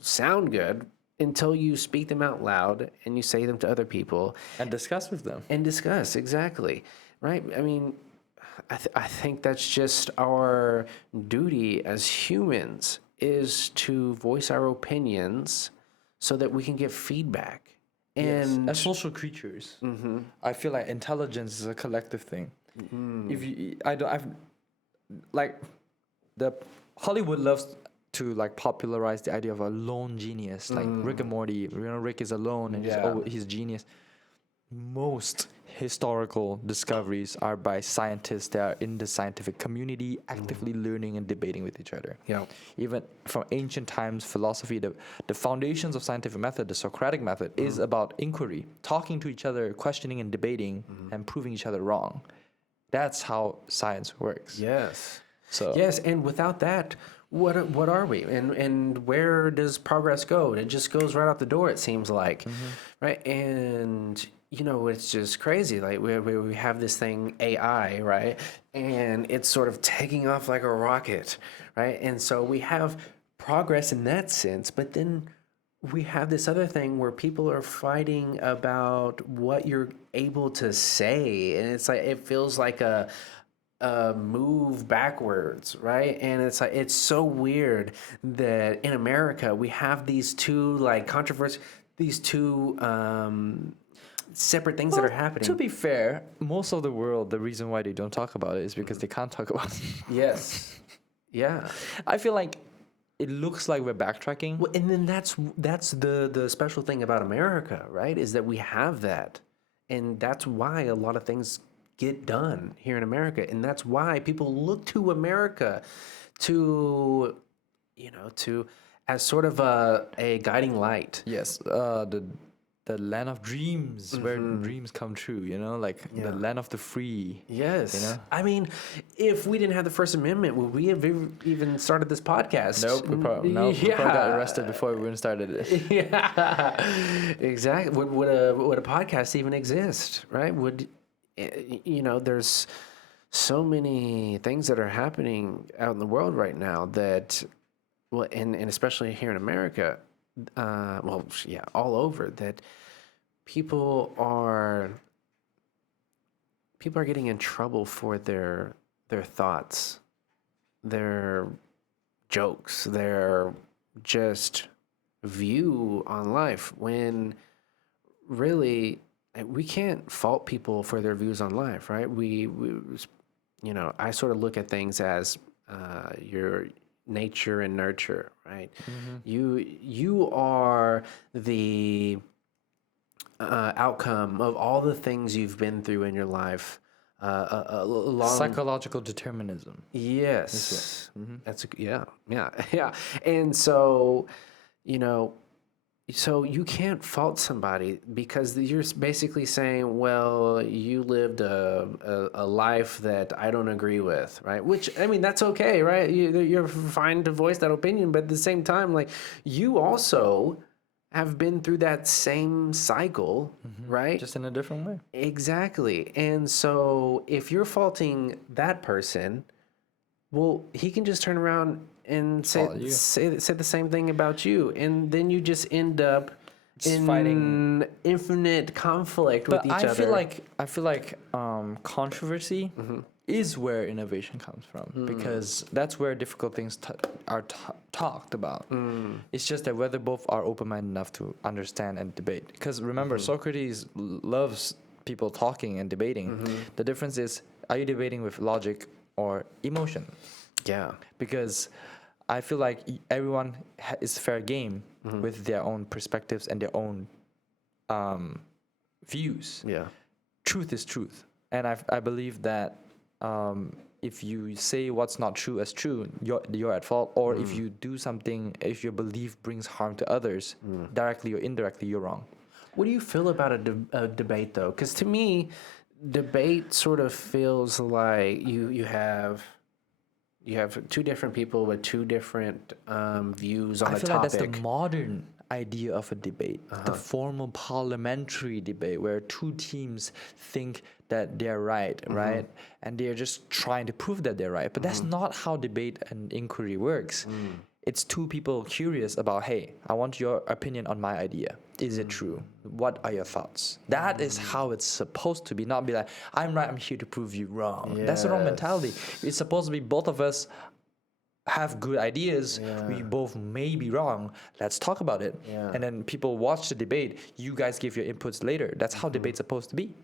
sound good until you speak them out loud and you say them to other people And discuss with them. and discuss, exactly, right? I mean, I think that's just our duty as humans, is to voice our opinions so that we can get feedback. And as social creatures, I feel like intelligence is a collective thing. If you, I don't, I've like the Hollywood loves to like popularize the idea of a lone genius, like Rick and Morty. Rick is alone and he's genius. Most historical discoveries are by scientists that are in the scientific community, actively learning and debating with each other. Yeah. Even from ancient times, philosophy, the foundations of scientific method, the Socratic method, is about inquiry, talking to each other, questioning and debating, and proving each other wrong. That's how science works. Yes. So Yes, and without that, what are we? And where does progress go? It just goes right out the door, it seems like, right? And it's just crazy. Like we have this thing AI, right? And it's sort of taking off like a rocket, right? And so we have progress in that sense, but then we have this other thing where people are fighting about what you're able to say, and it's like it feels like a move backwards, right? And it's like it's so weird that in America we have these two like controversy, these two separate things that are happening. to be fair, most of the world, the reason why they don't talk about it is because they can't talk about it. Yes. Yeah. I feel like it looks like we're backtracking. Well, and then that's the special thing about America, right? Is that we have that, and that's why a lot of things get done here in America, and that's why people look to America to, to as sort of a guiding light. Yes, the land of dreams, where dreams come true. Like the land of the free. Yes. I mean, if we didn't have the First Amendment, would we have even started this podcast? Nope, we probably got arrested before we even started it. Yeah, exactly. Would a podcast even exist, right? There's so many things that are happening out in the world right now that, well, and especially here in America, all over, that people are getting in trouble for their thoughts, their jokes, their just view on life, when really we can't fault people for their views on life, right? I sort of look at things as your nature and nurture, right? You are the outcome of all the things you've been through in your life. Psychological determinism. Yes, yeah. And so, so you can't fault somebody because you're basically saying, well, you lived a life that I don't agree with, right? Which, I mean, that's okay, right? You're fine to voice that opinion, but at the same time, like, you also have been through that same cycle, right? Just in a different way. Exactly. And so if you're faulting that person, well, he can just turn around and say the same thing about you, and then you just end up in fighting infinite conflict with each other. I feel like controversy is where innovation comes from, because that's where difficult things are talked about. It's just that whether both are open-minded enough to understand and debate. Because remember, Socrates loves people talking and debating. The difference is, are you debating with logic or emotion? Yeah. Because I feel like everyone is fair game with their own perspectives and their own views. Yeah. Truth is truth. And I believe that if you say what's not true as true, you're at fault. Or if you do something, if your belief brings harm to others, directly or indirectly, you're wrong. What do you feel about a debate, though? Because to me, debate sort of feels like you have two different people with two different views on a topic. I feel like that's the modern idea of a debate, the formal parliamentary debate, where two teams think that they're right, right? And they're just trying to prove that they're right. But that's not how debate and inquiry works. It's two people curious about, hey, I want your opinion on my idea. Is it true? What are your thoughts? That is how it's supposed to be, not be like, I'm right, I'm here to prove you wrong. That's the wrong mentality. It's supposed to be both of us have good ideas. We both may be wrong. Let's talk about it. And then people watch the debate. You guys give your inputs later. That's how debate's supposed to be.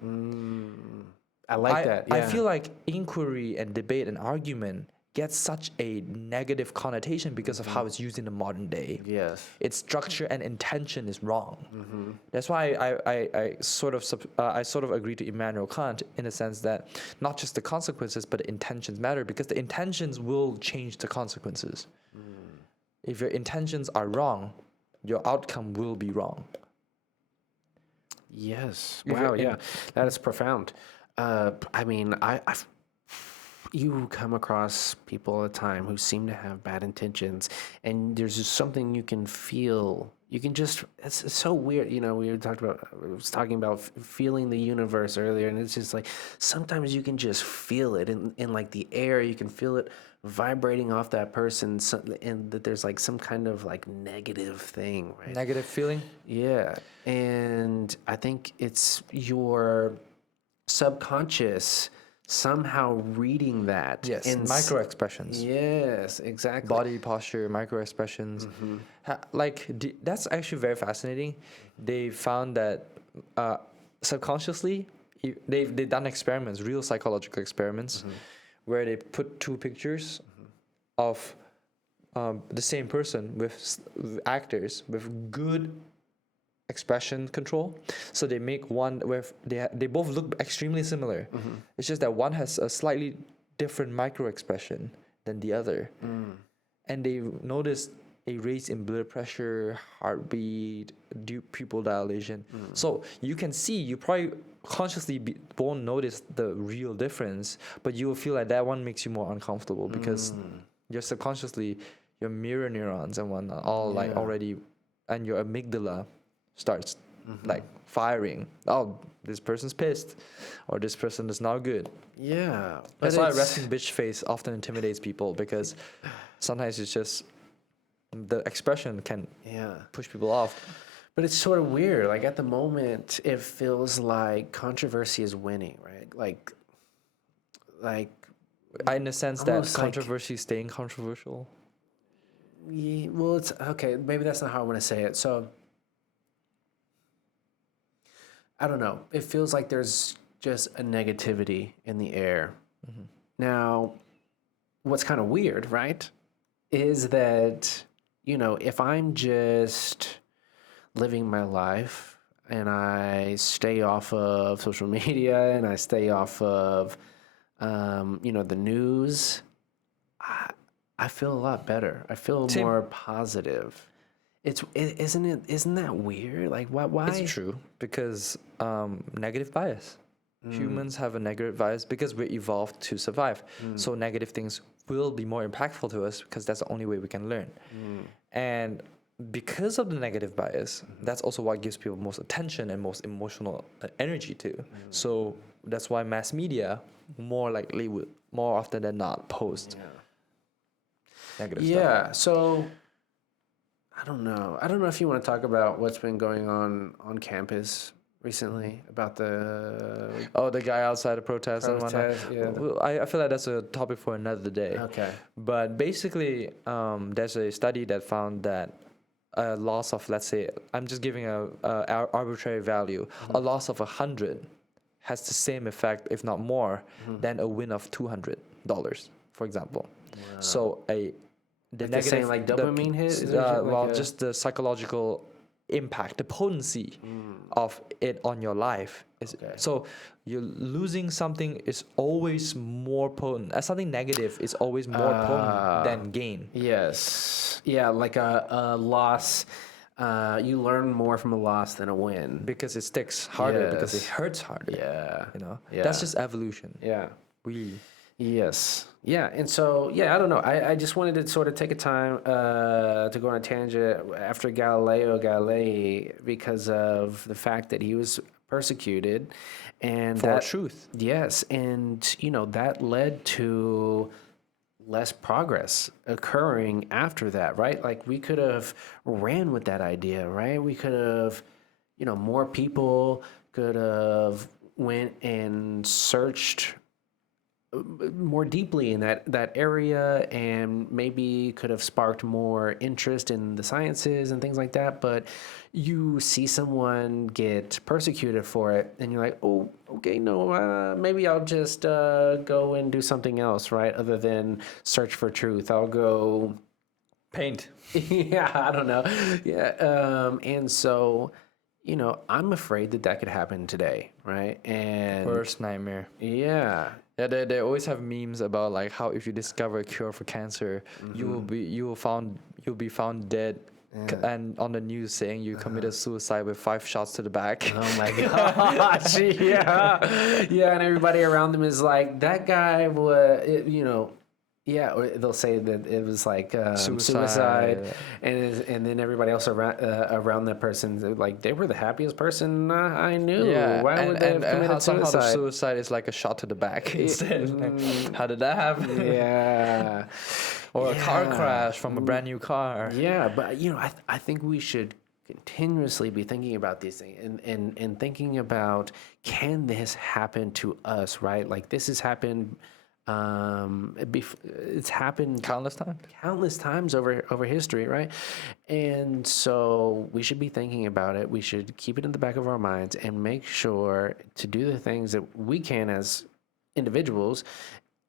I like that. Yeah. I feel like inquiry and debate and argument gets such a negative connotation because of how it's used in the modern day. Yes. Its structure and intention is wrong. That's why I sort of agree to Immanuel Kant in the sense that not just the consequences, but the intentions matter, because the intentions will change the consequences. If your intentions are wrong, your outcome will be wrong. Yes. Wow. Yeah. That is profound. I mean, you come across people all the time who seem to have bad intentions, and there's just something you can feel. You can just, it's so weird. We was talking about feeling the universe earlier, and it's just like, sometimes you can just feel it in like the air. You can feel it vibrating off that person, and that there's like some kind of like negative thing, right? Negative feeling? Yeah. And I think it's your subconscious somehow reading that. Yes, in micro expressions. Yes, exactly. Body posture, micro expressions. That's actually very fascinating. They found that subconsciously, they've done experiments, real psychological experiments, where they put two pictures of the same person with actors with good expression control. So they make one where they both look extremely similar. It's just that one has a slightly different micro expression than the other. And they noticed a raise in blood pressure, heartbeat, pupil dilation. So you can see, you probably consciously won't notice the real difference, but you will feel like that one makes you more uncomfortable because you're subconsciously, your mirror neurons and whatnot all like already, and your amygdala starts like firing. Oh, this person's pissed, or this person is not good. Yeah. That's why resting bitch face often intimidates people, because sometimes it's just the expression can push people off. But it's sort of weird. Like at the moment, it feels like controversy is winning, right? Like In the sense that almost like- controversy is staying controversial. yeah, well, it's okay. Maybe that's not how I want to say it. So I don't know. It feels like there's just a negativity in the air. Now, what's kind of weird, right, is that, you know, if I'm just living my life and I stay off of social media and I stay off of, you know, the news, I feel a lot better. I feel more positive. Isn't that weird? Like, why? It's true, because negative bias. Humans have a negative bias because we're evolved to survive. So negative things will be more impactful to us because that's the only way we can learn. And because of the negative bias, that's also what gives people most attention and most emotional energy to. So that's why mass media more likely would, more often than not, post negative stuff. Yeah. So I don't know. I don't know if you want to talk about what's been going on campus recently about the guy outside the protest and whatnot. protest. Yeah. Well, I feel like that's a topic for another day. Okay. But basically, there's a study that found that a loss of, let's say, I'm just giving a arbitrary value, a loss of 100 has the same effect, if not more, than a win of $200, for example. So the They're negative, saying like dopamine hit. Is there like just the psychological impact, the potency of it on your life is so you're losing something is always more potent. Something negative is always more potent than gain. Yes. Yeah, like a loss. You learn more from a loss than a win. Because it sticks harder, because it hurts harder. Yeah. You know? Yeah. That's just evolution. Yeah. Really. Yes. Yeah. And so, yeah, I don't know. I just wanted to sort of take a time to go on a tangent after Galileo Galilei because of the fact that he was persecuted and For that truth. Yes. And, you know, that led to less progress occurring after that, right? Like we could have ran with that idea, right? We could have, you know, more people could have went and searched more deeply in that area and maybe could have sparked more interest in the sciences and things like that. But you see someone get persecuted for it and you're like, oh, okay, no, maybe I'll just go and do something else, right? Other than search for truth. I'll go Paint. yeah, I don't know. Yeah. And so, you know, I'm afraid that could happen today, right? And Worst nightmare. yeah. Yeah, they always have memes about like how if you discover a cure for cancer, you'll be found dead, and on the news saying you committed suicide with 5 shots to the back. Oh my gosh. Yeah. Yeah. And everybody around them is like, that guy was, you know, yeah, or they'll say that it was like suicide, and then everybody else around that person, like they were the happiest person I knew. Yeah, Why would they have committed how somehow the suicide? suicide is like a shot to the back instead. Like, how did that happen? Yeah, Or a car Yeah. crash from a brand new car. yeah, but you know, I think we should continuously be thinking about these things and thinking about, can this happen to us, right? Like this has happened. It's happened Countless times. over history, right? And so we should be thinking about it. We should keep it in the back of our minds and make sure to do the things that we can as individuals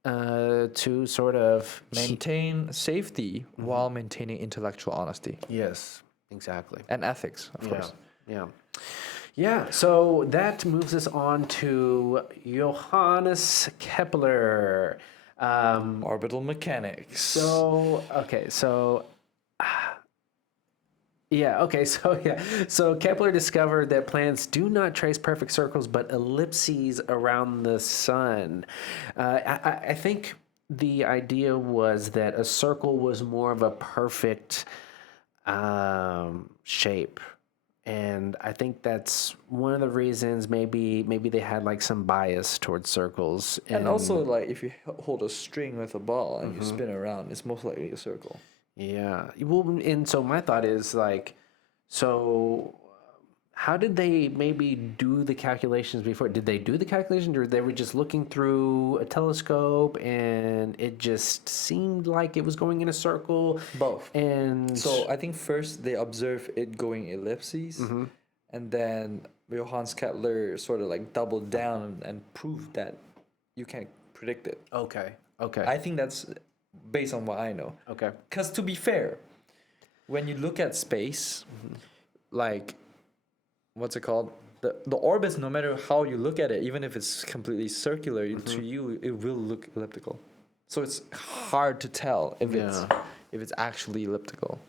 to sort of Maintain safety while maintaining intellectual honesty yes, exactly. and ethics, of Yeah, course. yeah, yeah. So that moves us on to Johannes Kepler. Orbital mechanics. So okay, so yeah, okay, so yeah, so Kepler discovered that planets do not trace perfect circles, but ellipses around the sun. I think the idea was that a circle was more of a perfect shape, and I think that's one of the reasons. Maybe they had like some bias towards circles, And also, like, if you hold a string with a ball and you spin around, it's most likely a circle. yeah. Well, and so my thought is like, so how did they maybe do the calculations before? Did they do the calculations, or they were just looking through a telescope and it just seemed like it was going in a circle? Both. And So I think first they observe it going ellipses, and then Johannes Kepler sort of like doubled down and proved that you can predict it. okay, okay, I think that's based on what I know. okay. Because to be fair, when you look at space, like, what's it called? The orbits, no matter how you look at it, even if it's completely circular, to you it will look elliptical. So it's hard to tell if it's actually elliptical.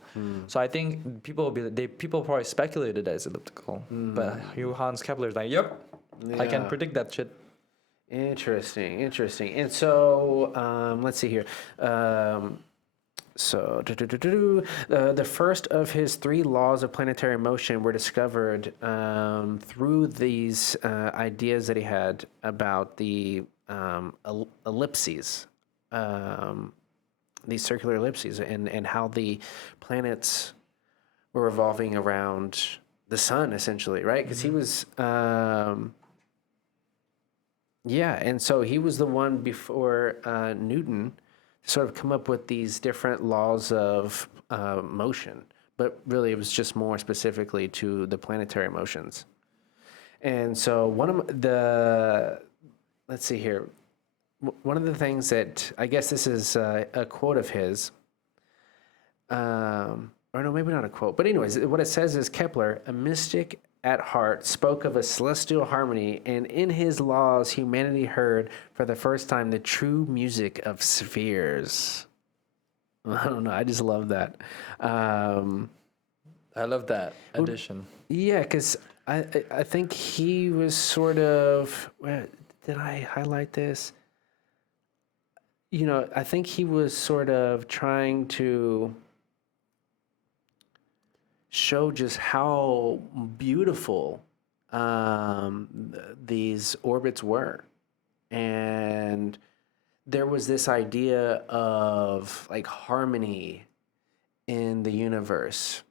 So I think people probably speculated that it's elliptical, but Johannes Kepler is like, yep, I can Yeah. predict that shit. Interesting, interesting. And so, let's see here. The first of his three laws of planetary motion were discovered through these ideas that he had about the ellipses, these circular ellipses, and how the planets were revolving around the sun, essentially, right? Because he was. Yeah, and so he was the one before Newton to sort of come up with these different laws of motion, but really it was just more specifically to the planetary motions. And so let's see here, one of the things that I guess this is a quote of his, or no, maybe not a quote, but anyways, what it says is Kepler, a mystic at heart, spoke of a celestial harmony, and in his laws, humanity heard for the first time the true music of spheres. I don't know. I just love that. I love that addition. Yeah, because I think he was sort of. Did I highlight this? I think he was sort of trying to show just how beautiful these orbits were. And there was this idea of like harmony in the universe.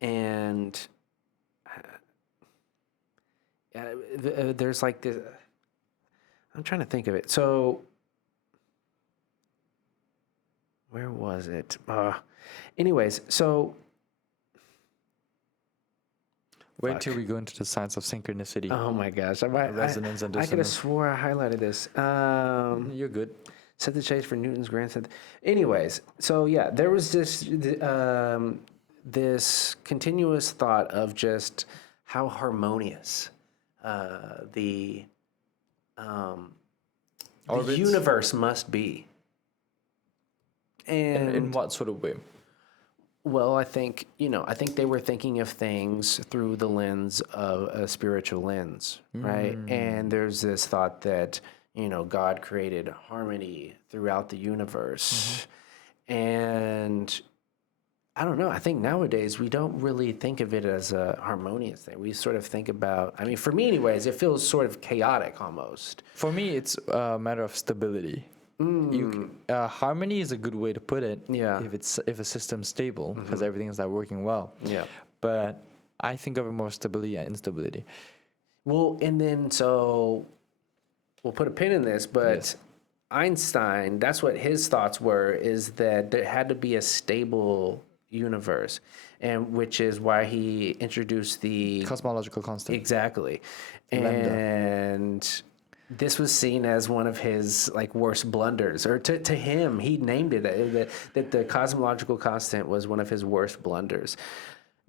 And there's like this, I'm trying to think of it. So, where was it? Anyways, so Wait till we go into the science of synchronicity, oh my gosh, resonance and I could have dissonance. swore I highlighted this. You're good. Set the chase for Newton's grandson. Anyways, so yeah, there was this continuous thought of just how harmonious the Orbits? universe must be. And In what sort of way? well, I think they were thinking of things through the lens of a spiritual lens, right? And there's this thought that, God created harmony throughout the universe. And I don't know, I think nowadays we don't really think of it as a harmonious thing. We sort of think about, I mean, for me anyways, it feels sort of chaotic almost. For me, it's a matter of stability. Harmony is a good way to put it. Yeah. If a system's stable, because everything is like working well. Yeah. But I think of it more stability and instability. Well, and then so we'll put a pin in this, but Yes. Einstein, that's what his thoughts were, is that there had to be a stable universe, and which is why he introduced the Cosmological constant. exactly, Lambda. and this was seen as one of his like worst blunders, or to him, he named it that the cosmological constant was one of his worst blunders,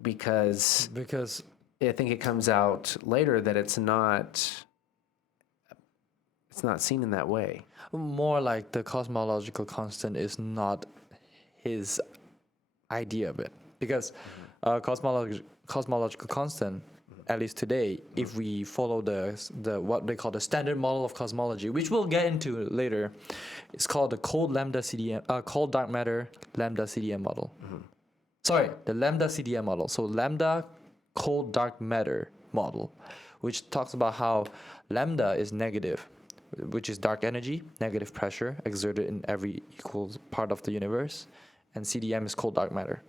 because Because I think it comes out later that it's not seen in that way. more like the cosmological constant is not his idea of it. Because cosmological constant, at least today, if we follow the what they call the standard model of cosmology, which we'll get into later, it's called the cold dark matter lambda CDM model. Sorry, the lambda CDM model. So lambda cold dark matter model, which talks about how lambda is negative, which is dark energy, negative pressure exerted in every equal part of the universe, and CDM is cold dark matter,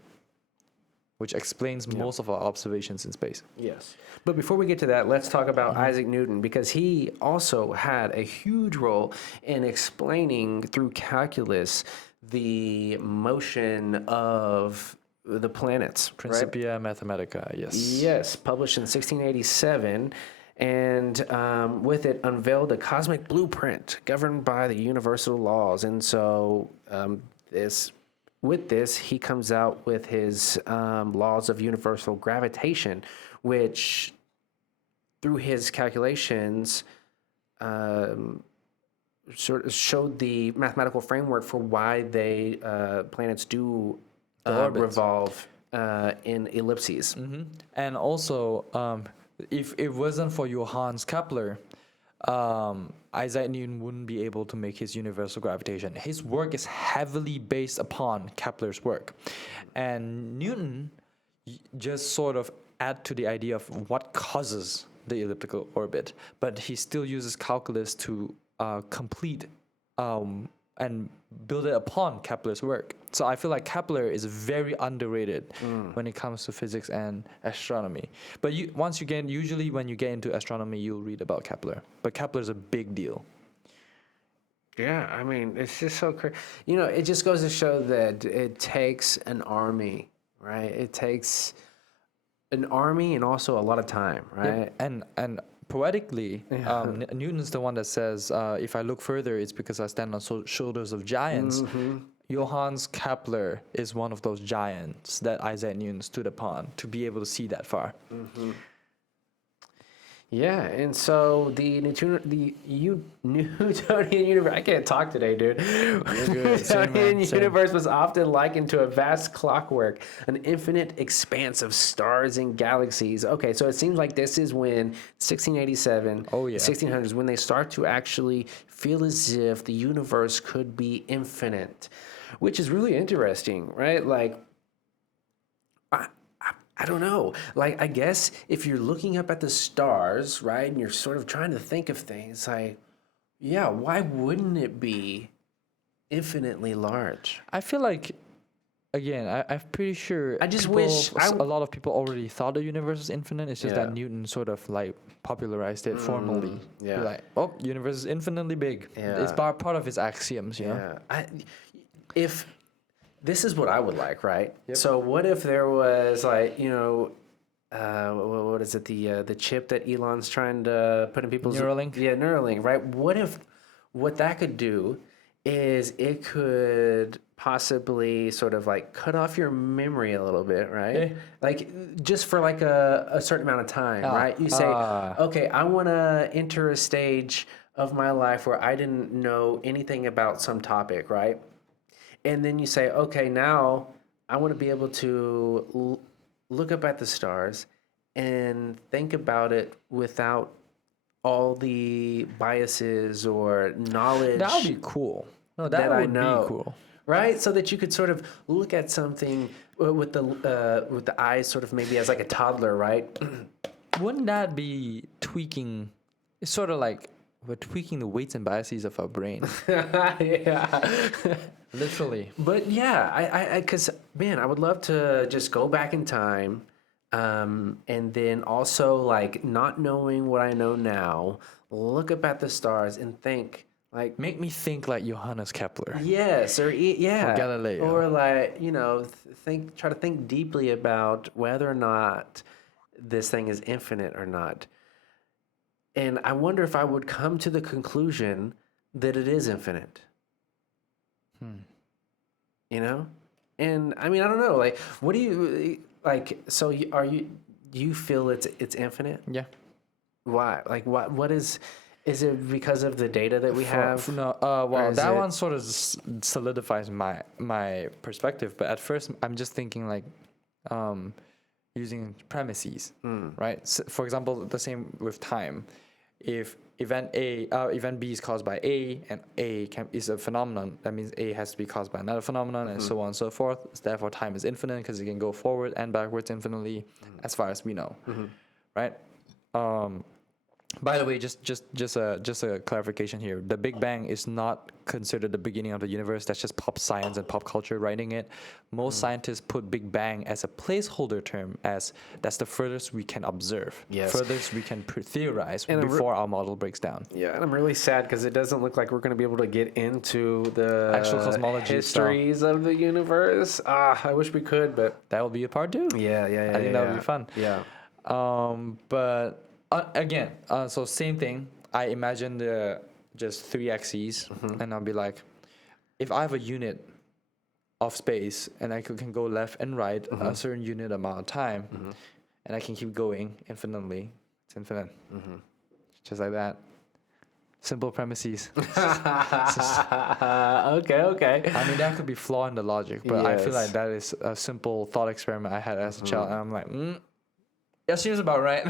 which explains most of our observations in space. Yes. But before we get to that, let's talk about Isaac Newton, because he also had a huge role in explaining through calculus the motion of the planets. Right? Principia Mathematica, yes. Yes, published in 1687, and with it unveiled a cosmic blueprint governed by the universal laws. And so with this, he comes out with his laws of universal gravitation, which, through his calculations, sort of showed the mathematical framework for why planets do revolve in ellipses. And also, if it wasn't for Johannes Kepler, Isaac Newton wouldn't be able to make his universal gravitation. His work is heavily based upon Kepler's work. And Newton just sort of add to the idea of what causes the elliptical orbit, but he still uses calculus to complete and build it upon Kepler's work. So I feel like Kepler is very underrated when it comes to physics and astronomy. But usually when you get into astronomy, you'll read about Kepler. But Kepler's a big deal. Yeah, I mean, it's just so crazy. It just goes to show that it takes an army, right? It takes an army and also a lot of time, right? Yep. And poetically, Newton's the one that says, if I look further, it's because I stand on shoulders of giants. Johannes Kepler is one of those giants that Isaac Newton stood upon to be able to see that far. Yeah, and so the Newtonian universe, I can't talk today, dude. Newtonian universe was often likened to a vast clockwork, an infinite expanse of stars and galaxies. Okay, so it seems like this is when 1687, 1600s, when they start to actually feel as if the universe could be infinite, which is really interesting, right? Like, I don't know. Like, I guess if you're looking up at the stars, right, and you're sort of trying to think of things, like, yeah, why wouldn't it be infinitely large? I feel like, again, I'm pretty sure I just wish a lot of people already thought the universe was infinite. It's just that Newton sort of like popularized it formally. Yeah. Be like, oh, universe is infinitely big. Yeah. It's part of his axioms, you know? If this is what I would like, right? Yep. So what if there was like, what is it, the chip that Elon's trying to put in people's Neuralink? Yeah, Neuralink, right? What that could do is it could possibly sort of like cut off your memory a little bit, right? Like just for like a certain amount of time, right? You say, okay, I want to enter a stage of my life where I didn't know anything about some topic, right? And then you say, okay, now I want to be able to look up at the stars and think about it without all the biases or knowledge. That would be cool. No, that would be cool. Right? So that you could sort of look at something with the eyes sort of maybe as like a toddler, right? Wouldn't that be tweaking? It's sort of like we're tweaking the weights and biases of our brain. Yeah. Literally. But yeah, because man, I would love to just go back in time, and then also like not knowing what I know now, look up at the stars and think like, make me think like Johannes Kepler. Yes, or Galileo, or like try to think deeply about whether or not this thing is infinite or not. And I wonder if I would come to the conclusion that it is infinite. You know? And I mean, I don't know. Like, what do you like? So, do you feel it's infinite? Yeah. Why? Like, what is? Is it because of the data that we have? No, Or well, is that it- one sort of solidifies my perspective. But at first, I'm just thinking like, using premises, right? So, for example, the same with time. If event B is caused by A, and is a phenomenon, that means A has to be caused by another phenomenon, and so on and so forth. Therefore, time is infinite because it can go forward and backwards infinitely, as far as we know, right? By the way, just a clarification here. The Big Bang is not considered the beginning of the universe. That's just pop science and pop culture writing it. Most scientists put Big Bang as a placeholder term, as that's the furthest we can observe, Yes. furthest we can theorize And before our model breaks down. Yeah, and I'm really sad because it doesn't look like we're going to be able to get into the Actual cosmology histories of the universe. I wish we could, but That will be a part two. yeah. I think that would be fun. Yeah. But again, so same thing. I imagine the just three axes, and I'll be like, if I have a unit of space and I can go left and right a certain unit amount of time, and I can keep going infinitely, it's infinite, just like that. Simple premises. Okay. I mean, that could be flaw in the logic, but I feel Yes. like that is a simple thought experiment I had as a child, and I'm like, that seems about right.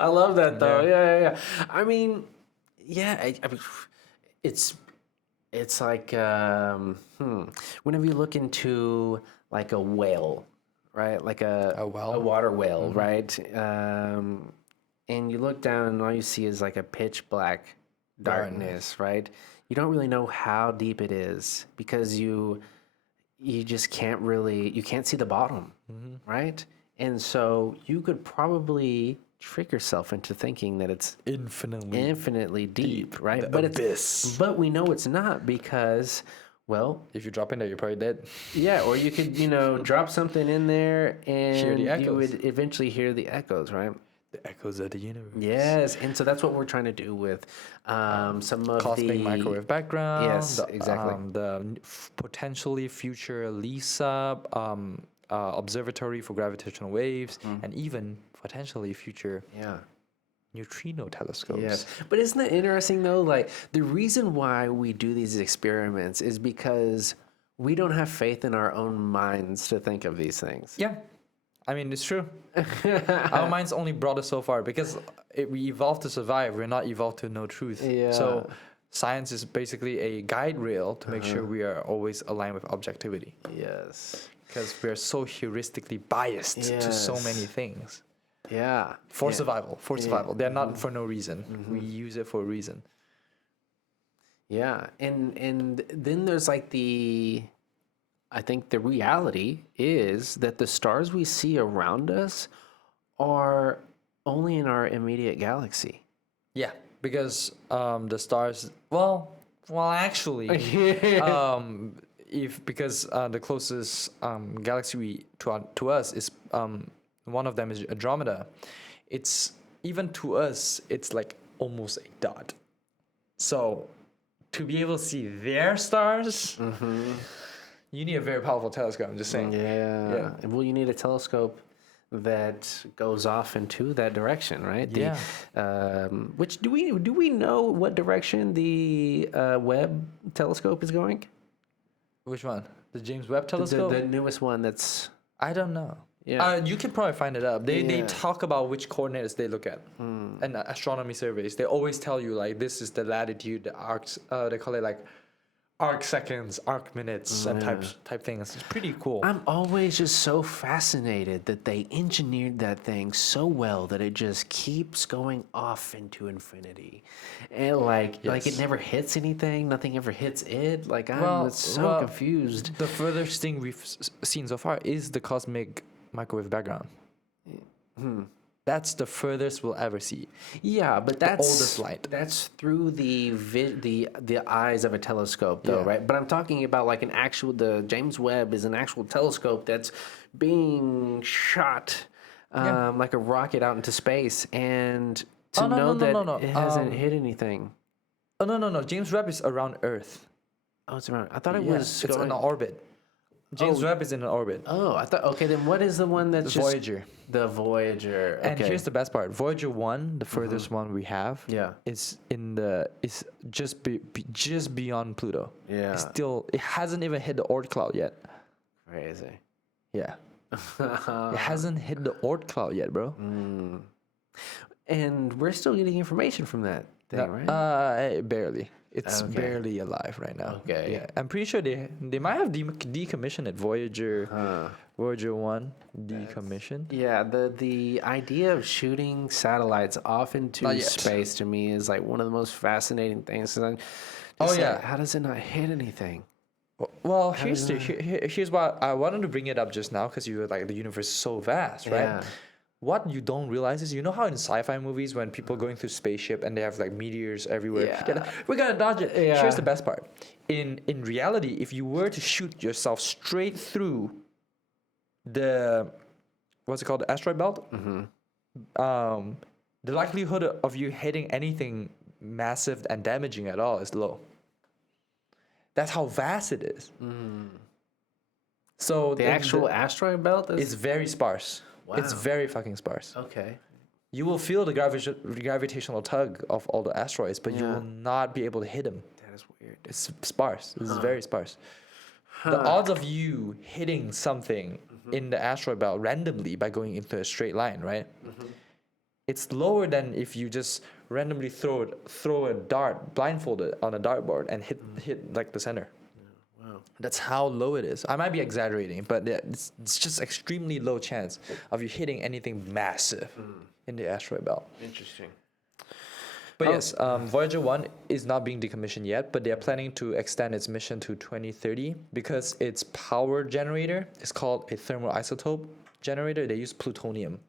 I love that though. Yeah. Yeah. I mean, yeah. I mean, it's like whenever you look into like a whale, right? Like A whale? a water whale, right? And you look down and all you see is like a pitch black darkness, right? You don't really know how deep it is because you just can't see the bottom, right? And so you could probably trick yourself into thinking that it's infinitely deep, right? The abyss. But we know it's not because, well, If you drop in there, you're probably dead. yeah, or you could, drop something in there and the you echoes. would eventually hear the echoes, right? The echoes of the universe. Yes, and so that's what we're trying to do with some of Cosmic the microwave background. Yes, exactly. Potentially future LISA observatory for gravitational waves, and even potentially future Yeah. neutrino telescopes. Yes. But isn't that interesting though? Like the reason why we do these experiments is because we don't have faith in our own minds to think of these things. Yeah. I mean, it's true. Our minds only brought us so far because we evolved to survive. We're not evolved to know truth. Yeah. So science is basically a guide rail to make sure we are always aligned with objectivity, Yes. because we are so heuristically biased to so Yes. many things. Yeah. For Yeah. survival. They're not for no reason. We use it for a reason. Yeah. And then there's like I think the reality is that the stars we see around us are only in our immediate galaxy. Yeah, because the stars. Well, actually, because the closest galaxy to us is one of them is Andromeda. It's even to us, it's like almost a dot. So to be able to see their stars, you need a very powerful telescope. I'm just saying. Yeah. And well, you need a telescope that goes off into that direction, right? Yeah. Which do we know what direction the Webb telescope is going? Which one? The James Webb The, telescope? the newest one that's I don't know. Yeah. You can probably find it up. They Yeah. talk about which coordinates they look at, and astronomy surveys. They always tell you like this is the latitude, the arcs. They call it like arc seconds, arc minutes, and type things. It's pretty cool. I'm always just so fascinated that they engineered that thing so well that it just keeps going off into infinity, and like it never hits anything. Nothing ever hits it. Like I'm so confused. The furthest thing we've seen so far is the cosmic microwave background. That's the furthest we'll ever see. Yeah, but that's oldest light. That's through the eyes of a telescope, though, Yeah. right? But I'm talking about like the James Webb is an actual telescope that's being shot like a rocket out into space, and to Oh, no, know no, no, that no, no. it hasn't hit anything. Oh, no. James Webb is around Earth. Oh, it's around. I thought it Yeah, was it's in going. an orbit. James Oh. Webb is in an orbit. Oh, I thought. Okay, then what is the one that's just Voyager. the Voyager? Okay. And here's the best part: Voyager 1, the furthest one we have, Yeah. is just just beyond Pluto. Yeah. It hasn't even hit the Oort cloud yet. Crazy. Yeah, it hasn't hit the Oort cloud yet, bro. And we're still getting information from that thing, right? Barely. It's Okay. barely alive right now. Okay. Yeah, I'm pretty sure they might have decommissioned it. Voyager 1 decommissioned. Yeah, the idea of shooting satellites off into Not yet. space to me is like one of the most fascinating things. How does it not hit anything? Well, here's what I wanted to bring it up just now because you were like the universe is so vast, right? Yeah. What you don't realize is, you know how in sci-fi movies when people going through spaceship and they have like meteors everywhere, Yeah. we're gonna dodge it. Yeah. Here's the best part: in reality, if you were to shoot yourself straight through the what's it called, the asteroid belt, the likelihood of you hitting anything massive and damaging at all is low. That's how vast it is. So The actual asteroid belt is it's very sparse. It's Wow. very fucking sparse. okay. You will feel the gravitational tug of all the asteroids, but you Yeah. will not be able to hit them. That is weird. It's sparse. This is very sparse. The odds of you hitting something in the asteroid belt randomly by going into a straight line, right? It's lower than if you just randomly throw a dart blindfolded on a dartboard and hit like the center. Wow. That's how low it is. I might be exaggerating, but it's just extremely low chance of you hitting anything massive in the asteroid belt. Interesting. But yes, Voyager 1 is not being decommissioned yet, but they are planning to extend its mission to 2030 because its power generator is called a thermal isotope generator. They use plutonium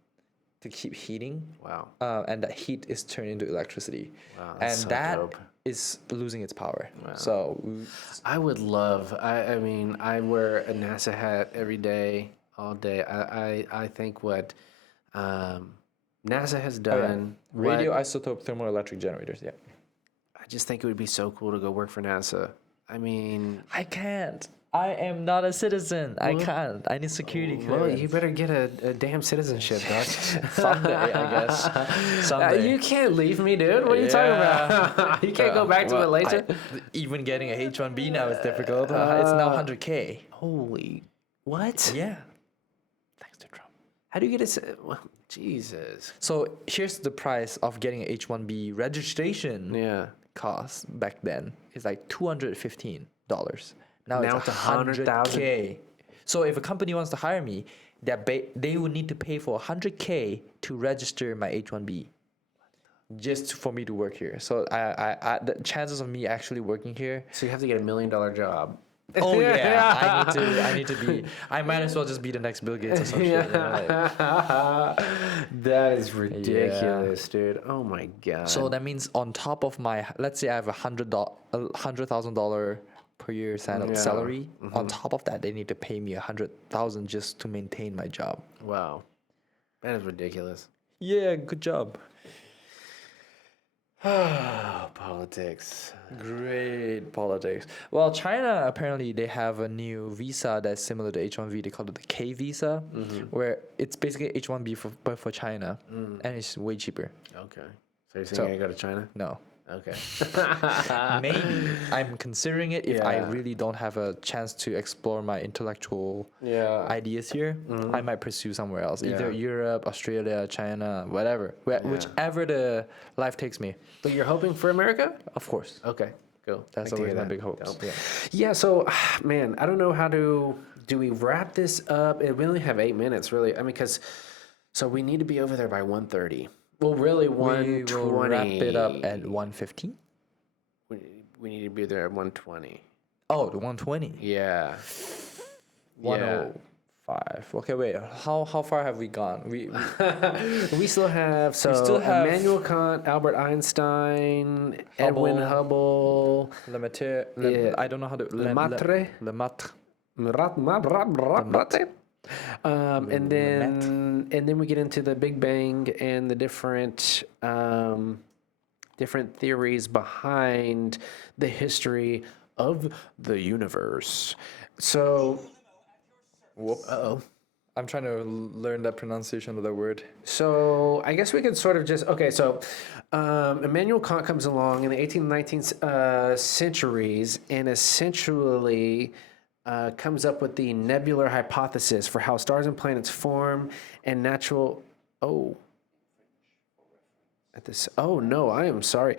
to keep heating, Wow. and that heat is turned into electricity. Wow, And that's so that dope. is losing its power. Wow. So I would love. I mean, I wear a NASA hat every day, all day. I think what NASA has done. radio isotope thermoelectric generators, yeah. I just think it would be so cool to go work for NASA. I mean, I can't. I am not a citizen. I can't. I need security well, clearance. you better get a damn citizenship, dog. Someday, I guess. Someday. You can't leave me, dude. What are you talking about? You can't go back to it later. Even getting a H-1B now is difficult. It's now 100K. Holy, what? Yeah. Thanks to Trump. How do you get a? Well, Jesus. So here's the price of getting an H-1B registration. Yeah. Cost back then is like $215. Now Now it's it's 100,000. 100K. So if a company wants to hire me, they would need to pay for 100K to register my H-1B, just for me to work here. So the chances of me actually working here. So you have to get $1 million job. Oh yeah, I need to be. I might as well just be the next Bill Gates or some shit. You know, like. That is ridiculous, dude. Oh my god. So that means on top of my, let's say I have $100,000 per year salary. On top of that, they need to pay me $100,000 just to maintain my job. Wow, that is ridiculous. Yeah, good job. Politics. Great politics. Well, China apparently they have a new visa that's similar to H-1B. They call it the K visa, where it's basically H-1B but for China, and it's way cheaper. Okay. So you're saying I go to China? No. Okay. Maybe I'm considering it if I really don't have a chance to explore my intellectual ideas here. I might pursue somewhere else, either Europe, Australia, China, whatever, whichever the life takes me. So you're hoping for America? Of course, Okay. Cool. that's Like to always hear my that. big hopes. Dope. Yeah. Yeah. So, man, I don't know how to. Do we wrap this up? We only have 8 minutes, really. I mean, so we need to be over there by 1:30. Well, really, 1:20. We will wrap it up at 1:15. We need to be there at 1:20. Oh, the 1:20. Yeah. 1:05. Okay, wait. How far have we gone? We still have still have Immanuel Kant, Albert Einstein, Edwin Hubble, Lemaitre. I don't know how to. Lemaitre. Lemaitre. And then we get into the Big Bang and the different theories behind the history of the universe. So, Whoop. oh. I'm trying to learn that pronunciation of the word. So I guess we could sort of just So Immanuel Kant comes along in the 18th and 19th centuries, and essentially comes up with the nebular hypothesis for how stars and planets form and natural. Oh, at this. Oh no, I am sorry.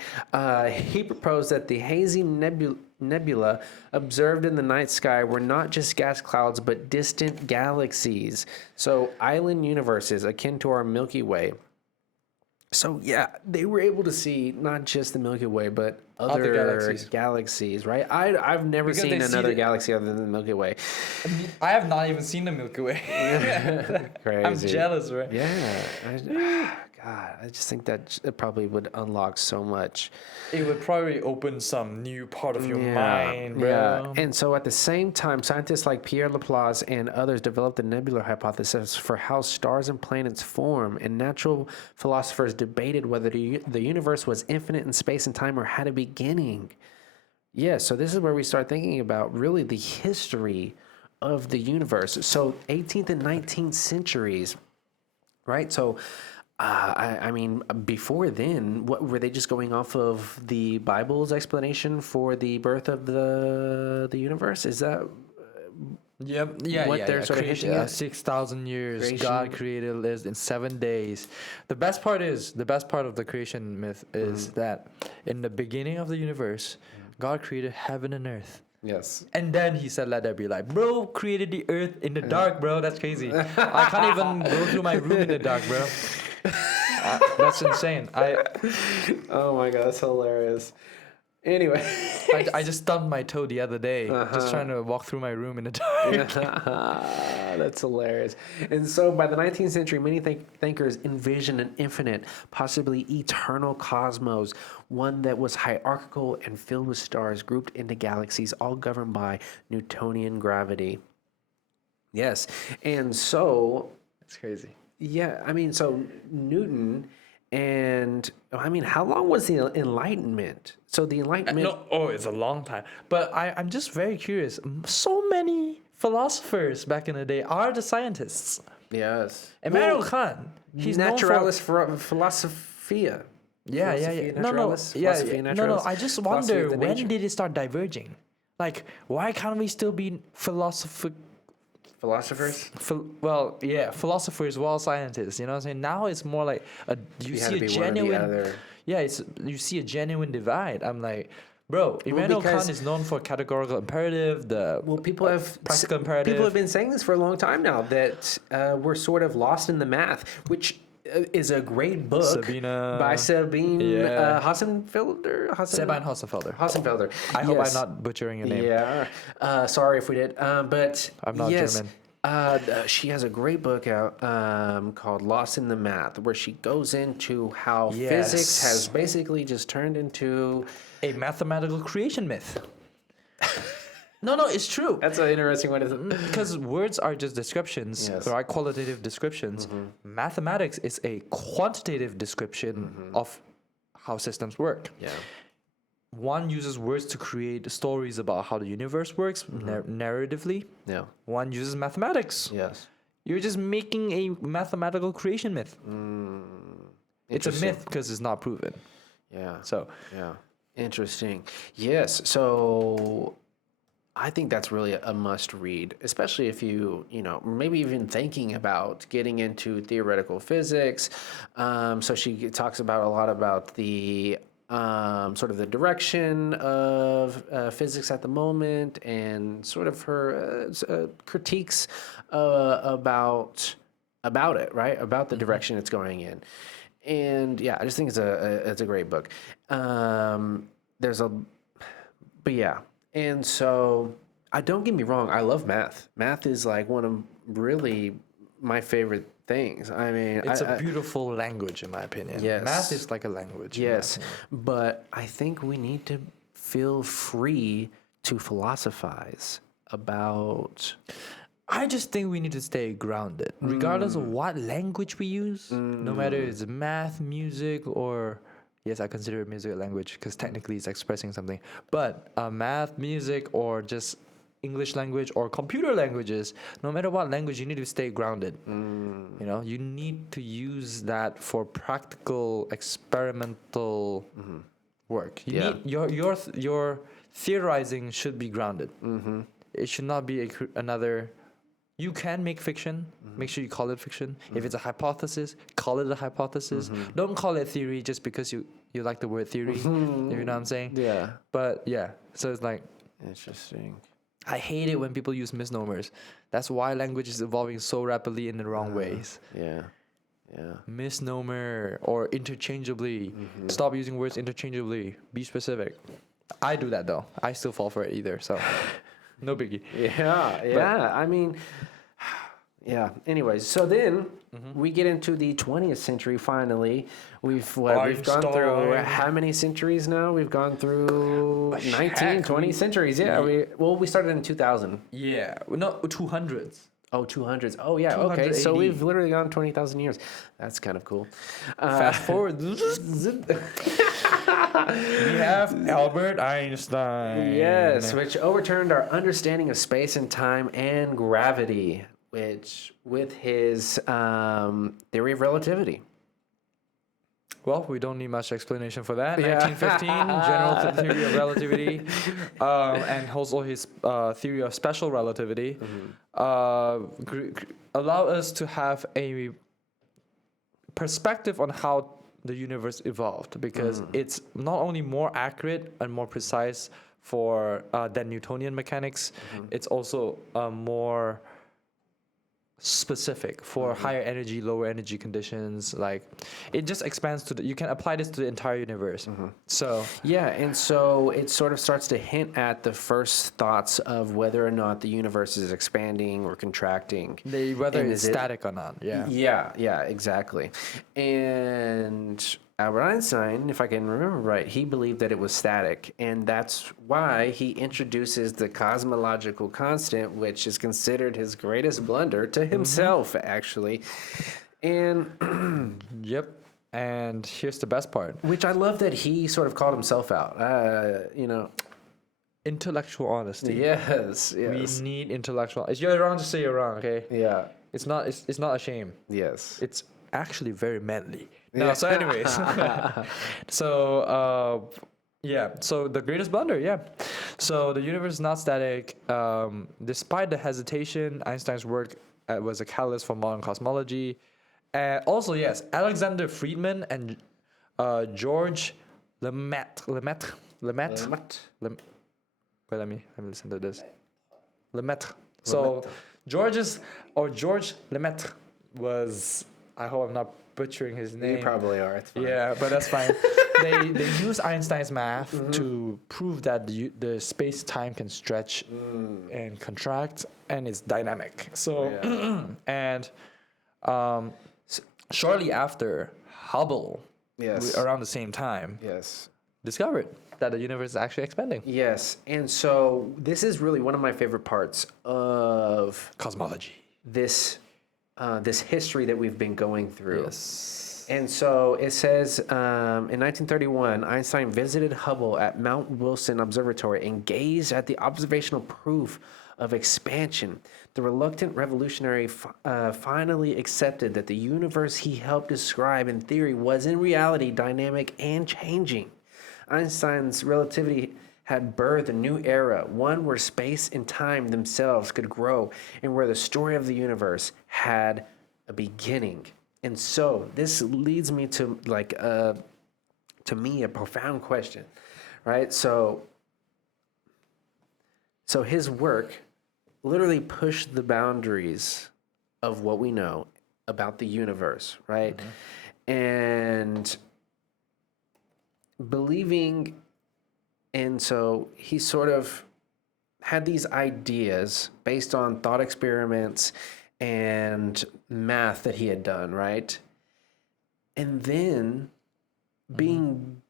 He proposed that the hazy nebula observed in the night sky were not just gas clouds, but distant galaxies. So island universes akin to our Milky Way. So yeah, they were able to see not just the Milky Way, but other galaxies, right? I've never Because seen they see another the- galaxy other than the Milky Way. I have not even seen the Milky Way. Crazy. I'm jealous, right? Yeah. God, I just think that it probably would unlock so much. It would probably open some new part of your mind, bro. Yeah. And so at the same time, scientists like Pierre Laplace and others developed the nebular hypothesis for how stars and planets form, and natural philosophers debated whether the universe was infinite in space and time or had a beginning. Yeah, so this is where we start thinking about really the history of the universe. So 18th and 19th centuries, right? So I mean, before then, what were they just going off of the Bible's explanation for the birth of the universe? Is that Yep. what they're sort of hinting at? 6,000 years. Creation. God created this in 7 days. The best part of the creation myth is that in the beginning of the universe, God created heaven and earth. Yes. And then he said, let there be light. Bro created the earth in the dark, bro. That's crazy. I can't even go through my room in the dark, bro. That's insane. Oh my God, that's hilarious. Anyway, I just stubbed my toe the other day, just trying to walk through my room in the dark. that's hilarious. And so by the 19th century, many thinkers envisioned an infinite, possibly eternal cosmos, one that was hierarchical and filled with stars grouped into galaxies, all governed by Newtonian gravity. Yes. And so, It's crazy. yeah, I mean, so Newton and, I mean, how long was the Enlightenment? So the Enlightenment. It's a long time. But I'm just very curious. So many philosophers back in the day are the scientists. Yes. Immanuel Kant, he's known for- Naturalis Philosophia. Yeah. Philosophy No, Naturalis? Philosophy Naturalis? I just Philosophy of wonder, the when nature? did it start diverging? Like, why can't we still be Philosophers? philosophers while scientists? You know what I'm saying? Now it's more like you had see to a be one or the genuine. other. Yeah, you see a genuine divide. I'm like, bro, Immanuel because- Kant is known for categorical imperative, People have practical imperative. People have been saying this for a long time now, that we're sort of lost in the math, which is a great book Sabina. by Sabine Yeah. Hassenfelder. Sabine Hossenfelder. Hassenfelder. I hope I'm Yes. not butchering your name. Yeah. Sorry if we did. But I'm not yes, German. She has a great book out called Lost in the Math, where she goes into how physics has basically just turned into A mathematical creation myth. No, it's true. That's an interesting one. Because words are just descriptions, Yes. right? Qualitative descriptions. Mathematics is a quantitative description of how systems work. Yeah. One uses words to create stories about how the universe works narratively. Yeah. One uses mathematics. Yes. You're just making a mathematical creation myth. It's a Interesting. myth because it's not proven. Yeah. So Yeah. Interesting. Yes. So I think that's really a must read, especially if maybe even thinking about getting into theoretical physics. So she talks about a lot about the sort of the direction of physics at the moment, and sort of her critiques about it, right? About the direction it's going in. And yeah, I just think it's a great book. And so don't get me wrong, I love math. Math is like one of really my favorite things. I mean, it's a beautiful language, in my opinion. Yes. Math is like a language. in my yes, opinion. but I think we need to feel free to philosophize about I just think we need to stay grounded, regardless of what language we use. No matter it's math, music, or yes, I consider music a language because technically it's expressing something. But math, music, or just English language or computer languages, no matter what language, you need to stay grounded. You know, you need to use that for practical, experimental work. You Yeah. need your theorizing should be grounded. It should not be another. You can make fiction. Make sure you call it fiction. If it's a hypothesis, call it a hypothesis. Don't call it theory just because you like the word theory. If you know what I'm saying. Yeah. But yeah, so it's like Interesting. I hate it when people use misnomers. That's why language is evolving so rapidly in the wrong ways. Yeah. Yeah. Misnomer or interchangeably. Stop using words interchangeably. Be specific. I do that though. I still fall for it either. So no biggie. Yeah. Yeah. I mean, yeah. Anyways, so then we get into the 20th century. Finally, we've gone through how many centuries now? We've gone through 19, 20 centuries. Yeah. We started in 2000. Yeah. No, 200s. Oh, 200s. Oh, yeah. Okay. So 280. we've literally gone 20,000 years. That's kind of cool. Fast forward. We have Albert Einstein. Yes, which overturned our understanding of space and time and gravity, which with his theory of relativity. Well, we don't need much explanation for that. Yeah. 1915, general theory of relativity, and also his theory of special relativity, allow us to have a perspective on how the universe evolved, because it's not only more accurate and more precise for than Newtonian mechanics, it's also more specific for higher energy, lower energy conditions. Like it just expands to you can apply this to the entire universe. So Yeah, and so it sort of starts to hint at the first thoughts of whether or not the universe is expanding or contracting. whether And it's is it- static or not. Yeah. Yeah, exactly. And Albert Einstein, if I can remember right, he believed that it was static, and that's why he introduces the cosmological constant, which is considered his greatest blunder to himself, actually. And Yep. And here's the best part. which I love that he sort of called himself out. Intellectual honesty. Yes. We need intellectual. If you're wrong, just say you're wrong, okay? Yeah. It's not a shame. Yes. It's actually very manly. No, Yeah. so anyways. So yeah, so the greatest blunder, yeah. So the universe is not static. Despite the hesitation, Einstein's work was a catalyst for modern cosmology. And also, yes, Alexander Friedman and George Lemaitre. Wait, let me listen to this. Lemaitre. So George Lemaitre was, I hope I'm not butchering his name. You probably are. It's fine. Yeah, but that's fine. they use Einstein's math to prove that the space time can stretch and contract, and it's dynamic. So and shortly after, Hubble, Yes. around the same time, Yes. discovered that the universe is actually expanding. Yes. And so this is really one of my favorite parts of Cosmology. this history that we've been going through. Yes. And so it says in 1931, Einstein visited Hubble at Mount Wilson Observatory and gazed at the observational proof of expansion. The reluctant revolutionary finally accepted that the universe he helped describe in theory was in reality dynamic and changing. Einstein's relativity had birthed a new era, one where space and time themselves could grow and where the story of the universe had a beginning. And so this leads me to to me a profound question, right? So his work literally pushed the boundaries of what we know about the universe, right? And believing, and so he sort of had these ideas based on thought experiments and math that he had done, right? And then being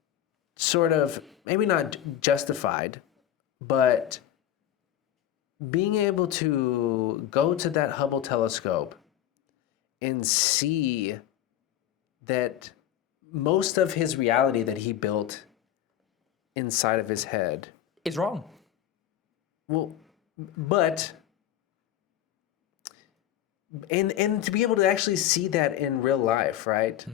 sort of maybe not justified, but being able to go to that Hubble telescope and see that most of his reality that he built inside of his head, It's wrong. well, but and to be able to actually see that in real life, right?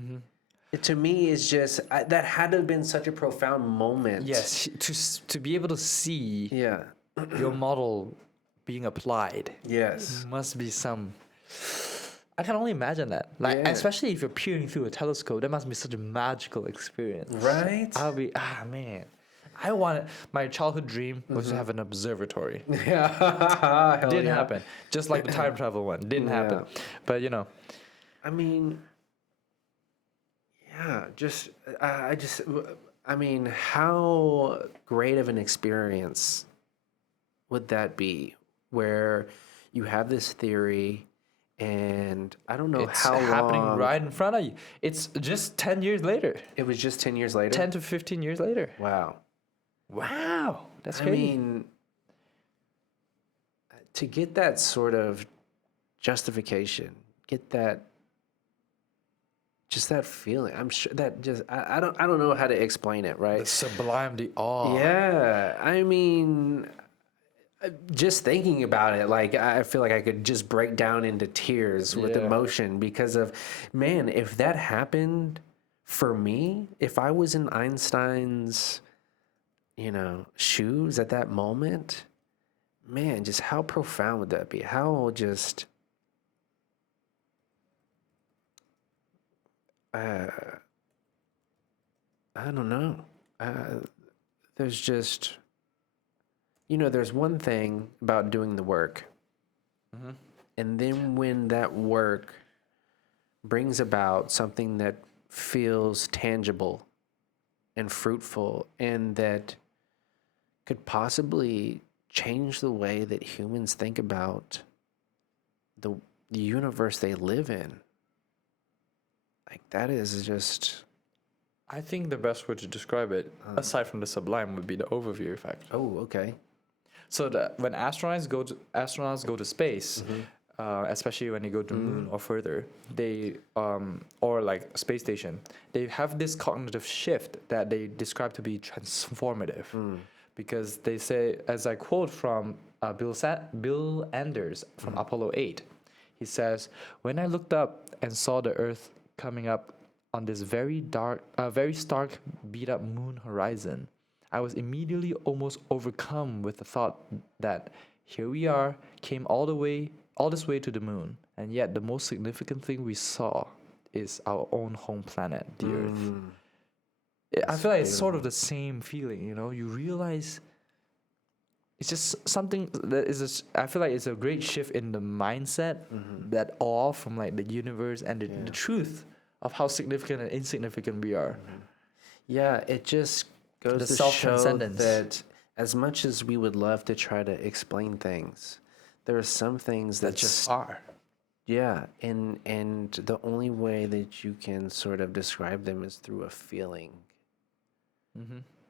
It, to me, is just that had to have been such a profound moment. Yes, to be able to see Yeah. your model being applied Yes. must be some. I can only imagine that. Like, Yeah. especially if you're peering through a telescope, that must be such a magical experience. Right? I'll be man. I wanted my childhood dream was to have an observatory. Yeah. Hell Didn't yeah. happen. Just like the time travel one. Didn't happen. Yeah. But you know, I mean, yeah, just I mean, how great of an experience would that be where you have this theory and I don't know it's how happening long right in front of you. It's just 10 years later. it was, just 10 years later. 10 to 15 years later. Wow. Wow. That's I crazy. mean, to get that sort of justification, get that, just that feeling. I'm sure that just I don't know how to explain it, right? the sublime, the awe. Yeah, I mean, just thinking about it, like I feel like I could just break down into tears with Yeah. emotion because of, man, if that happened for me, if I was in Einstein's, shoes at that moment, man, just how profound would that be? How just, I don't know. There's just, there's one thing about doing the work. And then when that work brings about something that feels tangible and fruitful and that could possibly change the way that humans think about the universe they live in. Like, that is just... I think the best way to describe it, aside from the sublime, would be the overview effect. Oh, okay. So that when astronauts go to space, especially when they go to the moon or further, they or like a space station, they have this cognitive shift that they describe to be transformative, because they say, as I quote from Bill Anders from Apollo 8, he says, "When I looked up and saw the Earth coming up on this very stark, beat up moon horizon, I was immediately almost overcome with the thought that here we are, came all this way to the moon, and yet the most significant thing we saw is our own home planet, the Earth." I feel like it's sort of the same feeling, you realize it's just something that is, I feel like it's a great shift in the mindset, that awe from like the universe and the truth of how significant and insignificant we are. Yeah, it just goes The to show self-transcendence. that as much as we would love to try to explain things, there are some things that Just are. yeah, and the only way that you can sort of describe them is through a feeling.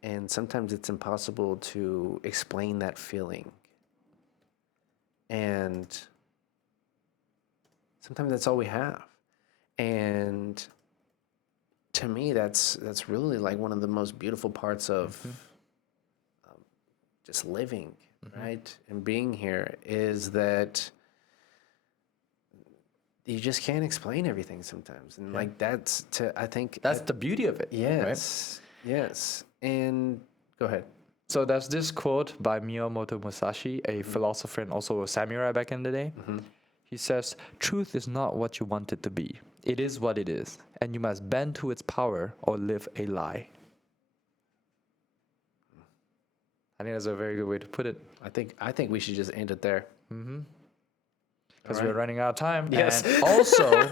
And sometimes it's impossible to explain that feeling. And sometimes that's all we have. And to me, that's really like one of the most beautiful parts of just living, right? And being here is that you just can't explain everything sometimes. And like I think That's the beauty of it. yes. Right? Yes. And go ahead. So there's this quote by Miyamoto Musashi, a philosopher and also a samurai back in the day. He says, "Truth is not what you want it to be. It is what it is, and you must bend to its power or live a lie." I think that's a very good way to put it. I think we should just end it there. Because we're running out of time. Yes. And also,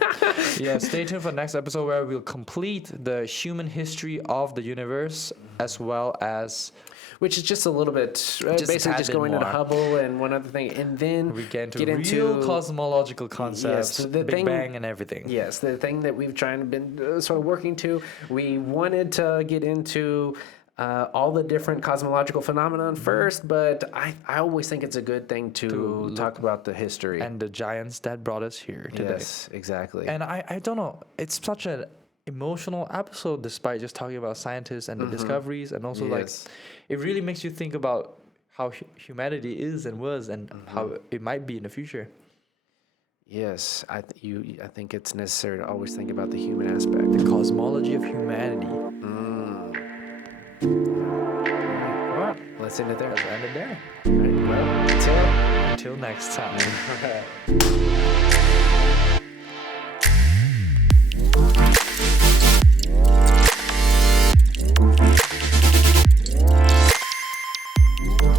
stay tuned for the next episode where we'll complete the human history of the universe, as well as Which is just a little bit, basically tad just bit going into more. Hubble and one other thing. And then we get into real cosmological concepts, the Big thing- Bang and everything. yes, the thing that we've been sort of working to. We wanted to get into all the different cosmological phenomenon first, but I always think it's a good thing to talk about the history. And the giants that brought us here today. Yes, exactly. And I don't know, it's such an emotional episode despite just talking about scientists and the discoveries, and also like Yes. it really makes you think about how humanity is and was, and how it might be in the future. Yes, I think it's necessary to always think about the human aspect. The cosmology of humanity. All right, Let's end it there. let's end it there. All right, well, Until next time. till